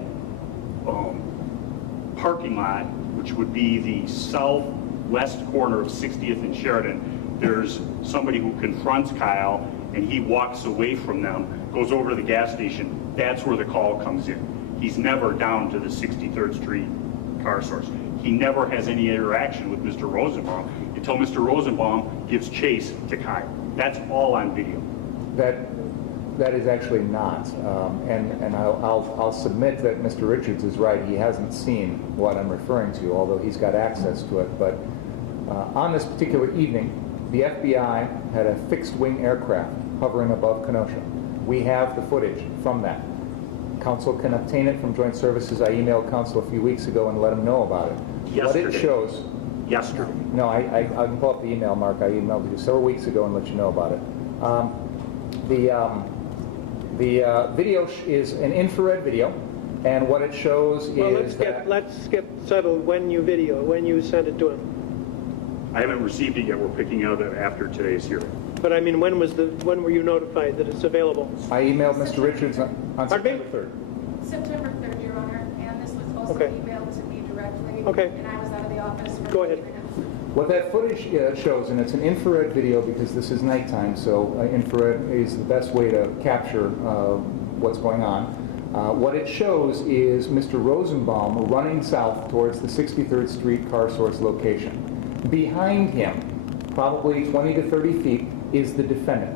parking lot, which would be the southwest corner of 60th and Sheridan. There's somebody who confronts Kyle, and he walks away from them, goes over to the gas station. That's where the call comes in. He's never down to the 63rd Street car source. He never has any interaction with Mr. Rosenbaum until Mr. Rosenbaum gives chase to Kyle. That's all on video. That is actually not, and I'll submit that Mr. Richards is right. He hasn't seen what I'm referring to, although he's got access to it. But on this particular evening, the FBI had a fixed-wing aircraft hovering above Kenosha. We have the footage from that. Council can obtain it from Joint Services. I emailed Council a few weeks ago and let him know about it. Yesterday. What it shows... Yesterday. No, I can pull up the email, Mark. I emailed you several weeks ago and let you know about it. The video is an infrared video, and what it shows is let's get settled when you sent it to him. I haven't received it yet. We're picking it up after today's hearing. But I mean, when were you notified that it's available? I emailed Mr. Richards on September 3rd. September 3rd, Your Honor, and this was also emailed to me directly. Okay. And I was out of the office. Go ahead. What that footage shows, and it's an infrared video because this is nighttime, so infrared is the best way to capture what's going on. What it shows is Mr. Rosenbaum running south towards the 63rd Street car source location. Behind him, probably 20 to 30 feet, is the defendant.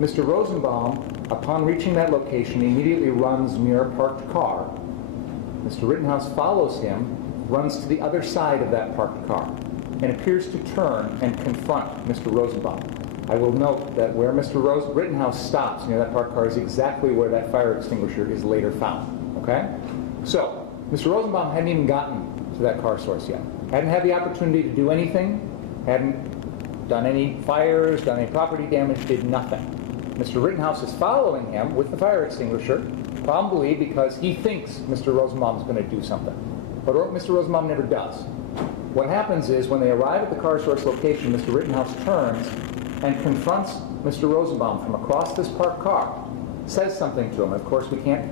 Mr. Rosenbaum, upon reaching that location, immediately runs near a parked car. Mr. Rittenhouse follows him, runs to the other side of that parked car, and appears to turn and confront Mr. Rosenbaum. I will note that where Mr. Rittenhouse stops near that parked car is exactly where that fire extinguisher is later found. Okay? So, Mr. Rosenbaum hadn't even gotten to that car source yet. Hadn't had the opportunity to do anything, hadn't done any fires, done any property damage, did nothing. Mr. Rittenhouse is following him with the fire extinguisher, probably because he thinks Mr. Rosenbaum is going to do something. But Mr. Rosenbaum never does. What happens is when they arrive at the car source location, Mr. Rittenhouse turns and confronts Mr. Rosenbaum from across this parked car, says something to him. Of course, we can't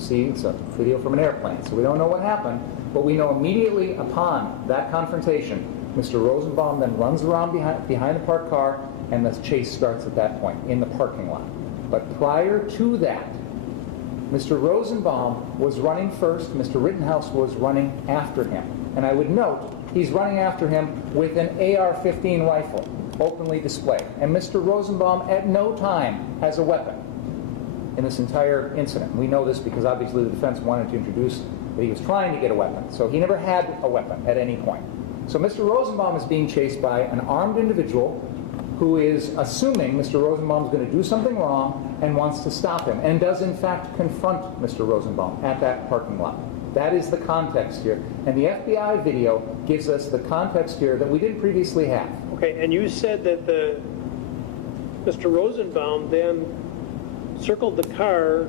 see, it's a video from an airplane, so we don't know what happened, but we know immediately upon that confrontation, Mr. Rosenbaum then runs around behind the parked car, and the chase starts at that point in the parking lot. But prior to that, Mr. Rosenbaum was running first, Mr. Rittenhouse was running after him. And I would note, he's running after him with an AR-15 rifle, openly displayed. And Mr. Rosenbaum at no time has a weapon in this entire incident. We know this because obviously the defense wanted to introduce that he was trying to get a weapon. So he never had a weapon at any point. So Mr. Rosenbaum is being chased by an armed individual who is assuming Mr. Rosenbaum is going to do something wrong and wants to stop him, and does in fact confront Mr. Rosenbaum at that parking lot. That is the context here. And the FBI video gives us the context here that we didn't previously have. Okay, and you said that Mr. Rosenbaum then circled the car,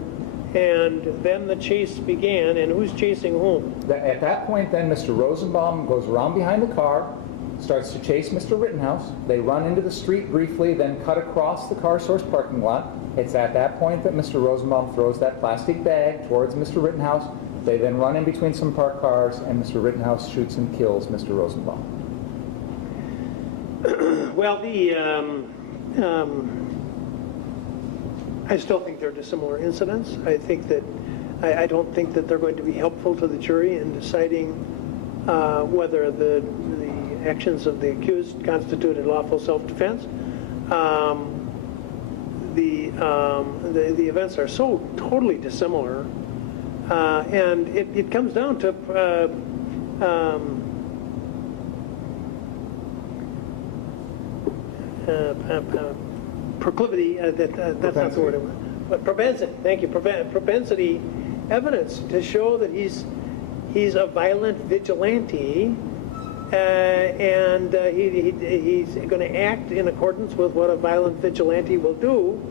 and then the chase began, and who's chasing whom? At that point then, Mr. Rosenbaum goes around behind the car, starts to chase Mr. Rittenhouse. They run into the street briefly, then cut across the car source parking lot. It's at that point that Mr. Rosenbaum throws that plastic bag towards Mr. Rittenhouse. They then run in between some parked cars, and Mr. Rittenhouse shoots and kills Mr. Rosenbaum. Well, I still think they're dissimilar incidents. I think that I don't think that they're going to be helpful to the jury in deciding whether the actions of the accused constituted lawful self-defense. The events are so totally dissimilar, and it comes down to proclivity. That's not the word. But propensity. Thank you. Propensity evidence to show that he's a violent vigilante, and he's going to act in accordance with what a violent vigilante will do.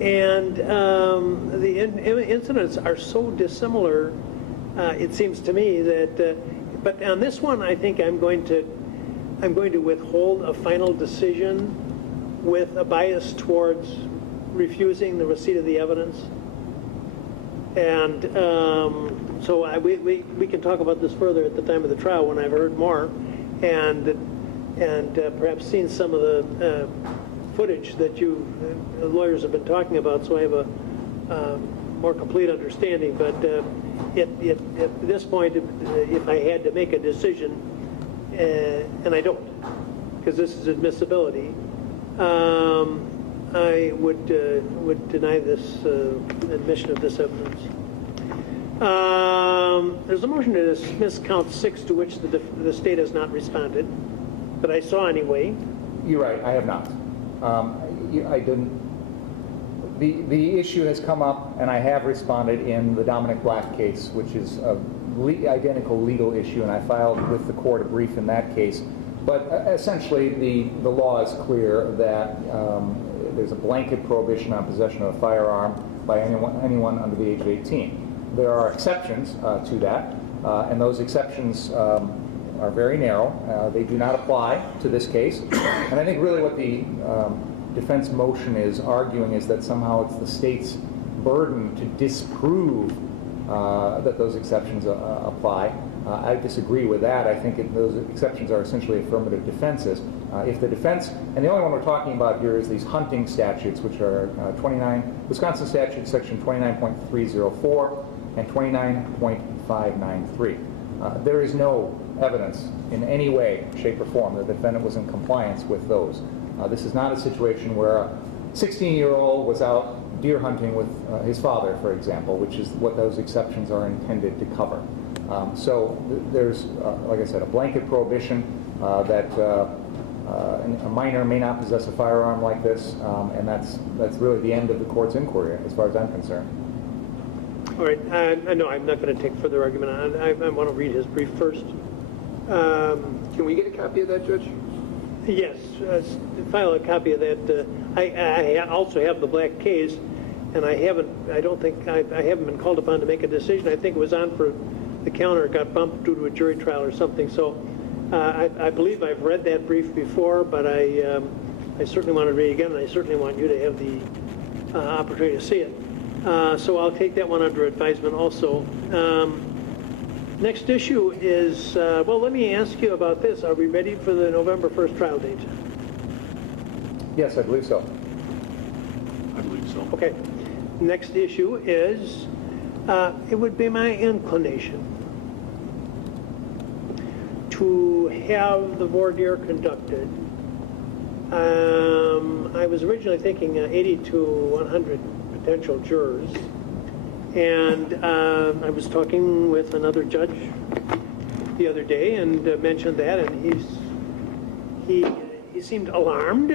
And the incidents are so dissimilar, it seems to me that. But on this one, I think I'm going to withhold a final decision with a bias towards refusing the receipt of the evidence. And so we can talk about this further at the time of the trial when I've heard more, and perhaps seen some of the footage that you lawyers have been talking about, so I have a more complete understanding. But at this point, if I had to make a decision, and I don't, because this is admissibility, I would deny this admission of this evidence. There's a motion to dismiss count 6, to which the state has not responded, but I saw anyway. You're right, I have not. I didn't. The issue has come up, and I have responded in the Dominic Black case, which is a identical legal issue, and I filed with the court a brief in that case. But essentially, the law is clear that there's a blanket prohibition on possession of a firearm by anyone under the age of 18. There are exceptions to that, and those exceptions are very narrow. They do not apply to this case. And I think really what the defense motion is arguing is that somehow it's the state's burden to disprove that those exceptions apply. I disagree with that. I think those exceptions are essentially affirmative defenses. If the defense, and the only one we're talking about here is these hunting statutes, which are Wisconsin statute section 29.304 and 29.593. There is no evidence in any way, shape, or form that the defendant was in compliance with those. This is not a situation where a 16-year-old was out deer hunting with his father, for example, which is what those exceptions are intended to cover. So there's, like I said, a blanket prohibition that a minor may not possess a firearm like this, and that's really the end of the court's inquiry, as far as I'm concerned. All right. No, I'm not going to take further argument on it. I want to read his brief first. Can we get a copy of that, Judge? Yes, file a copy of that. I also have the Black case, and I haven't been called upon to make a decision. I think it was on for the counter. It got bumped due to a jury trial or something. So I believe I've read that brief before, but I certainly want to read it again, and I certainly want you to have the opportunity to see it. So I'll take that one under advisement also. Next issue is, well, let me ask you about this. Are we ready for the November 1st trial date? Yes, I believe so. I believe so. Okay. Next issue is, it would be my inclination to have the voir dire conducted. I was originally thinking 80 to 100 potential jurors. And I was talking with another judge the other day and mentioned that, and he seemed alarmed.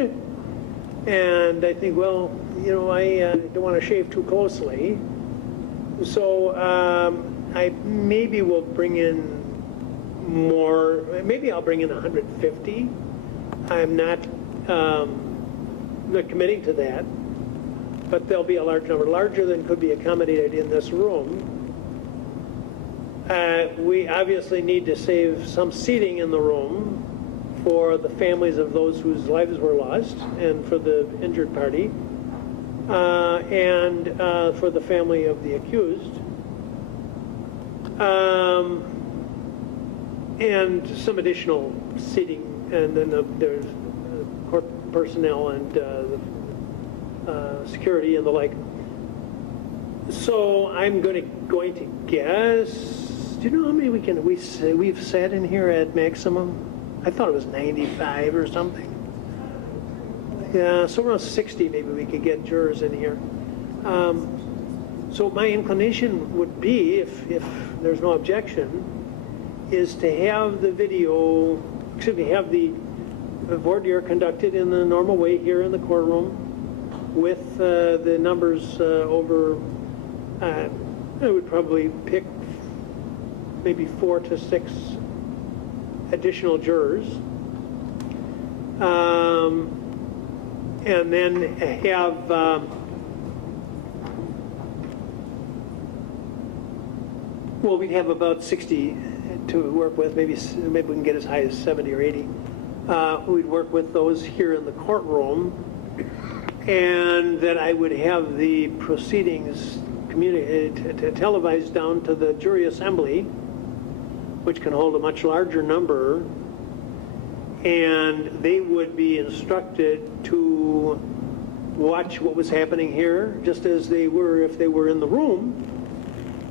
And I think, well, you know, I don't want to shave too closely, so I maybe will bring in more. Maybe I'll bring in 150. I'm not committing to that. But there'll be a large number, larger than could be accommodated in this room. We obviously need to save some seating in the room for the families of those whose lives were lost and for the injured party, and for the family of the accused. And some additional seating, and then there's court personnel and the security and the like. So I'm going to guess. Do you know how many we've sat in here at maximum? I thought it was 95 or something. Yeah, so around 60 maybe we could get jurors in here. So my inclination would be, if there's no objection, is to have the have the voir dire conducted in the normal way here in the courtroom, with the numbers over I would probably pick maybe 4 to 6 additional jurors. And then have well, we'd have about 60 to work with. Maybe we can get as high as 70 or 80. We'd work with those here in the courtroom, and that I would have the proceedings televised down to the jury assembly, which can hold a much larger number, and they would be instructed to watch what was happening here, just as they were if they were in the room,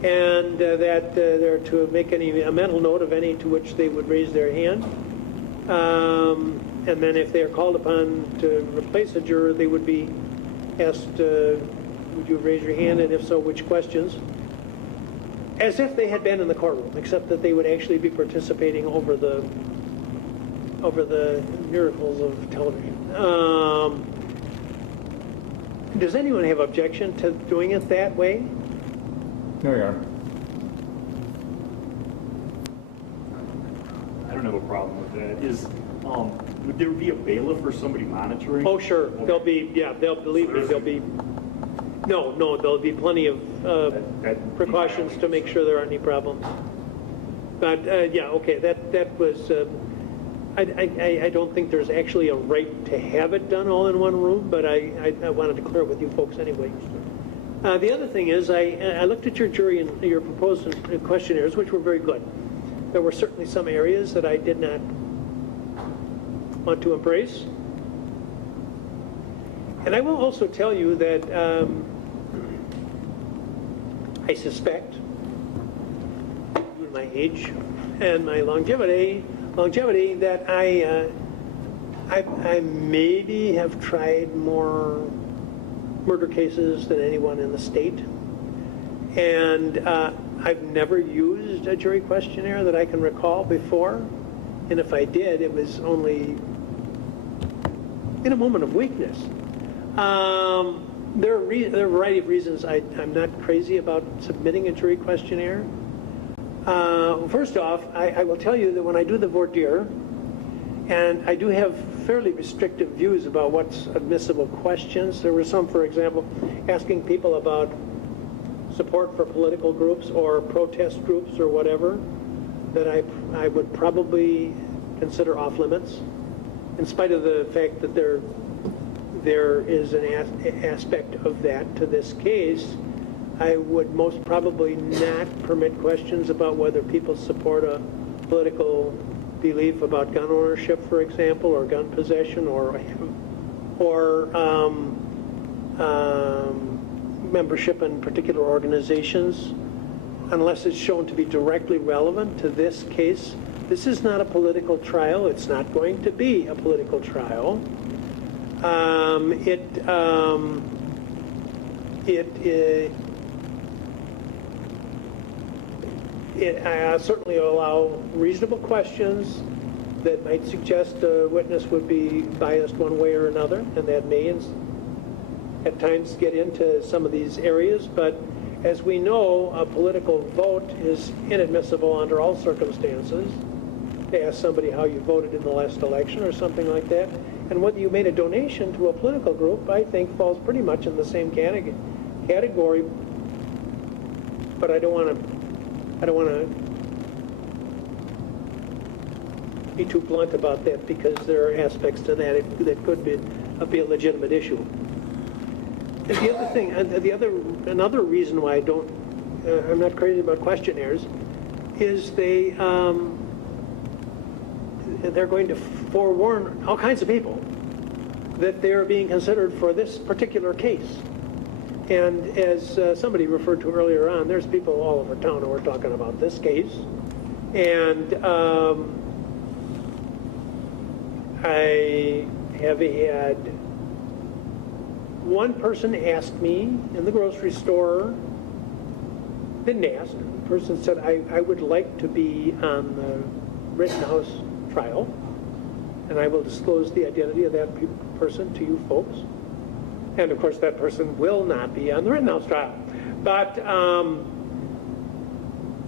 and that they're to make a mental note of any to which they would raise their hand. And then if they're called upon to replace a juror, they would be asked, would you raise your hand, and if so, which questions? As if they had been in the courtroom, except that they would actually be participating over the miracles of television. Does anyone have objection to doing it that way? No, Your Honor. I don't have a problem with that. Would there be a bailiff or somebody monitoring? Oh, sure. Okay. There'll be, there'll be, there'll be plenty of precautions to make sure there aren't any problems. But, yeah, okay, that was, I don't think there's actually a right to have it done all in one room, but I wanted to clear it with you folks anyway. The other thing is, I looked at your jury and your proposed questionnaires, which were very good. There were certainly some areas that I did not want to embrace. And I will also tell you that I suspect, with my age and my longevity, that I maybe have tried more murder cases than anyone in the state. And I've never used a jury questionnaire that I can recall before. And if I did, it was only in a moment of weakness. There are a variety of reasons I'm not crazy about submitting a jury questionnaire. First off, I will tell you that when I do the voir dire, and I do have fairly restrictive views about what's admissible questions. There were some, for example, asking people about support for political groups or protest groups or whatever, that I would probably consider off limits, in spite of the fact that there is an aspect of that to this case. I would most probably not permit questions about whether people support a political belief about gun ownership, for example, or gun possession, or membership in particular organizations, unless it's shown to be directly relevant to this case. This is not a political trial. It's not going to be a political trial. I certainly allow reasonable questions that might suggest a witness would be biased one way or another, and that may at times get into some of these areas. But as we know, a political vote is inadmissible under all circumstances. To ask somebody how you voted in the last election or something like that, and whether you made a donation to a political group, I think falls pretty much in the same category. But I don't want to be too blunt about that, because there are aspects to that that could be a legitimate issue. And the other thing, another reason why I'm not crazy about questionnaires, is they're going to forewarn all kinds of people that they're being considered for this particular case. And as somebody referred to earlier on, there's people all over town who are talking about this case. And I have had one person ask me in the grocery store, didn't ask, the person said, I would like to be on the Rittenhouse trial, and I will disclose the identity of that person to you folks. And of course that person will not be on the Rittenhouse trial. But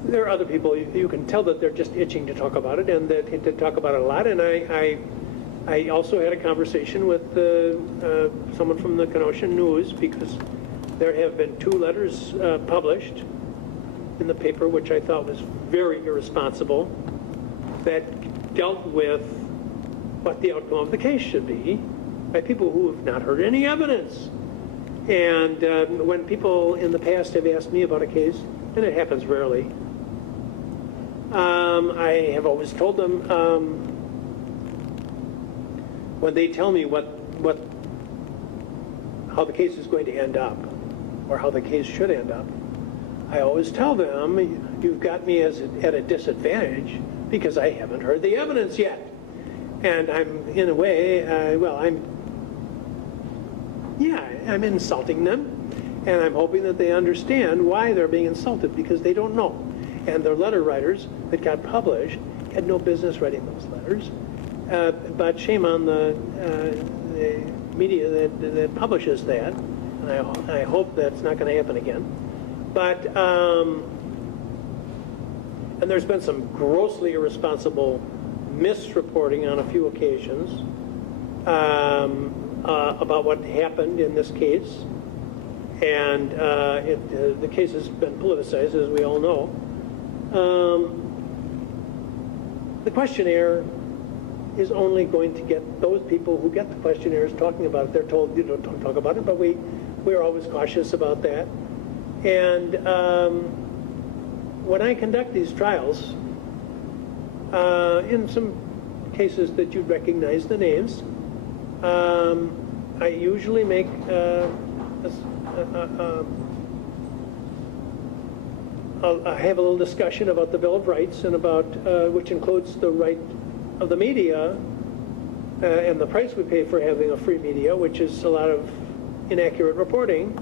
there are other people, you can tell that they're just itching to talk about it, and that to talk about it a lot. And I also had a conversation with someone from the Kenosha News, because there have been 2 letters published in the paper, which I thought was very irresponsible, that dealt with what the outcome of the case should be by people who have not heard any evidence. And when people in the past have asked me about a case, and it happens rarely, I have always told them, when they tell me how the case is going to end up, or how the case should end up, I always tell them, you've got me at a disadvantage because I haven't heard the evidence yet. And I'm, in a way, I'm insulting them, and I'm hoping that they understand why they're being insulted, because they don't know. And the letter writers that got published had no business writing those letters, but shame on the media that publishes that, and I hope that's not going to happen again. But, and there's been some grossly irresponsible misreporting on a few occasions about what happened in this case. And the case has been politicized, as we all know. The questionnaire is only going to get those people who get the questionnaires talking about it. They're told, don't talk about it, but we're always cautious about that. And when I conduct these trials, in some cases that you'd recognize the names, I usually make I have a little discussion about the Bill of Rights, and about which includes the right of the media and the price we pay for having a free media, which is a lot of inaccurate reporting,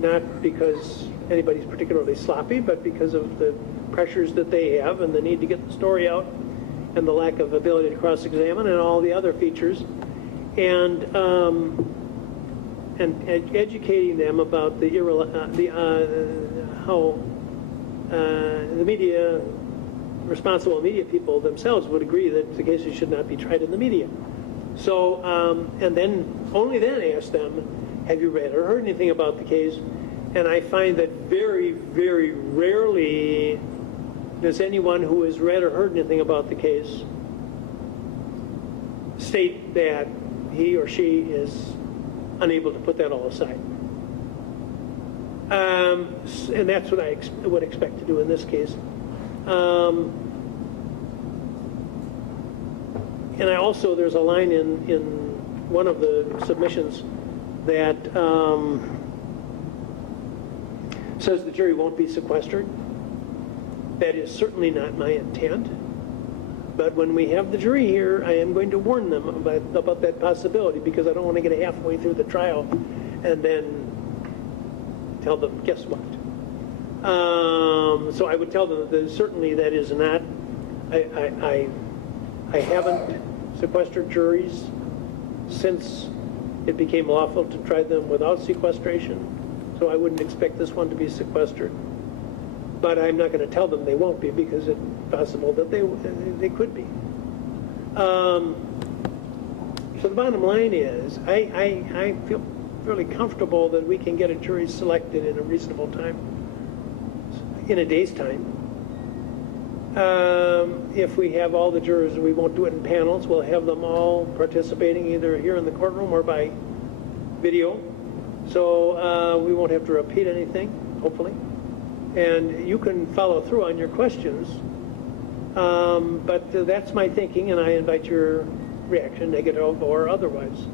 not because anybody's particularly sloppy, but because of the pressures that they have and the need to get the story out and the lack of ability to cross-examine and all the other features. And educating them about how the media, responsible media people themselves would agree that the cases should not be tried in the media. So, and then only then ask them, have you read or heard anything about the case? And I find that very, very rarely does anyone who has read or heard anything about the case state that he or she is unable to put that all aside. And that's what I would expect to do in this case. And I also, there's a line in one of the submissions that says the jury won't be sequestered. That is certainly not my intent. But when we have the jury here, I am going to warn them about that possibility, because I don't want to get halfway through the trial and then tell them, guess what? So I would tell them that certainly that is not, I haven't sequestered juries since it became lawful to try them without sequestration, so I wouldn't expect this one to be sequestered. But I'm not going to tell them they won't be, because it's possible that they could be. So the bottom line is, I feel fairly comfortable that we can get a jury selected in a reasonable time, in a day's time. If we have all the jurors, we won't do it in panels. We'll have them all participating either here in the courtroom or by video. So we won't have to repeat anything, hopefully. And you can follow through on your questions. But that's my thinking, and I invite your reaction, negative or otherwise.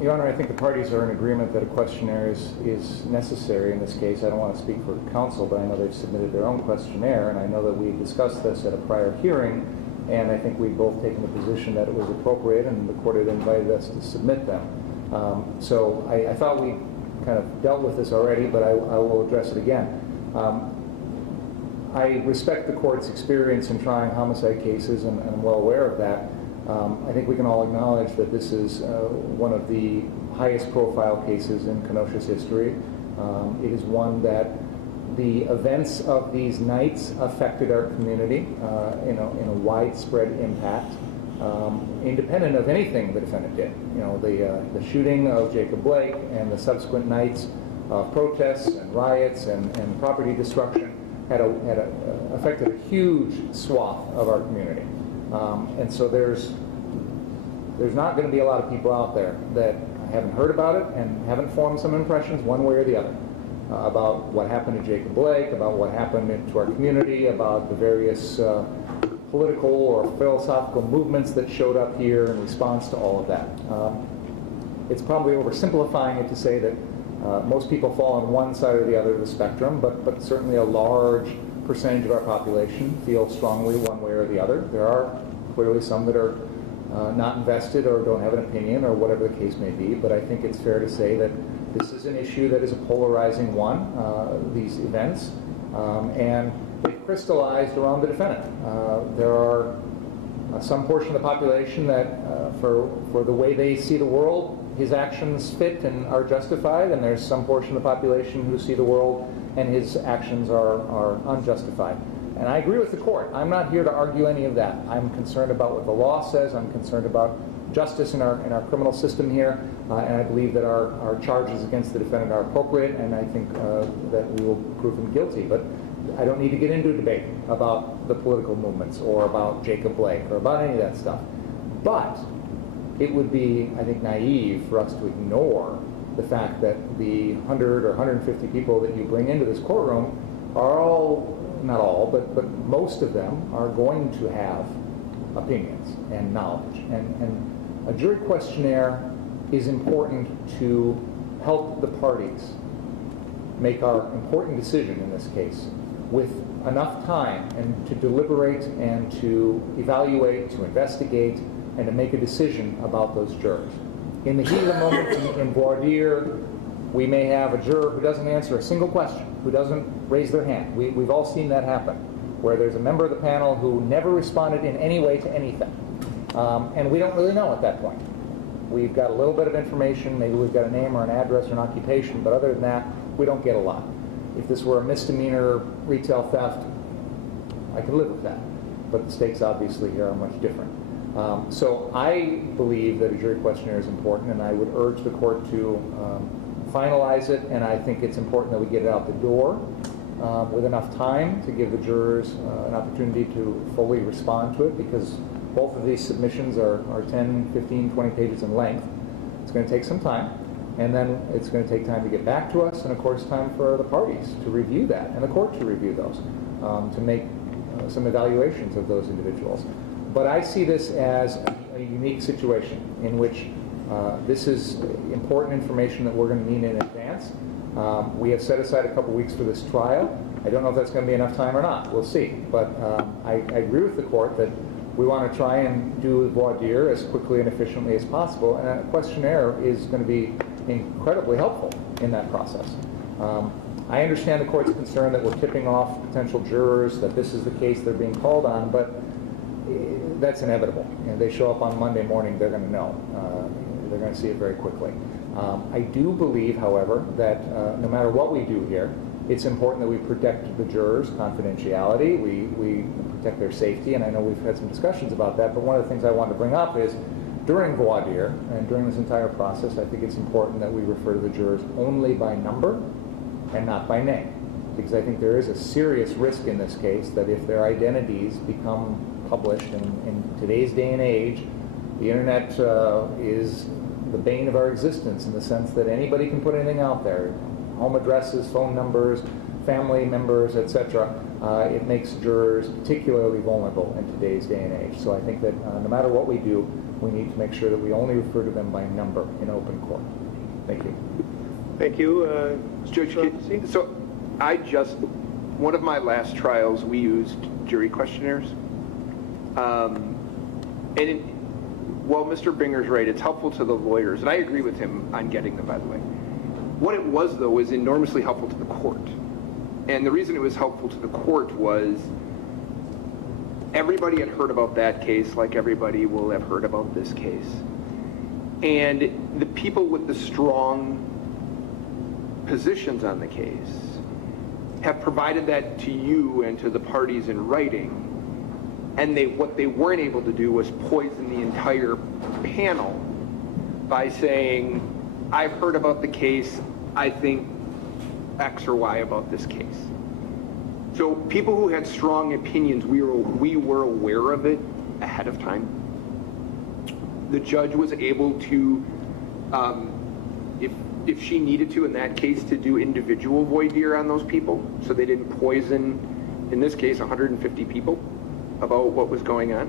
Your Honor, I think the parties are in agreement that a questionnaire is necessary in this case. I don't want to speak for counsel, but I know they've submitted their own questionnaire, and I know that we discussed this at a prior hearing, and I think we've both taken the position that it was appropriate, and the court had invited us to submit them. So I thought we kind of dealt with this already, but I will address it again. I respect the court's experience in trying homicide cases, and I'm well aware of that. I think we can all acknowledge that this is one of the highest profile cases in Kenosha's history. It is one that the events of these nights affected our community in a widespread impact, independent of anything the defendant did. The shooting of Jacob Blake and the subsequent nights of protests and riots and property destruction had affected a huge swath of our community. And so there's not going to be a lot of people out there that haven't heard about it and haven't formed some impressions one way or the other about what happened to Jacob Blake, about what happened to our community, about the various political or philosophical movements that showed up here in response to all of that. It's probably oversimplifying it to say that most people fall on one side or the other of the spectrum, but certainly a large percentage of our population feel strongly one way or the other. There are clearly some that are not invested or don't have an opinion or whatever the case may be, but I think it's fair to say that this is an issue that is a polarizing one, these events, and they've crystallized around the defendant. There are some portion of the population that, for the way they see the world, his actions fit and are justified, and there's some portion of the population who see the world and his actions are unjustified. And I agree with the court. I'm not here to argue any of that. I'm concerned about what the law says. I'm concerned about justice in our criminal system here, and I believe that our charges against the defendant are appropriate, and I think that we will prove him guilty. But I don't need to get into a debate about the political movements or about Jacob Blake or about any of that stuff. But it would be, I think, naive for us to ignore the fact that the 100 or 150 people that you bring into this courtroom are all, not all, but most of them are going to have opinions and knowledge. And a jury questionnaire is important to help the parties make our important decision in this case with enough time and to deliberate and to evaluate, to investigate, and to make a decision about those jurors. In the heat of the moment in voir dire, we may have a juror who doesn't answer a single question, who doesn't raise their hand. We've all seen that happen, where there's a member of the panel who never responded in any way to anything. And we don't really know at that point. We've got a little bit of information, maybe we've got a name or an address or an occupation, but other than that, we don't get a lot. If this were a misdemeanor retail theft, I could live with that. But the stakes obviously here are much different. So I believe that a jury questionnaire is important, and I would urge the court to finalize it, and I think it's important that we get it out the door with enough time to give the jurors an opportunity to fully respond to it, because both of these submissions are 10, 15, 20 pages in length. It's going to take some time, and then it's going to take time to get back to us, and of course time for the parties to review that, and the court to review those, to make some evaluations of those individuals. But I see this as a unique situation in which this is important information that we're going to need in advance. We have set aside a couple weeks for this trial. I don't know if that's going to be enough time or not. We'll see. But I agree with the court that we want to try and do voir dire as quickly and efficiently as possible, and a questionnaire is going to be incredibly helpful in that process. I understand the court's concern that we're tipping off potential jurors, that this is the case they're being called on, but that's inevitable. They show up on Monday morning, they're going to know. They're going to see it very quickly. I do believe, however, that no matter what we do here, it's important that we protect the jurors' confidentiality, we protect their safety, and I know we've had some discussions about that, but one of the things I wanted to bring up is during voir dire and during this entire process, I think it's important that we refer to the jurors only by number and not by name, because I think there is a serious risk in this case that if their identities become published in today's day and age, the internet is the bane of our existence in the sense that anybody can put anything out there, home addresses, phone numbers, family members, etc. It makes jurors particularly vulnerable in today's day and age. So I think that no matter what we do, we need to make sure that we only refer to them by number in open court. Thank you. Thank you. Judge, so one of my last trials, we used jury questionnaires. Well, Mr. Binger's right, it's helpful to the lawyers, and I agree with him on getting them, by the way. What it was, though, was enormously helpful to the court. And the reason it was helpful to the court was everybody had heard about that case like everybody will have heard about this case. And the people with the strong positions on the case, have provided that to you and to the parties in writing, and what they weren't able to do was poison the entire panel by saying, I've heard about the case, I think X or Y about this case. So people who had strong opinions, we were aware of it ahead of time. The judge was able to, if she needed to in that case, to do individual voir dire on those people, so they didn't poison, in this case, 150 people about what was going on.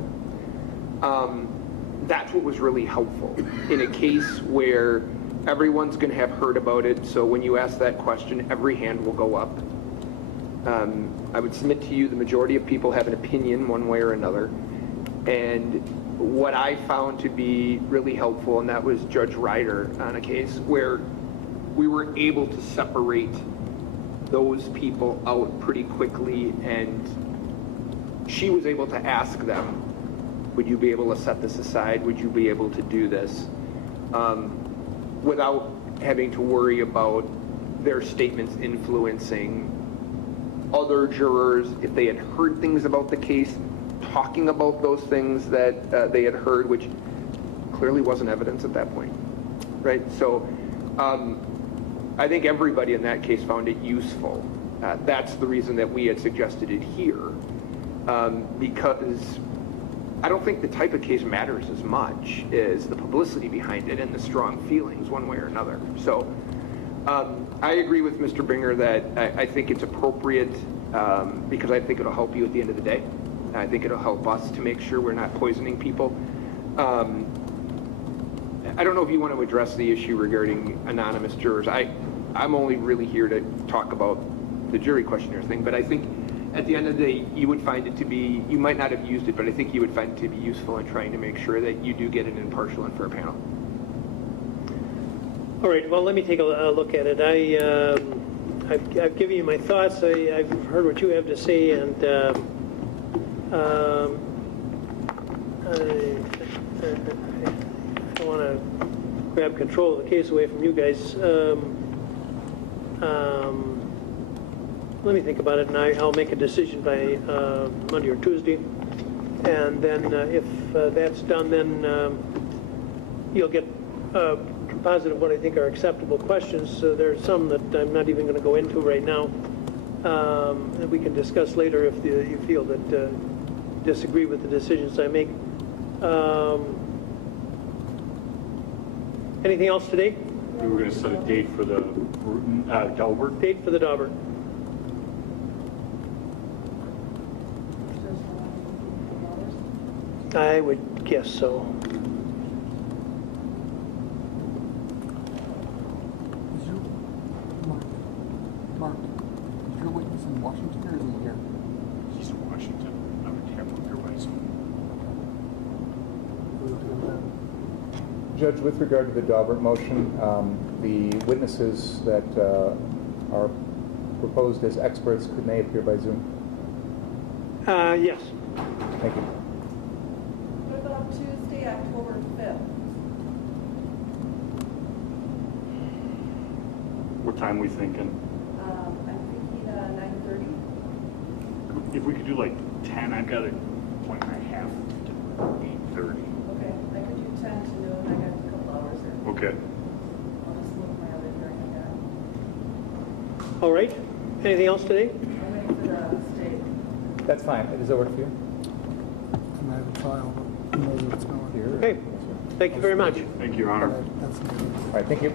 That's what was really helpful in a case where everyone's going to have heard about it, so when you ask that question, every hand will go up. I would submit to you the majority of people have an opinion one way or another, and what I found to be really helpful, and that was Judge Ryder on a case where we were able to separate those people out pretty quickly, and she was able to ask them, would you be able to set this aside? Would you be able to do this? Without having to worry about their statements influencing other jurors, if they had heard things about the case, talking about those things that they had heard, which clearly wasn't evidence at that point, right? So I think everybody in that case found it useful. That's the reason that we had suggested it here, because I don't think the type of case matters as much as the publicity behind it and the strong feelings one way or another. So I agree with Mr. Bringer that I think it's appropriate because I think it'll help you at the end of the day. I think it'll help us to make sure we're not poisoning people. I don't know if you want to address the issue regarding anonymous jurors. I'm only really here to talk about the jury questionnaire thing, but I think at the end of the day, you would find it to be, you might not have used it, but I think you would find it to be useful in trying to make sure that you do get an impartial and fair panel. All right, well, let me take a look at it. I've given you my thoughts. I've heard what you have to say, and I don't want to grab control of the case away from you guys. Let me think about it, and I'll make a decision by Monday or Tuesday. And then if that's done, then you'll get a composite of what I think are acceptable questions. So there are some that I'm not even going to go into right now that we can discuss later if you feel that disagree with the decisions I make. Anything else today? We were going to set a date for the Daubert. Date for the Daubert. I would guess so. Mark, is your witness in Washington or is he here? He's in Washington. I would have him your way. Judge, with regard to the Daubert motion, the witnesses that are proposed as experts, could they appear by Zoom? Yes. Thank you. What about Tuesday, October 5th? What time are we thinking? I'm thinking 9:30. If we could do like 10, I've got a point and a half to 8:30. Okay, I could do 10 to noon. I got a couple hours there. Okay. I'll just move my other hearing again. All right. Anything else today? I'm waiting for the state. That's fine. Does that work for you? I might have a trial, but who knows what's going on. Okay. Thank you very much. Thank you, Your Honor. That's All right, thank you.